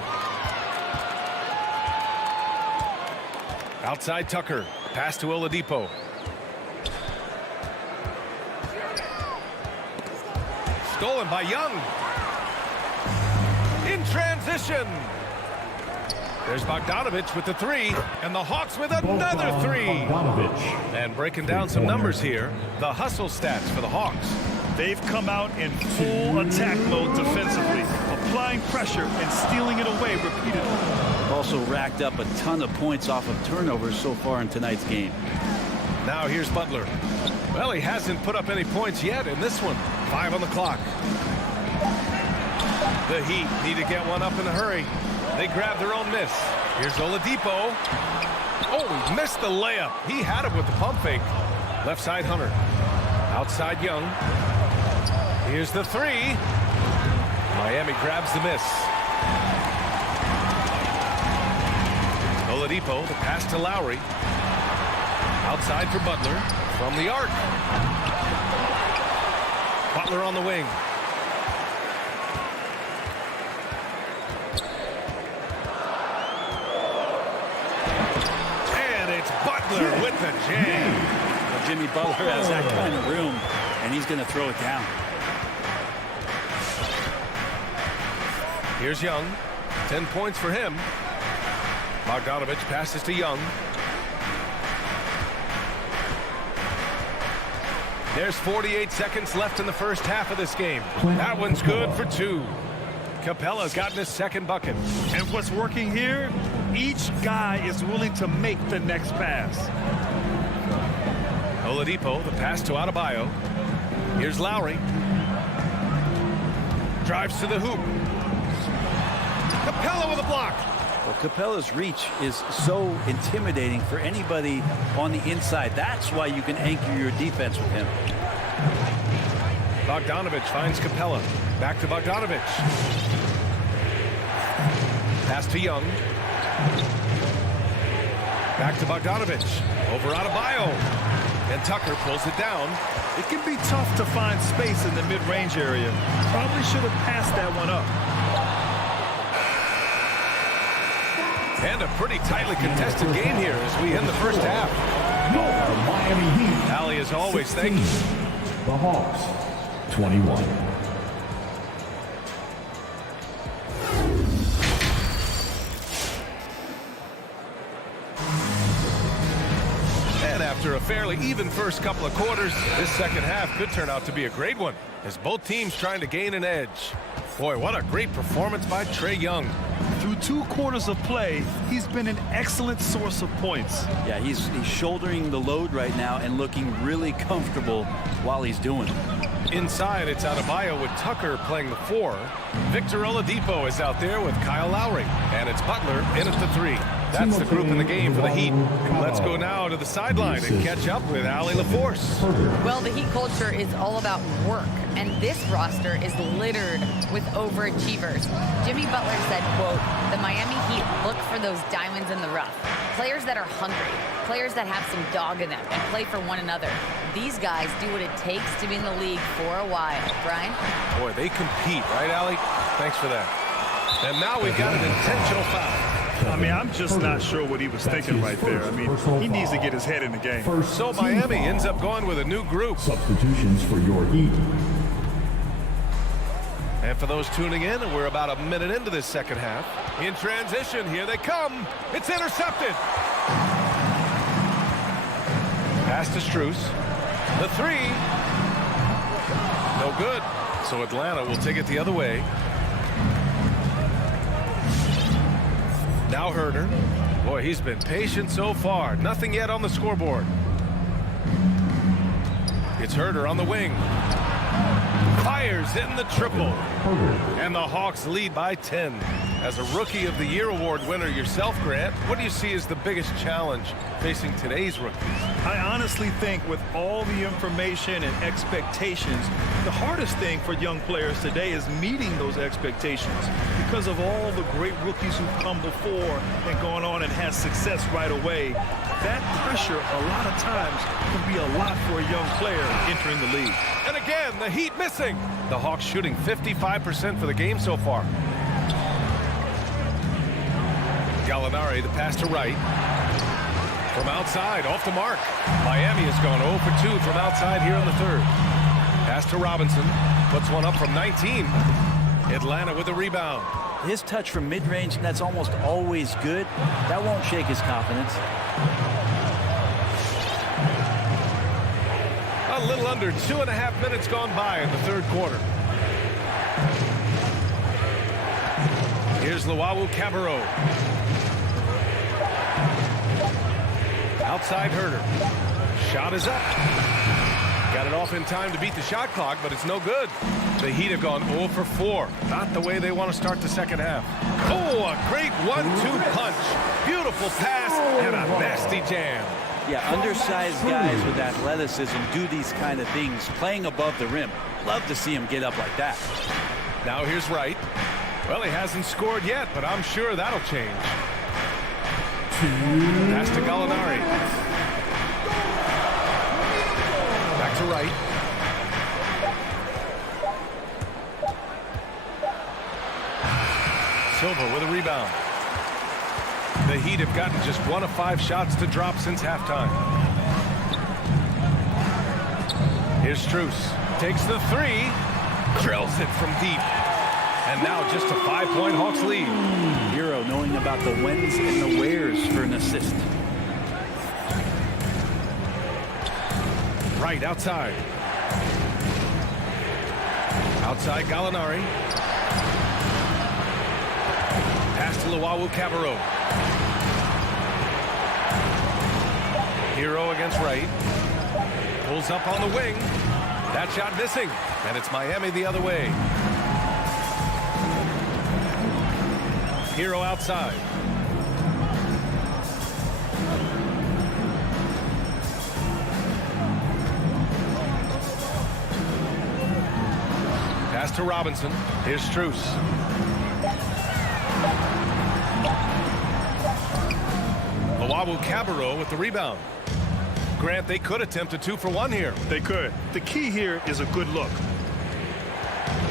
Outside Tucker. Pass to Oladipo. Stolen by Young. In transition. There's Bogdanovich with the 3. And the Hawks with another 3. And breaking down some numbers here. The hustle stats for the Hawks. They've come out in full attack mode defensively, applying pressure and stealing it away repeatedly. Also racked up a ton of points off of turnovers so far in tonight's game. Now here's Butler. Well, he hasn't put up any points yet in this one. 5 on the clock. The Heat need to get one up in a hurry. They grab their own miss. Here's Oladipo. Oh, he missed the layup. He had it with the pump fake. Left side Hunter. Outside Young. Here's the 3. Miami grabs the miss. Oladipo, the pass to Lowry. Outside for Butler. From the arc. Butler on the wing. Butler with the jam. Well, Jimmy Butler has that kind of room, and he's going to throw it down. Here's Young. 10 points for him. Bogdanovich passes to Young. There's 48 seconds left in the first half of this game. That one's good for 2. Capella's gotten his second bucket. And what's working here, each guy is willing to make the next pass. Oladipo, the pass to Adebayo. Here's Lowry. Drives to the hoop. Capella with a block. Well, Capella's reach is so intimidating for anybody on the inside. That's why you can anchor your defense with him. Bogdanovich finds Capella. Back to Bogdanovich. Pass to Young. Back to Bogdanovich. Over Adebayo. And Tucker pulls it down. It can be tough to find space in the mid-range area. Probably should have passed that one up. And a pretty tightly contested game here as we end the first half. Your Miami Heat. Allie, as always, 16. thank you. The Hawks, 21. And after a fairly even first couple of quarters, this second half could turn out to be a great one as both teams trying to gain an edge. Boy, what a great performance by Trae Young. Through 2 quarters of play, he's been an excellent source of points. Yeah, he's shouldering the load right now and looking really comfortable while he's doing it. Inside, it's Adebayo with Tucker playing the 4. Victor Oladipo is out there with Kyle Lowry. And it's Butler in at the 3. That's the group in the game for the Heat. Let's go now to the sideline and catch up with Allie LaForce. Well, the Heat culture is all about work, and this roster is littered with overachievers. Jimmy Butler said, quote, "The Miami Heat look for those diamonds in the rough. Players that are hungry, players that have some dog in them and play for one another. These guys do what it takes to be in the league for a while." Brian? Boy, they compete, right, Allie? Thanks for that. And now we've got an intentional foul. I mean, I'm just not sure what he was thinking right there. I mean, he needs to get his head in the game. So Miami ends up going with a new group. Substitutions for your Heat. And for those tuning in, we're about a minute into this second half. In transition, here they come. It's intercepted. Pass to Strus. The 3. No good. So Atlanta will take it the other way. Now Herder. Boy, he's been patient so far. Nothing yet on the scoreboard. It's Herder on the wing. Fires in the triple. And the Hawks lead by 10. As a Rookie of the Year award winner yourself, Grant, what do you see as the biggest challenge facing today's rookies? I honestly think with all the information and expectations, the hardest thing for young players today is meeting those expectations because of all the great rookies who've come before and gone on and had success right away. That pressure a lot of times can be a lot for a young player entering the league. And again, the Heat missing. The Hawks shooting 55% for the game so far. Gallinari, the pass to Wright. From outside, off the mark. Miami has gone 0 for 2 from outside here in the third. Pass to Robinson. Puts one up from 19. Atlanta with the rebound. His touch from mid-range, that's almost always good. That won't shake his confidence. A little under 2.5 minutes gone by in the third quarter. Here's Luau Cabarro. Outside Herder. Shot is up. Got it off in time to beat the shot clock, but it's no good. The Heat have gone 0 for 4. Not the way they want to start the second half. Oh, a great 1-2 punch. Beautiful pass and a nasty jam. Yeah, undersized guys with athleticism do these kind of things, playing above the rim. Love to see him get up like that. Now here's Wright. Well, he hasn't scored yet, but I'm sure that'll change. Pass to Gallinari. Back to Wright. Silva with a rebound. The The Heat have gotten just 1 of 5 shots to drop since halftime. Here's Strus. Takes the 3. Drills it from deep. And now just a 5-point Hawks lead. Hero knowing about the whens and the wheres for an assist. Right outside. Outside Gallinari. Pass to Luwawu-Cabarrot. Hero against Wright. Pulls up on the wing. That shot missing. And it's Miami the other way. Hero outside. Pass to Robinson. Here's Strus. Luwawu-Cabarrot with the rebound. Grant, they could attempt a 2-for-1 here. They could. The key here is a good look.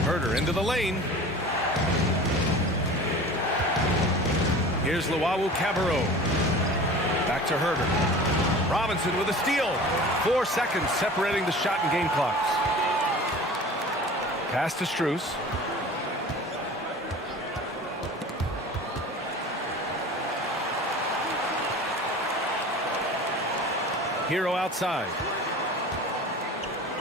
Herder into the lane. Here's Luwawu-Cabarrot. Back to Herder. Robinson with a steal. 4 seconds separating the shot and game clocks. Pass to Strus. Hero outside.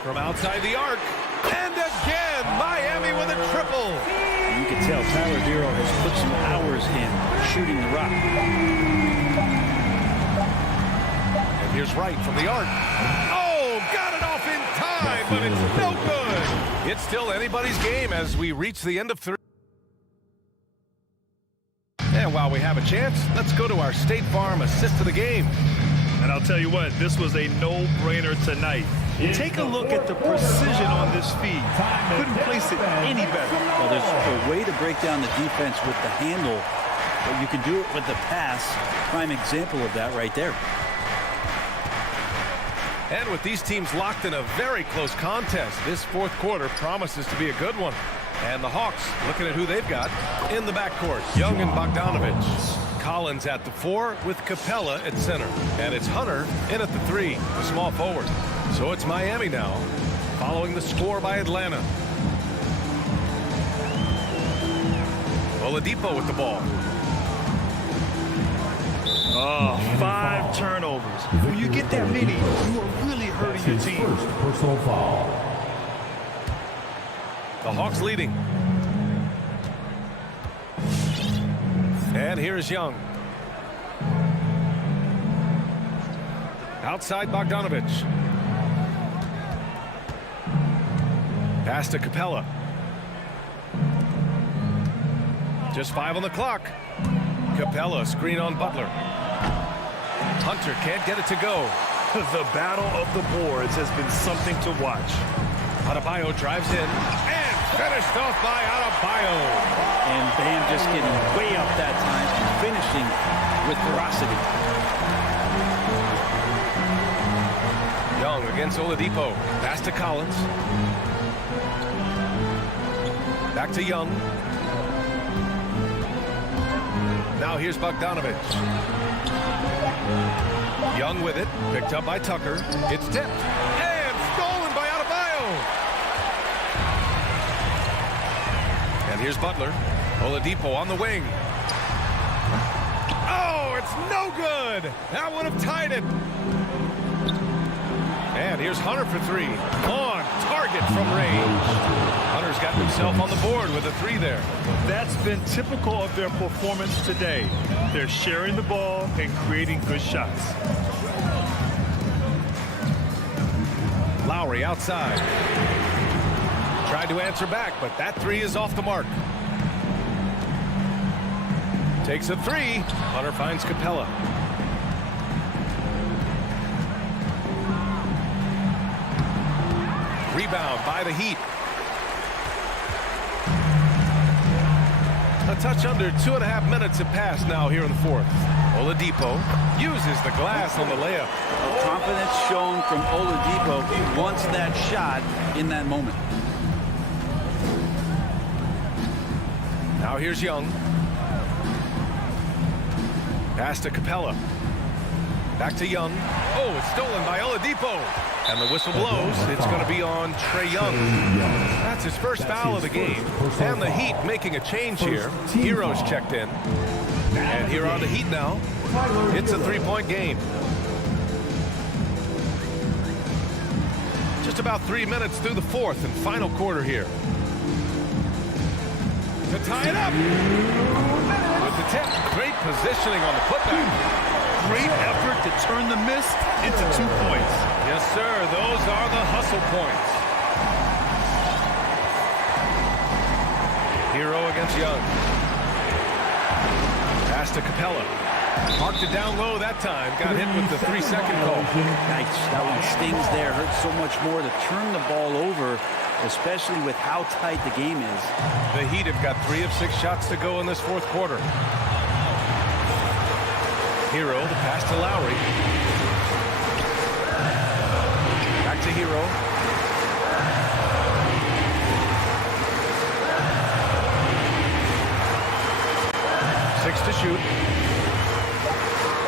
From outside the arc. And again, Miami with a triple. You can tell Tyler Hero has put some hours in shooting the rock. And here's Wright from the arc. Oh, got it off in time, but it's no good. It's still anybody's game as we reach the end of 3. And while we have a chance, let's go to our State Farm assist of the game. And I'll tell you what, this was a no-brainer tonight. Take a look at the precision on this feed. Couldn't place it any better. Well, there's a way to break down the defense with the handle, but you can do it with the pass. Prime example of that right there. And with these teams locked in a very close contest, this 4th quarter promises to be a good one. And the Hawks looking at who they've got in the backcourt. Young and Bogdanovich. Collins at the 4 with Capella at center. And it's Hunter in at the 3, the small forward. So it's Miami now, following the score by Atlanta. Oladipo with the ball. Oh, 5 turnovers. When you get that many, you are really hurting your team. First personal foul. The Hawks leading. And here's Young. Outside Bogdanovich. Pass to Capella. Just 5 on the clock. Capella screen on Butler. Hunter can't get it to go. The battle of the boards has been something to watch. Adebayo drives in and finished off by Adebayo. And Bam just getting way up that time and finishing with ferocity. Young against Oladipo. Pass to Collins. Back to Young. Now here's Bogdanovich. Young with it. Picked up by Tucker. It's tipped. And stolen by Adebayo. And here's Butler. Oladipo on the wing. Oh, it's no good. That would have tied it. And here's Hunter for 3. On target from range. Hunter's got himself on the board with a 3 there. That's been typical of their performance today. They're sharing the ball and creating good shots. Lowry outside. Tried to answer back, but that 3 is off the mark. Takes a 3. Hunter finds Capella. Rebound by the Heat. A touch under 2.5 minutes have passed now here in the 4th. Oladipo uses the glass on the layup. Confidence shown from Oladipo. He wants that shot in that moment. Now here's Young. Pass to Capella. Back to Young. Oh, it's stolen by Oladipo. And the whistle blows. It's going to be on Trae Young. That's his first foul of the game. And the Heat making a change here. Hero's checked in. And here are the Heat now. It's a three-point game. Just about 3 minutes through the fourth and final quarter here. To tie it up. With the tip. Great positioning on the putback. Great effort to turn the miss into 2 points. Yes, sir. Those are the hustle points. Hero against Young. Pass to Capella. Marked it down low that time. Got hit with the 3-second call. Nice. That one stings there. Hurts so much more to turn the ball over, especially with how tight the game is. The Heat have got 3 of 6 shots to go in this fourth quarter. Hero, the pass to Lowry. Back to Hero. Six to shoot.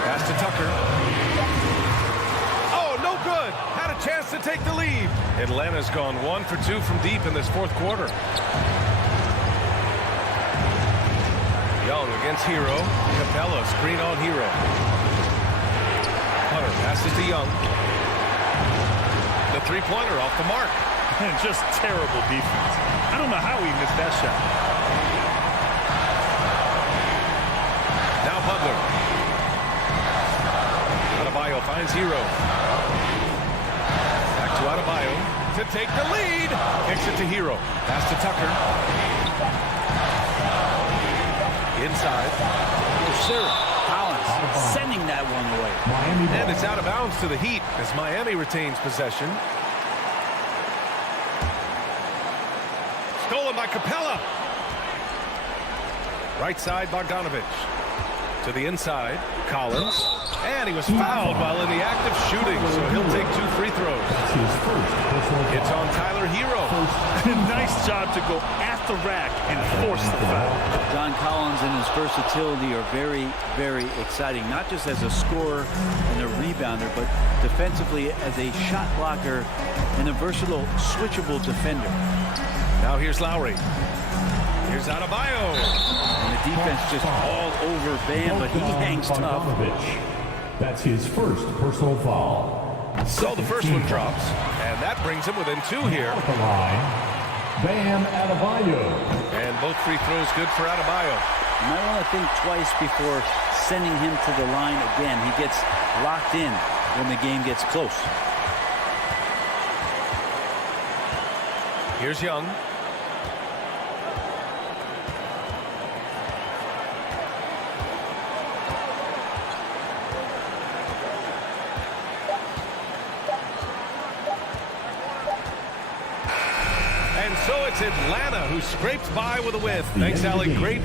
Pass to Tucker. Oh, no good. Had a chance to take the lead. Atlanta's gone 1 for 2 from deep in this fourth quarter. Young against Hero. Capella, screen on Hero. Hunter passes to Young. The three-pointer off the mark. And just terrible defense. I don't know how he missed that shot. Now Butler. Adebayo finds Hero. Back to Adebayo to take the lead. Kicks it to Hero. Pass to Tucker. Inside. Collins sending that one away. And it's out of bounds to the Heat as Miami retains possession. Stolen by Capella. Right side, Bogdanovich. To the inside, Collins. And he was fouled while in the act of shooting, so he'll take 2 free throws. It's on Tyler Hero. Nice job to go at the rack and force the foul. John Collins and his versatility are very, very exciting, not just as a scorer and a rebounder, but defensively as a shot blocker and a versatile, switchable defender. Now here's Lowry. Here's Adebayo. And the defense just all over Bam, but he hangs tough. That's his first personal foul. So the first one drops, and that brings him within 2 here. At the line, Bam Adebayo. And both free throws good for Adebayo. You might want to think twice before sending him to the line again. He gets locked in when the game gets close. Here's Young. And so it's Atlanta who scrapes by with a win. Thanks, Allie. Great.